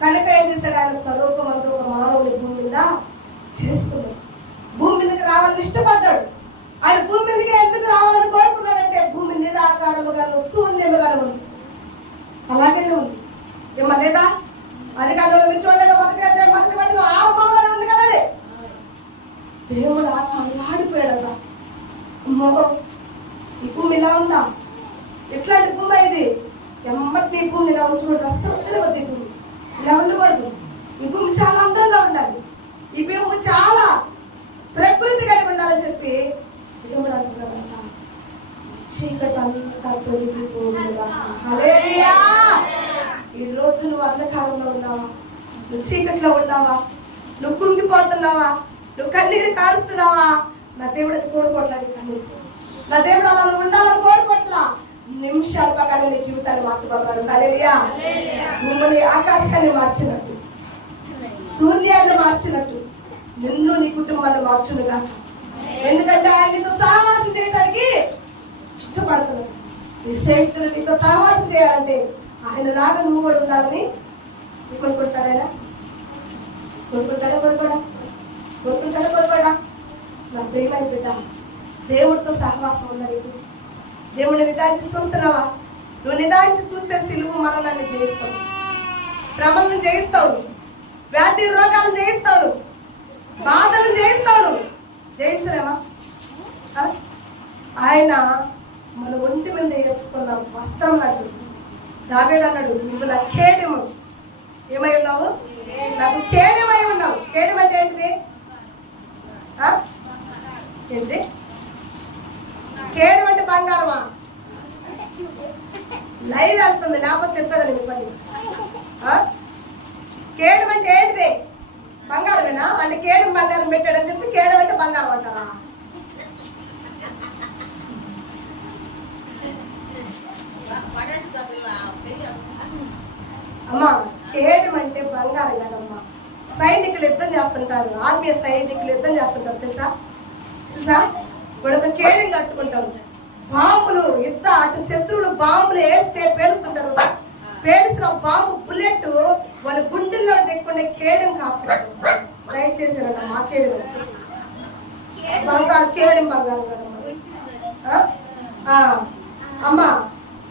కనుక ఏం చేశాడు? ఆయన స్వరూపం అంతా ఒక మానవుని భూమి మీద చేసుకున్నాడు. భూమి మీదకి రావాలని ఇష్టపడ్డాడు. ఆయన భూమి మీదకి ఎందుకు రావాలని కోరుకున్నాడంటే భూమి నిరాకారముగాను శూన్యముగాను ఉంది. అలాగే ఉంది. ఏమో లేదా? అది కానీ మీరు చూడలేదా? మొదటి వచ్చిన ఆత్మగానే ఉంది కదా. దేవుడు ఆత్మ ఆడిపోయాడట. ఈ భూమి ఇలా ఉందా? ఎట్లాంటి భూమి ఇది? ఎమ్మటి ఈ భూమి ఇలా ఉంచకూడదు. అసలు వద్దు. ఈ భూమి ఇలా ఉండకూడదు. ఈ భూమి చాలా అందంగా ఉండాలి. ఈ భూమి చాలా ప్రకృతి కలిగి ఉండాలని చెప్పి దేవుడు అంటున్నాడంట. చీకటి అంతా తొలగిపోయిందా? హల్లెలూయా. ఈ రోజు నువ్వు అంధకారంలో ఉన్నావా? నువ్వు చీకట్లో ఉన్నావా? నువ్వు కుంగిపోతున్నావా? నువ్వు కన్నీరు కారుస్తున్నావా? నా దేవుడు అది కోరుకోవట్లేదు. కన్నీరు నా దేవుడు అలా నువ్వు ఉండాలని కోరుకోవట్లా. నిమిషాల ప్రకారం నీ జీవితాన్ని మార్చబడతాడు. హల్లెలూయా. మిమ్మల్ని ఆకాశాన్ని మార్చినట్టు, సూర్యాన్ని మార్చినట్టు నిన్ను నీ కుటుంబాన్ని మార్చునుగా. ఎందుకంటే ఆయన నీతో సహవాసం చేయడానికి ఇష్టపడుతున్నాడు. నీ స్నేహితులు నీతో సహవాసం చేయాలంటే ఆయన లాగా నువ్వు కూడా ఉండాలని కోరుకుంటాడు. ఆయన కోరుకోడా? నా ప్రియమైన బిడ్డ, దేవుడితో సహవాసం ఉందా నీకు? దేవుడిని నిదానించి చూస్తున్నావా? నువ్వు నిదానించి చూస్తే సిలువు మరణాన్ని జయిస్తావు, శ్రమలను జయిస్తావు, వ్యాధి రోగాలను జయిస్తావు, బాధలను జయిస్తావు. జయించలేమా? ఆయన మన ఒంటి మీద వేసుకున్న వస్త్రం లాంటి. దావీదు అన్నాడు, నువ్వు నా కేడెము. ఏమై ఉన్నావు? నాకు కేడెమై ఉన్నావు. కేడెం అంటే ఏంటిది? ఏంటి కేడెం అంటే? బంగారమా? లైవ్ వెళ్తుంది, లేకపోతే చెప్పేదని మీ పని. కేడెం అంటే ఏంటిది? బంగారమేనా? అంటే కేడెం బంగారం పెట్టాడని చెప్పి కేడెం అంటే బంగారం అంటారా? అమ్మా, కేడెం అంటే బంగారం కదమ్మా. సైనికులు యుద్ధం చేస్తుంటారు, ఆర్మీ సైనికులు యుద్ధం చేస్తుంటారు. తెలుసా? ఇప్పుడు ఒక కేడెం కట్టుకుంటారు. బాంబులు యుద్ధ అటు శత్రువులు బాంబులు వేస్తే పేలుస్తుంటారు కదా. పేలిసిన బాంబు బుల్లెట్ వాళ్ళ గుండెల్లో దిక్కుండే కేడెం కాపాడుతుంది. లైట్ చేశారట మా కేడు బంగారు కేడు బంగారు కదమ్మా. అమ్మ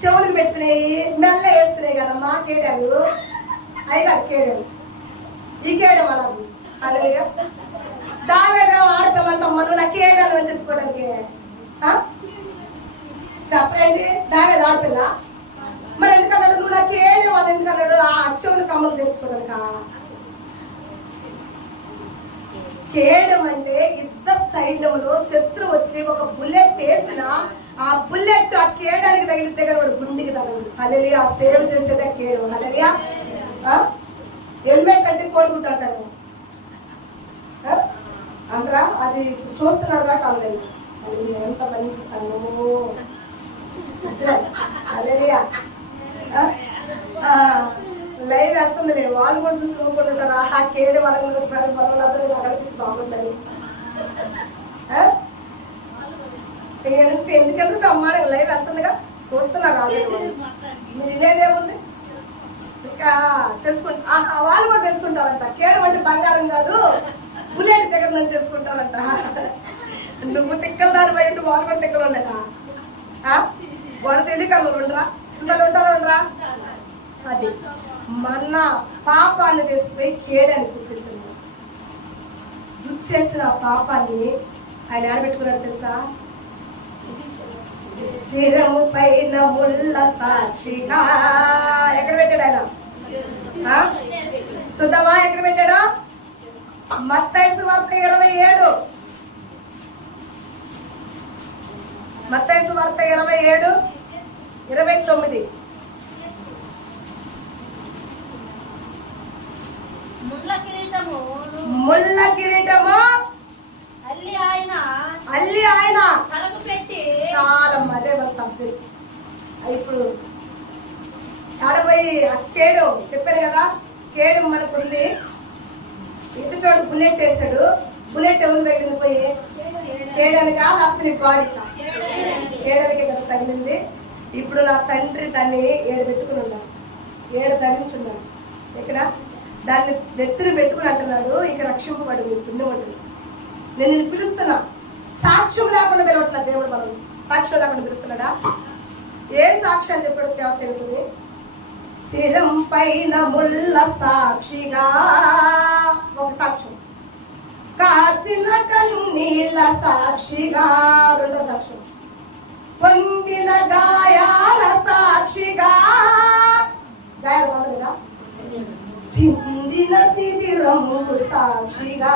చెవులకు పెట్టుకునేవి మెల్ల వేసుకునేవి కదమ్మా కేడాలు, అవి కాదు కేడాలు. ఈ కేడం అలా అలాగే దావేదేమో ఆడపిల్ల అంటామ్మా, నువ్వు నా కేడాలు అని చెప్పుకోవడానికి చెప్పలేండి. దావేది ఆడపిల్ల మరి ఎందుకన్నాడు, నువ్వు నాకు ఏడే వాళ్ళు ఎందుకన్నాడు, ఆ చెవులు కమ్మలు తెచ్చుకోవడానికా? కేడం అంటే యుద్ధ సైన్యంలో శత్రువు వచ్చి ఒక బుల్లెట్ వేసిన ఆ బుల్లెట్ ఆ కేడానికి తగిలితే కానీ వాడు గుండెకి తగలదు. హల్లెలూయా. సేవ చేసేదే కేడు. హల్లెలూయా. హెల్మెట్ అంటే కోరుకుంటారు అందరా, అది చూస్తున్నారు కాబట్టి అనలేదు. అది ఎంత పనిస్తాను. హల్లెలూయా. లైవ్ వెళ్తుంది, వాళ్ళు కూడా చూసుకుంటుంటారు. ఆ కేడు వాళ్ళకి ఒకసారి మనలందరూ అనిపించి బాగుంటుంది. ఎందుకంటే అమ్మాయి లైవ్ వెళ్తుందిగా చూస్తున్నారు. మీరు వినేదేముంది ఇంకా తెలుసుకుంటా, వాళ్ళు కూడా తెలుసుకుంటారంట. కేడు అంటే బంగారం కాదు, బుల్లెట్ దగ్గర తెలుసుకుంటారంట. నువ్వు తిక్కలు దాని బయట వాళ్ళు కూడా తిక్కలు ఉండేనా? వాళ్ళు తెలియకల్లో ఉండరా, చింతలు ఉంటారా ఉండరా? అది మన పాపాన్ని వేసిపోయి కేడానికి వచ్చేసింది. గుర్చేసిన ఆ పాపాన్ని ఆయన ఆడబెట్టుకున్నాడు తెలుసా? శిరము పైన ముళ్ళ సాక్షిగా. ఎక్కడ పెట్టాడు ఆయన? సుధమా ఎక్కడ పెట్టాడు? మత్తయి సువార్త 27. మత్తయి సువార్త 27:29. ముళ్ళ కిరీటము అల్లి ఆయన చాలా మదే సబ్జెక్ట్. ఇప్పుడు ఆడపోయి కేడు చెప్పాను కదా, కేడు మనకు ఉంది. ఎదుటోడు బుల్లెట్ వేస్తాడు, బుల్లెట్ ఎవరు తగిలింది పోయి కేడనికా లేకపోతే నీ బాడీకా? కేడలకి కదా తగిలింది. ఇప్పుడు నా తండ్రి దాన్ని 7 పెట్టుకుని ఉన్నాడు, 7 ధరించున్నాడు. ఇక్కడ దాన్ని నెత్తిని పెట్టుకుని అంటున్నాడు, ఇక రక్షింపబడు మీరు పుణ్యం ఉంటుంది. నేను నిన్ను పిలుస్తున్నా, సాక్ష్యం లేకుండా పిలవట్లా దేవుడు. మనం సాక్ష్యం లేకుండా పిలుస్తున్నాడా? ఏం సాక్ష్యాలు చెప్పాడు తెలుస్తుంది. శిరం పైన ముళ్ళ సాక్షిగా ఒక సాక్ష్యం, కాచిన కన్నీళ్ళ సాక్షిగా రెండో సాక్ష్యం, పొందిన గాయాల సాక్షిగా, గాయాలు పొందలేదా? చిందిన శిథిరముకు సాక్షిగా,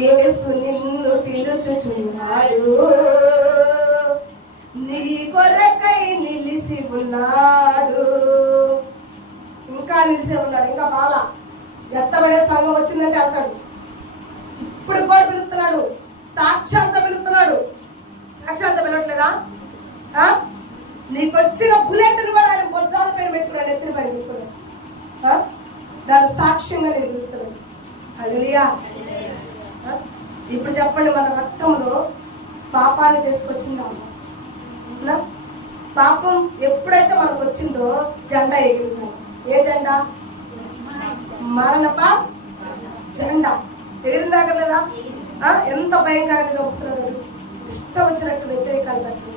యేసు నిన్ను పిలుచుచున్నాడు, నీ కొరకై నిలిసి ఉన్నాడు. ఇంకా నిలిసి ఉన్నాడు, ఇంకా బాల ఎత్తబడే సంఘం వచ్చిందంటే వెళ్తాడు. ఇప్పుడు కూడా పిలుస్తున్నాడు, సాక్ష్యాలతో పిలుస్తున్నాడు. సాక్ష్యాలతో పిలవట్లేదా? నీకు వచ్చిన బుల్లెట్ని కూడా ఆయన బొజ్జాల పైన పెట్టుకున్నాడు, ఎత్తిన పైన పెట్టుకున్నాడు. దాని సాక్ష్యంగా నేను పిలుస్తున్నాడు. హల్లెలూయా. ఇప్పుడు చెప్పండి, మన రక్తంలో పాపాన్ని తీసుకొచ్చిందా? పాపం ఎప్పుడైతే మనకు వచ్చిందో జెండా ఎగిరిందా? ఏ జెండా? మరణప జెండా ఎగిరిందాక లేదా? ఎంత భయంకరంగా చెబుతున్నాడు. ఇష్టం వచ్చినట్టు వ్యతిరేకాలు పెట్టరు,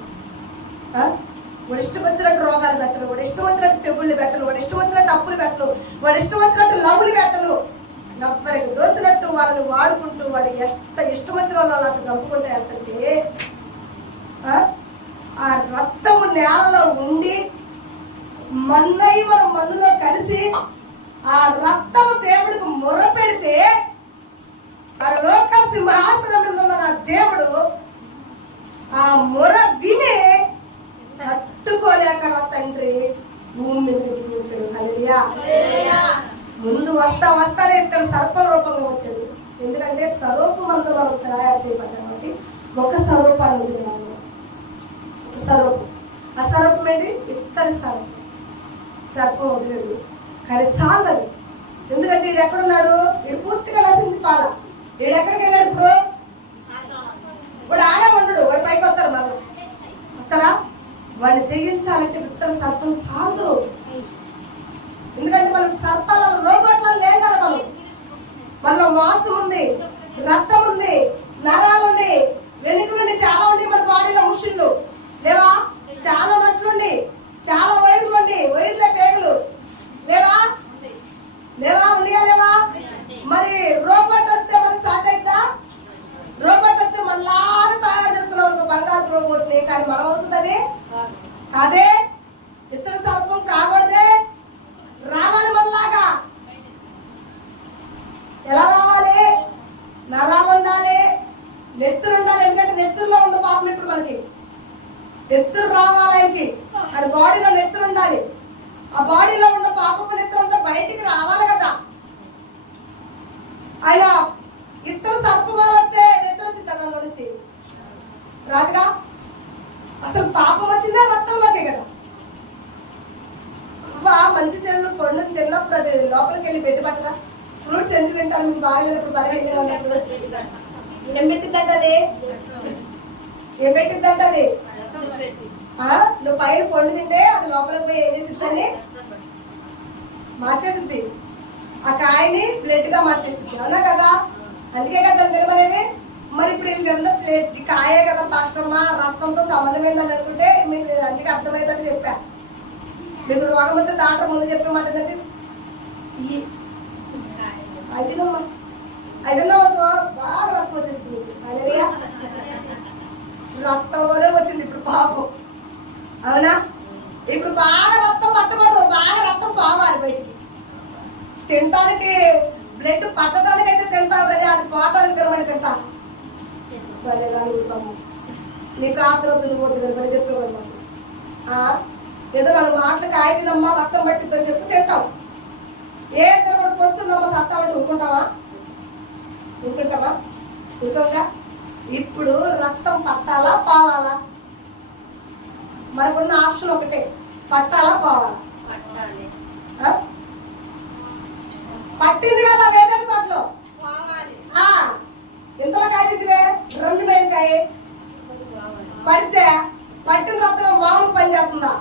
వాడు ఇష్టం వచ్చినట్టు రోగాలు పెట్టరు, వాడు ఇష్టం వచ్చినట్టు తెగుళ్ళు పెట్టరు, వాడు ఇష్టం వచ్చినట్టు అప్పులు పెట్టరు, వాడు ఇష్టం వచ్చినట్టు లవ్వులు పెట్టరు. ఎవరికి దోసినట్టు వాళ్ళని వాడుకుంటూ వాడు ఇష్టం వచ్చిన వాళ్ళు అలా చంపుకుంటే వెళ్తుంటే ఆ రక్తము నేలలో ఉండి మన్నై మన మన్నులో కలిసి ఆ రక్తము దేవుడికి మొర పెడితే పరలోక సింహాసనం మీద ఉన్న నా దేవుడు ఆ మొర విని తట్టుకోలేక నా తండ్రి భూమి మీద దిగించాడు. హల్లెలూయా. ముందు వస్తానే ఇతను సర్ప రూపంగా వచ్చాడు. ఎందుకంటే స్వరూపమంతా మనం తయారు చేయబడ్డాం కాబట్టి ఒక స్వరూపాన్ని వదిలినాము. స్వరూపం, ఆ స్వరూపం ఏంటి? ఇత్తడి స్వరూపం. సర్పం వదిలేడు కానీ చాలదు. ఎందుకంటే వీడు ఎక్కడున్నాడు? వీడు పూర్తిగా నశించిపాల. వీడు ఎక్కడికి వెళ్ళాడు? ఇప్పుడు ఆడే ఉండడు, వాడు పైకి వస్తాడు. మళ్ళీ వస్తాడా? వాడిని జయించాలంటే ఇత్తడి సర్పం చాలదు. ఎందుకంటే మనం సర్పాల రోబోట్లలో లేం కదా. మనం మనలో మాంసం ఉంది, రక్తం ఉంది, నరాలు ఉంది, వెనుకలుండి చాలా ఉండి మన బాడీలో ముషుళ్ళు లేవా, చాలా నట్లుండి, చాలా వైర్లు ఉండి, వైర్లే పేగులు లేవా లేవా ఉన్నాయా లేవా? మరి రోబోట్ వస్తే మనకి స్టార్ట్ అవుతుందా? రోబోట్ వస్తే మళ్ళాగా తయారు చేసుకున్నాం అనుకో బంగారు రోబోట్ ని, కానీ మనం అవుతుంది అది కాదే. ఇతర సర్పం కాకూడదే, రావాలి మనలాగా. ఎలా రావాలి? నరాలు ఉండాలి, నెత్తురు ఉండాలి. ఎందుకంటే నెత్తురులో ఉంది పాపం ఇప్పుడు మనకి. నెత్తురు రావాలి ఆయనకి, అది బాడీలో నెత్తురు ఉండాలి. ఆ బాడీలో ఉన్న పాపపు నెత్తురు అంతా బయటికి రావాలి కదా. ఆయన ఇతర సర్పం వస్తే నెత్తురు వచ్చింది దానిలో నుంచి రాదుగా. అసలు పాపం వచ్చిందా రక్తంలోకే కదా. మంచి చెడులు పండు తిన్నప్పుడు అది లోపలికి వెళ్ళి పెట్టి పట్టదా? ఫ్రూట్స్ ఎందుకు తింటారు? మీకు బాగాలేనప్పుడు బలహీనంగా ఉన్నప్పుడు ఏం పెట్టిద్దంట అది? ఏం పెట్టిద్దంట అది? నువ్వు పైన పండు తింటే అది లోపలికి పోయి ఏం చేసిద్దని మార్చేసిద్ది. ఆ కాయని బ్లడ్ గా మార్చేసిద్ది, అవునా కదా? అందుకే కదా దాన్ని తినమనేది. మరి ఇప్పుడు వీళ్ళంతా ప్లేట్ కాయే కదా పాస్టమ్మా, రక్తంతో సంబంధం ఏందని అనుకుంటే మీరు అందుకే అర్థమవుతుందని చెప్పా. మీకు రోగం వస్తే డాక్టర్ ముందు చెప్పేమంటుందంటే అయితేనమ్మా అయితేనా వరకు బాగా రక్తం వచ్చేసింది. అదేగా రక్తంలోనే వచ్చింది ఇప్పుడు పాపం, అవునా? ఇప్పుడు బాగా రక్తం పట్టకూడదు, బాగా రక్తం పోవాలి బయటికి. తినటానికి బ్లడ్ పట్టడానికి అయితే తింటావు కానీ అది పోవటానికి తినమని తింటా నీ ప్రార్థన తినబోతుంది కానీ చెప్పేవారు మాకు. ఏదో 4 మాటలు కాయ తినమ్మా రక్తం పట్టిద్దని చెప్పి తింటాం. ఏ తినబడి పోస్తున్నామ్మా సత్తామంటే ఊరుకుంటావా? ఊరుకోగా. ఇప్పుడు రక్తం పట్టాలా పోవాలా? మనకున్న ఆప్షన్ ఒకటే, పట్టాలా పోవాలా? పట్టింది కదా వేదన తోటలో ఇంతలో కాయ తింటే 2 మేనకాయ పడితే పట్టిన రక్తం మామూలు పని చేస్తుందా?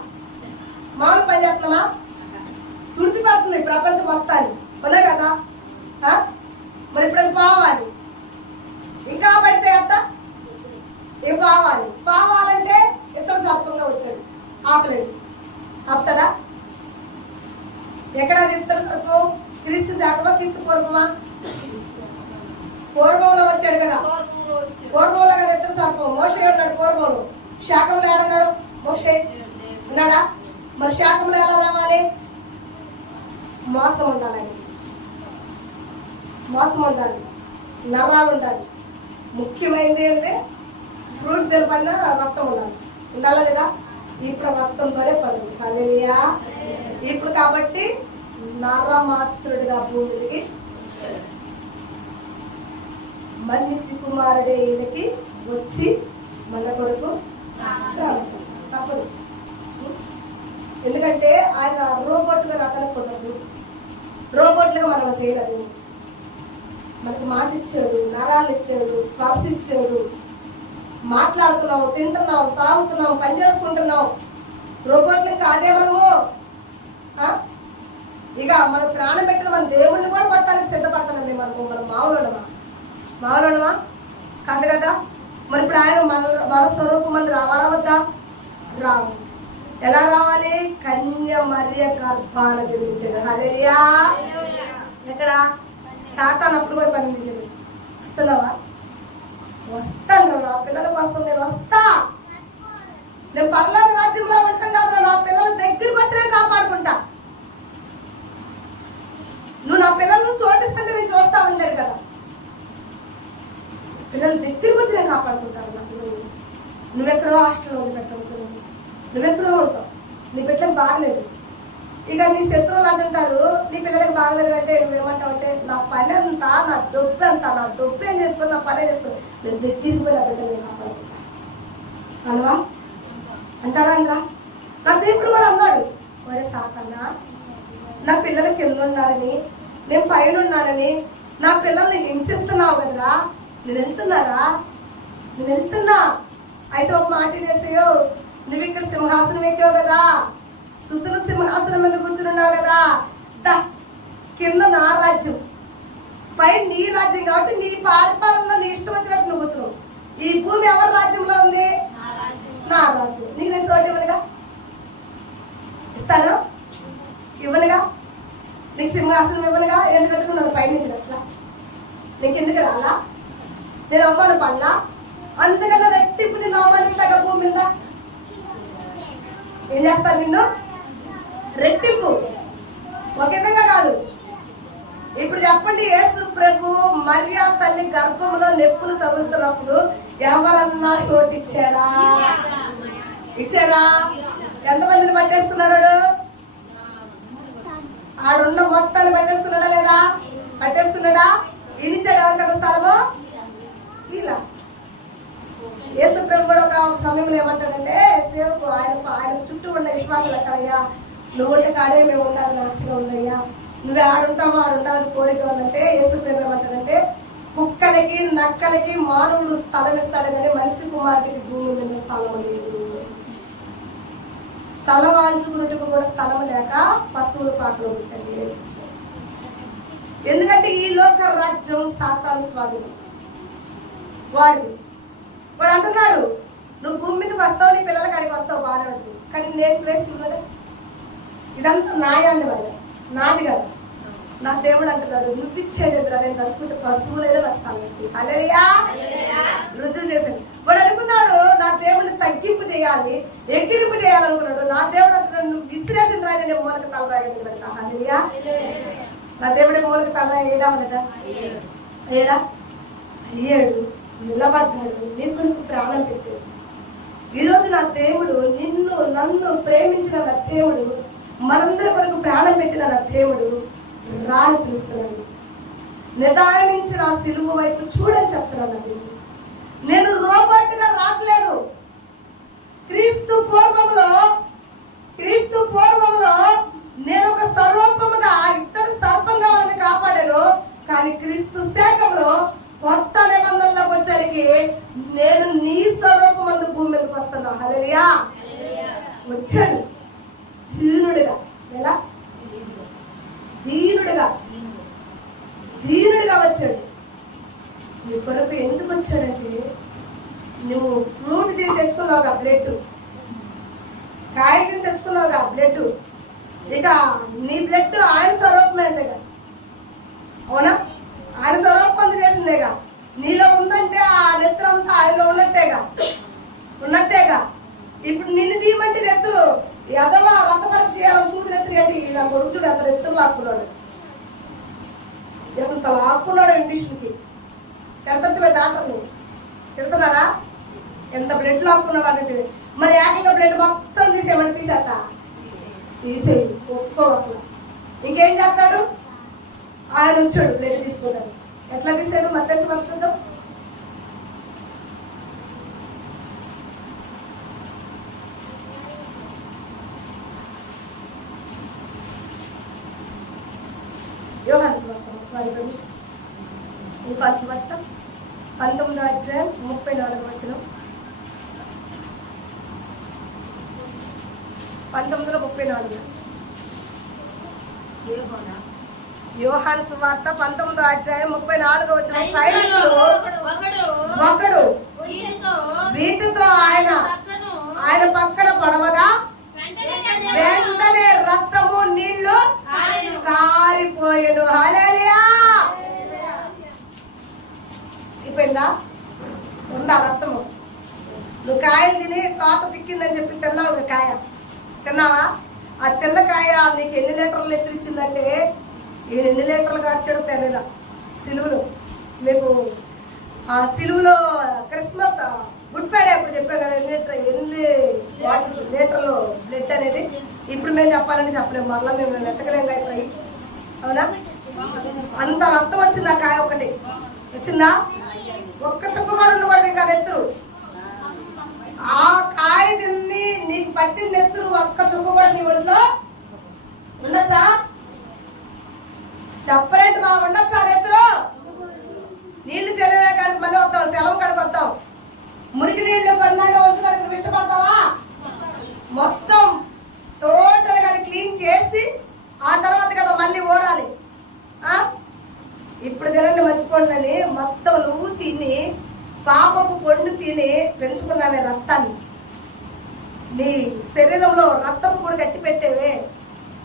మామూలు పని చేస్తున్నా తుడిచి పెడుతుంది ప్రపంచం మొత్తాన్ని, అవునా కదా? మరి ఇప్పుడు అది పోవాలి, ఇంకా పడితే అట్ట ఏం పోవాలంటే ఇతర సర్పంగా వచ్చాడు, ఆపలేడు. ఆపుతాడా? ఎక్కడ అది ఇతర సర్పం? క్రీస్తు శాఖమా క్రీస్తు పూర్వమా? పూర్వంలో వచ్చాడు కదా, పూర్వంలో కదా ఇతర సర్పం. మోషే ఉన్నాడు పూర్వంలో, శాఖంలో ఏడన్నాడు? మోషే ఉన్నాడా? మరి శాఖంలో ఎలా రావాలి? మోసం ఉండాలి, మోసం ఉండాలి, నరాలు ఉండాలి. ముఖ్యమైనది ఏంటి? ఫ్రూట్ తినపడినా రక్తం ఉండాలి, ఉండాలా లేదా? ఇప్పుడు రక్తంతోనే పడింది. హల్లెలూయా. ఇప్పుడు కాబట్టి నరమాత్రుడిగా భూమికి మనిషి కుమారుడే ఈయనకి వచ్చి మన కొరకు తప్పదు. ఎందుకంటే ఆయన రోబోట్గా రావడానికి కుదరదు, రోబోట్లుగా మనం చేయలేదు. మనకు మాట ఇచ్చాడు, నరాలు ఇచ్చాడు, స్పర్శ ఇచ్చాడు, మాట్లాడుతున్నాం, తింటున్నాం, తాగుతున్నాం, పని చేసుకుంటున్నాం. రోబోట్లు కాదే మనము. ఇక మన ప్రాణం పెట్టిన మన దేవుణ్ణి కూడా కొట్టడానికి సిద్ధపడతాం. మనం మామూలుమా కాదు కదా. మరి ఇప్పుడు ఆయన మన స్వరూపం మంది రావాలా వద్దా? రావు. ఎలా రావాలి? కన్య మరియ గర్భాన జన్మించాడు. హల్లెలూయా. ఎక్కడ? సాతాను అప్పుడు కూడా పనిచేసాడు. వస్తున్నావా? వస్తాను, నా పిల్లలకు వస్తాను, నేను వస్తా. నేను పరలోక రాజ్యంలో ఉంటాం కదా, నా పిల్లల దగ్గరికి వచ్చినా కాపాడుకుంటా. నువ్వు నా పిల్లలను శోధిస్తుంటే నేను చూస్తా ఉండలేదు కదా. పిల్లల దగ్గరికి వచ్చి నేను కాపాడుకుంటాను. నా పిల్లలు నువ్వెక్కడో హాస్టల్లో వదిలిపెట్టావు, నువ్వెక్కడో ఉంటావు, నీ బిడ్డలకు బాగలేదు. ఇక నీ శత్రువులు అంటుంటారు నీ పిల్లలకు బాగలేదు అంటే నువ్వేమంటావు అంటే నా పని అంతా, నా డబ్బు అంతా, నా డబ్బు ఏం చేసుకొని నా పనే చేసుకొని నేను దగ్గరికి పోయి నా బిడ్డలు కాపాడుకుంటా అనవా? అంటారా? అనరా? నా దేవుడు కూడా అన్నాడు, ఒరే సాతానా, నా పిల్లలు కింద ఉన్నారని, నేను పైన ఉన్నానని నా పిల్లల్ని హింసిస్తున్నావు కదరా, నేను వెళ్తున్నా. అయితే ఒక మాట చేసాయో, నువ్వు ఇక్కడ సింహాసనం ఎక్కావు కదా, సుతుల సింహాసనం మీద కూర్చున్నావు కదా, కింద నా రాజ్యం, పై నీ రాజ్యం కాబట్టి నీ పరిపాలనలో నీ ఇష్టం వచ్చినట్టు నువ్వు కూర్చున్నావు. ఈ భూమి ఎవరి రాజ్యంలో ఉంది? నా రాజ్యం. నీకు నేను చోటు ఇవ్వనుగా, ఇస్తాను ఇవ్వనుగా, నీకు సింహాసనం ఇవ్వనుగా. ఎందుకంటే నన్ను పైనుంచి అట్లా నీకు ఎందుకు రాలా? నేను అవ్వాలి పళ్ళ అంతకన్నా రెట్టింపు నేను అవ్వాలి భూమి మీద. ఏం చేస్తాను? నిన్ను రెట్టింపు, ఒక విధంగా కాదు. ఇప్పుడు చెప్పండి, యేసు ప్రభు మరియా తల్లి గర్భంలో నొప్పులు తగులుతున్నప్పుడు ఎవరన్నా చోటు ఇచ్చారా? ఇచ్చారా? ఎంతమందిని పట్టేసుకున్నాడు? ఆడున్న మొత్తాన్ని పట్టేసుకున్నాడా లేదా? పట్టేసుకున్నాడా? ఇనిచ్చాడు ఎవరికన్నా స్థలము? ఇలా యేసు ప్రభు కూడా ఒక సమయంలో ఏమంటాడంటే, సేవకు ఆయన చుట్టూ ఉన్న విశ్వాసాలు అక్కడయ్యా, నువ్వు ఉంటే కాడే మేము ఉండాలని ఆశగా ఉందయ్యా, నువ్వు ఆడుంటావో ఆడుండాలని కోరిక ఉందంటే యేసు ప్రభు ఏమంటాడంటే, కుక్కలకి నక్కలకి మానవుడు స్థలం ఇస్తాడు కానీ మనిషి కుమారుడికి భూమి మీద స్థలం లేదు. తల వాల్చుకున్నట్టుకు కూడా స్థలం లేక పశువులు పాకలో పెట్టండి. ఎందుకంటే ఈ లోక రాజ్యం సాతాను స్వాధీనం వాడిది. వాడు అంటున్నాడు, నువ్వు భూమి మీదకి వస్తావు, నీ పిల్లల కాడికి వస్తావు, బాగానే ఉంటుంది, కానీ నేను ప్లేస్ ఇవ్వదా? ఇదంతా నాయాన్ని వాడు, నాది కదా. నా దేవుడు అంటున్నాడు, నువ్వు ఇచ్చేది ఎదురా, నేను తలుచుకుంటే పశువులైనా నాకు స్థలం పెట్టి హల్లెలూయా రుజువు చేశాడు. వాడు అనుకున్నాడు నా దేవుడిని తగ్గింపు చేయాలి, ఎక్కిరింపు చేయాలనుకున్నాడు. నా దేవుడు అంటున్నాడు, నువ్వు విసిరేసిన రాయి నేను మూలక తలరాయి పెడతా. హల్లెలూయా. నా దేవుడే మూలక తలరాయి వేయడం లేదా? అయ్యాడా? అయ్యాడు, నిలబడ్డాడు, నీ కొరకు ప్రాణం పెట్టాడు. ఈరోజు నా దేవుడు నిన్ను నన్ను ప్రేమించిన నా దేవుడు, మనందరి కొరకు ప్రాణం పెట్టిన నా దేవుడు రాని పిలుస్తున్నాడు. నిదానించి నా సిలువ వైపు చూడని చెప్తున్నాను. నేను రోబోట్గా రావట్లేదు. క్రీస్తు పూర్వంలో నేను ఒక స్వరూపముగా ఇద్దరు సర్పంగా వాళ్ళని కాపాడాను. కానీ క్రీస్తు శేఖంలో కొత్త నిబంధనలకు వచ్చేసరికి నేను నీ స్వరూపం అందు భూమి మీదకి వస్తున్నా. హల్లెలూయా. వచ్చాడు దీనుడిగా. ఎలా? దీనుడిగా వచ్చాడు. నీ కొరకు ఎందుకు వచ్చాడంటే, నువ్వు ఫ్రూట్ తెచ్చుకున్నావుగా, బ్లడ్ కాయ కింద తెచ్చుకున్నావుగా బ్లడ్, ఇక నీ బ్లడ్ ఆయన స్వరూపమైందిగా. అవునా? ఆయన స్వరూపం చేసిందేగా. నీలో ఉందంటే ఆ నెత్తురంతా ఆయనలో ఉన్నట్టేగా. ఇప్పుడు నిన్ను తీయమంటే నెత్తురు ఎదవా రక్త పరీక్ష చేయాలని సూది నెత్తురు ఏంటి? నా కొడుకుడు ఎంత నెత్తురు లాక్కున్నాడు, ఎంత లాక్కున్నాడు ఇండిషన్కి. తిడతట్టువే డాక్టర్ని తిడుతున్నారా? ఎంత బ్లడ్ లాక్కున్నాడు అంటే, మరి ఏకంగా బ్లడ్ మొత్తం తీసేయమని తీసేస్తా? తీసేయి, ఒప్పుకోడు అసలు. ఇంకేం చేస్తాడు? ఆయన వచ్చాడు బ్లడ్ తీసుకుంటాడు. ఎట్లా తీసాడు? మత్తయి వార్త చూద్దాం. యోహాను సువార్త 19వ అధ్యాయం 34వ వచనం. 19:34. యోహాను సువార్త 19వ అధ్యాయం 34వ వచనం. సైనికులు ఒకడు వీటితో ఆయన పక్కన పడవగా వెంటనే రక్తము నీళ్లు కారిపోయాడు. హల్లెలూయా. అయిపోయిందా? ఉందా రక్తము? నువ్వు కాయలు తిని తోట తిక్కిందని చెప్పి తిన్నావు. కాయ తిన్నావా? ఆ తిన్న కాయ నీకు ఎన్ని లీటర్లు ఎత్తిరిచ్చిందంటే, ఈయన ఎన్ని లీటర్లు కార్చాడో తెలియదా? సిలువలో మీకు ఆ సిలువలో క్రిస్మస్ గుడ్ ఫ్రైడే అప్పుడు చెప్పాం కదా, ఎన్ని లీటర్లు బ్లడ్ అనేది. ఇప్పుడు మేము చెప్పాలని చెప్పలేము, మళ్ళీ మేము వెతకలేం అయిపోయి. అవునా? అంత రక్తం వచ్చింది ఆ కాయ ఒకటి. వచ్చిందా? ఒక్క చుక్క కూడా ఉండకూడదు ఇంకా నెత్తురు. ఆ కాయ తిని నీకు పట్టిన నెత్తురు ఒక్క చుక్క కూడా నీ ఒంట్లో ఉండొచ్చా? చెప్పరేంటి మా ఉండొచ్చా నెత్తురు? నీళ్లు చెలవే కాడికి మళ్ళీ వస్తావు, సెలవు కాడికి వస్తావు. మురికి నీళ్లు కొన్నాగా ఉంచడానికి నువ్వు ఇష్టపడతావా? మొత్తం టోటల్ గా క్లీన్ చేసి ఆ తర్వాత కదా మళ్ళీ ఊరాలి. ఇప్పుడు తినండి మంచి పండ్లని మొత్తం నువ్వు తిని పాపపు పండు తిని పెంచుకున్నావే రక్తాన్ని. నీ శరీరంలో రక్తపు కూడా కట్టి పెట్టేవే,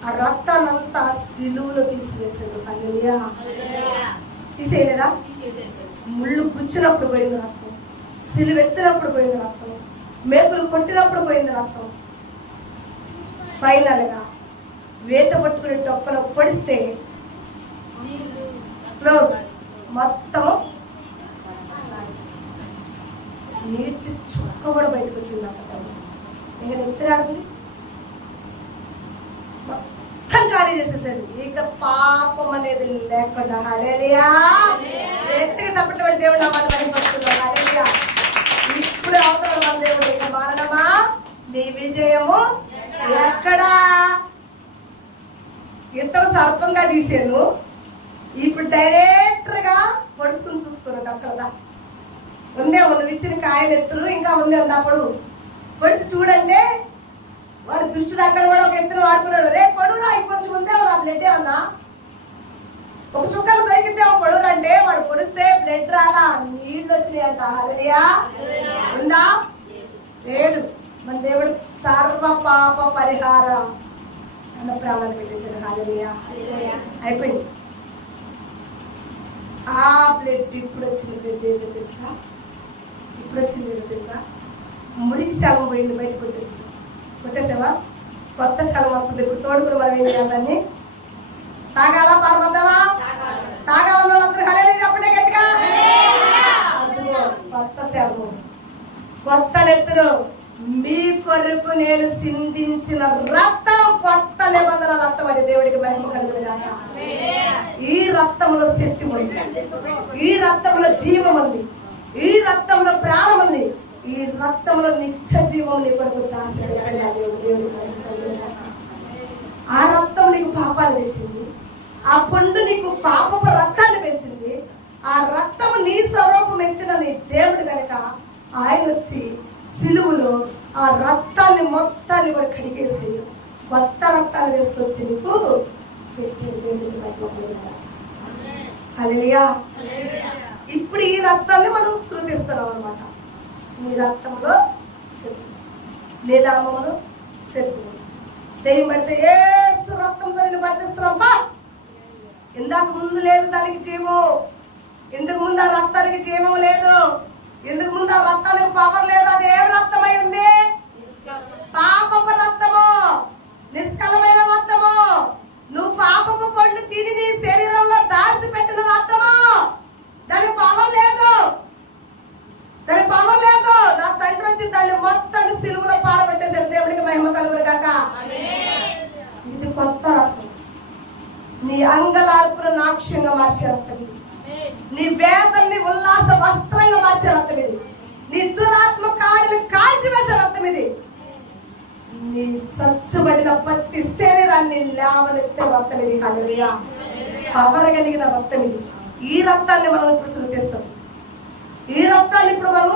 ఆ రక్తాన్నంతా సిలువలో తీసివేసాడు. హల్లెలూయా. తీసేయలేదా? ముళ్ళు గుచ్చినప్పుడు పోయింది రక్తం, సిలువెత్తినప్పుడు పోయింది రక్తం, మేకులు కొట్టినప్పుడు పోయింది రక్తం. ఫైనల్గా వేట పట్టుకునే టొక్కలో పొడిస్తే క్లోజ్, మొత్తము నీటి చుక్క కూడా బయటకు వచ్చింది. అక్కడ ఇక నెత్తిరాడుంది, మొత్తం ఖాళీ చేసేసాడు. ఇక పాపం అనేది లేకుండా. హల్లెలూయా. ఎత్తికి తప్పట్లు పడి దేవుడు నామాన్ని మహిమపరుస్తున్నాడు. హల్లెలూయా. ఇప్పుడు అవతల మన దేవుడు, ఇక మారణమా నీ విజయము ఎక్కడా? ఇతడు సర్పంగా తీసాను, ఇప్పుడు డైరెక్ట్ గా పొడుచుకుని చూసుకున్నాడు. అక్కడ ఉండే నువ్వు ఇచ్చిన కాయలు ఎత్తులు ఇంకా ఉంది అప్పుడు పొడిచి చూడంటే వాడు దుష్టుడు అక్కడ కూడా ఒక ఎత్తును వాడుకున్నాడు. రేపు పొడుగురా ఇంకొంచెం ముందే నా బ్లడ్ ఏమన్నా ఒక చుక్కలు దొరికితే పొడుగురు అంటే వాడు పొడిస్తే బ్లడ్ రాలా, నీళ్ళు వచ్చినాయి అంట. హల్లెలూయా. ఉందా? లేదు. మన దేవుడు సర్వ పాప పరిహార అన్న ప్రాణాలు పెట్టేశాడు. హల్లెలూయా. అయిపోయింది. ఆ బ్లడ్ ఇప్పుడు వచ్చిన బ్లడ్ ఏదో తెలుసా? ఇప్పుడు వచ్చింది ఏదో తెలుసా? మురికి శలం పోయింది, బయట కొట్టేసావా? కొత్త శలం వస్తుంది. ఇప్పుడు తోడుకుని మనం ఏం చేయాలని? తాగాలా? పాల్పొద్దామా? తాగాలన్న వాళ్ళందరూ హల్లెలూయా అప్పుడే గట్టిగా. కొత్త శలము, కొత్త నెత్తురు, మీ కొరకు నేను సిందించిన రక్తం, కొత్త నిబంధన రక్తం. అది దేవుడికి మహిమ కలుగునుగాక. ఈ రక్తంలో శక్తి ఉంది, ఈ రక్తంలో జీవం ఉంది, ఈ రక్తంలో ప్రాణం ఉంది, ఈ రక్తంలో నిత్య జీవం నీ కొరకు దాచిపెట్టాడు. ఆ రక్తం నీకు పాపాన్ని తెచ్చింది, ఆ పండు నీకు పాపపు రక్తాన్ని పెంచింది. ఆ రక్తం నీ స్వరూపం ఎత్తిన నీ దేవుడు కనుక ఆయన వచ్చి సిలువులో ఆ రక్తాన్ని మొత్తాన్ని కూడా కడిగేసి కొత్త రక్తాన్ని వేసుకొచ్చి నీకు హల్లెలూయా. ఇప్పుడు ఈ రక్తాన్ని మనం శృతిస్తున్నాం అనమాట. నీ రక్తంలో శక్తి, నీ నామములో శక్తి. దెయ్యం పడితే యేసు రక్తంతో నేను బతిస్తున్నాంపా. ఇందాక ముందు లేదు దానికి జీవం, ఇందుకు ముందు ఆ రక్తానికి జీవం లేదు, ఇందుకు ముందు ఆ రక్తానికి పవర్ లేదు. అది ఏం రక్తమై ఉంది? పాపపు రక్తము, నిష్కలమైన రక్తము. నువ్వు పాపపు పండు తిని నీ శరీరంలో దాచిపెట్టిన రక్తము. దానికి పవర్ లేదు, దానికి పవర్ లేదు. నా తండ్రి వచ్చి దాన్ని మొత్తాన్ని సిలువలో పారబెట్టేశాడు. దేవుడికి మహిమ కలుగునుగాక. ఇది కొత్త రక్తం. నీ అంగలార్పును నాక్ష్యంగా మార్చే రక్తం ఇది. నీ వేదన్ని ఉల్లాస వస్త్రంగా మార్చే రక్తం ఇది. నీ దురాత్మ కాడిని కాల్చివేసే రక్తం ఇది. నీ స్వచ్ఛమైన ప్రతి శరీరాన్ని లేవనెత్తే రక్తం ఇది. హల్లెలూయా. పవర్ కలిగిన రక్తం ఇది. ఈ రక్తాన్ని మనం ఇప్పుడు శృతిస్తాం. ఈ రక్తాన్ని ఇప్పుడు మనం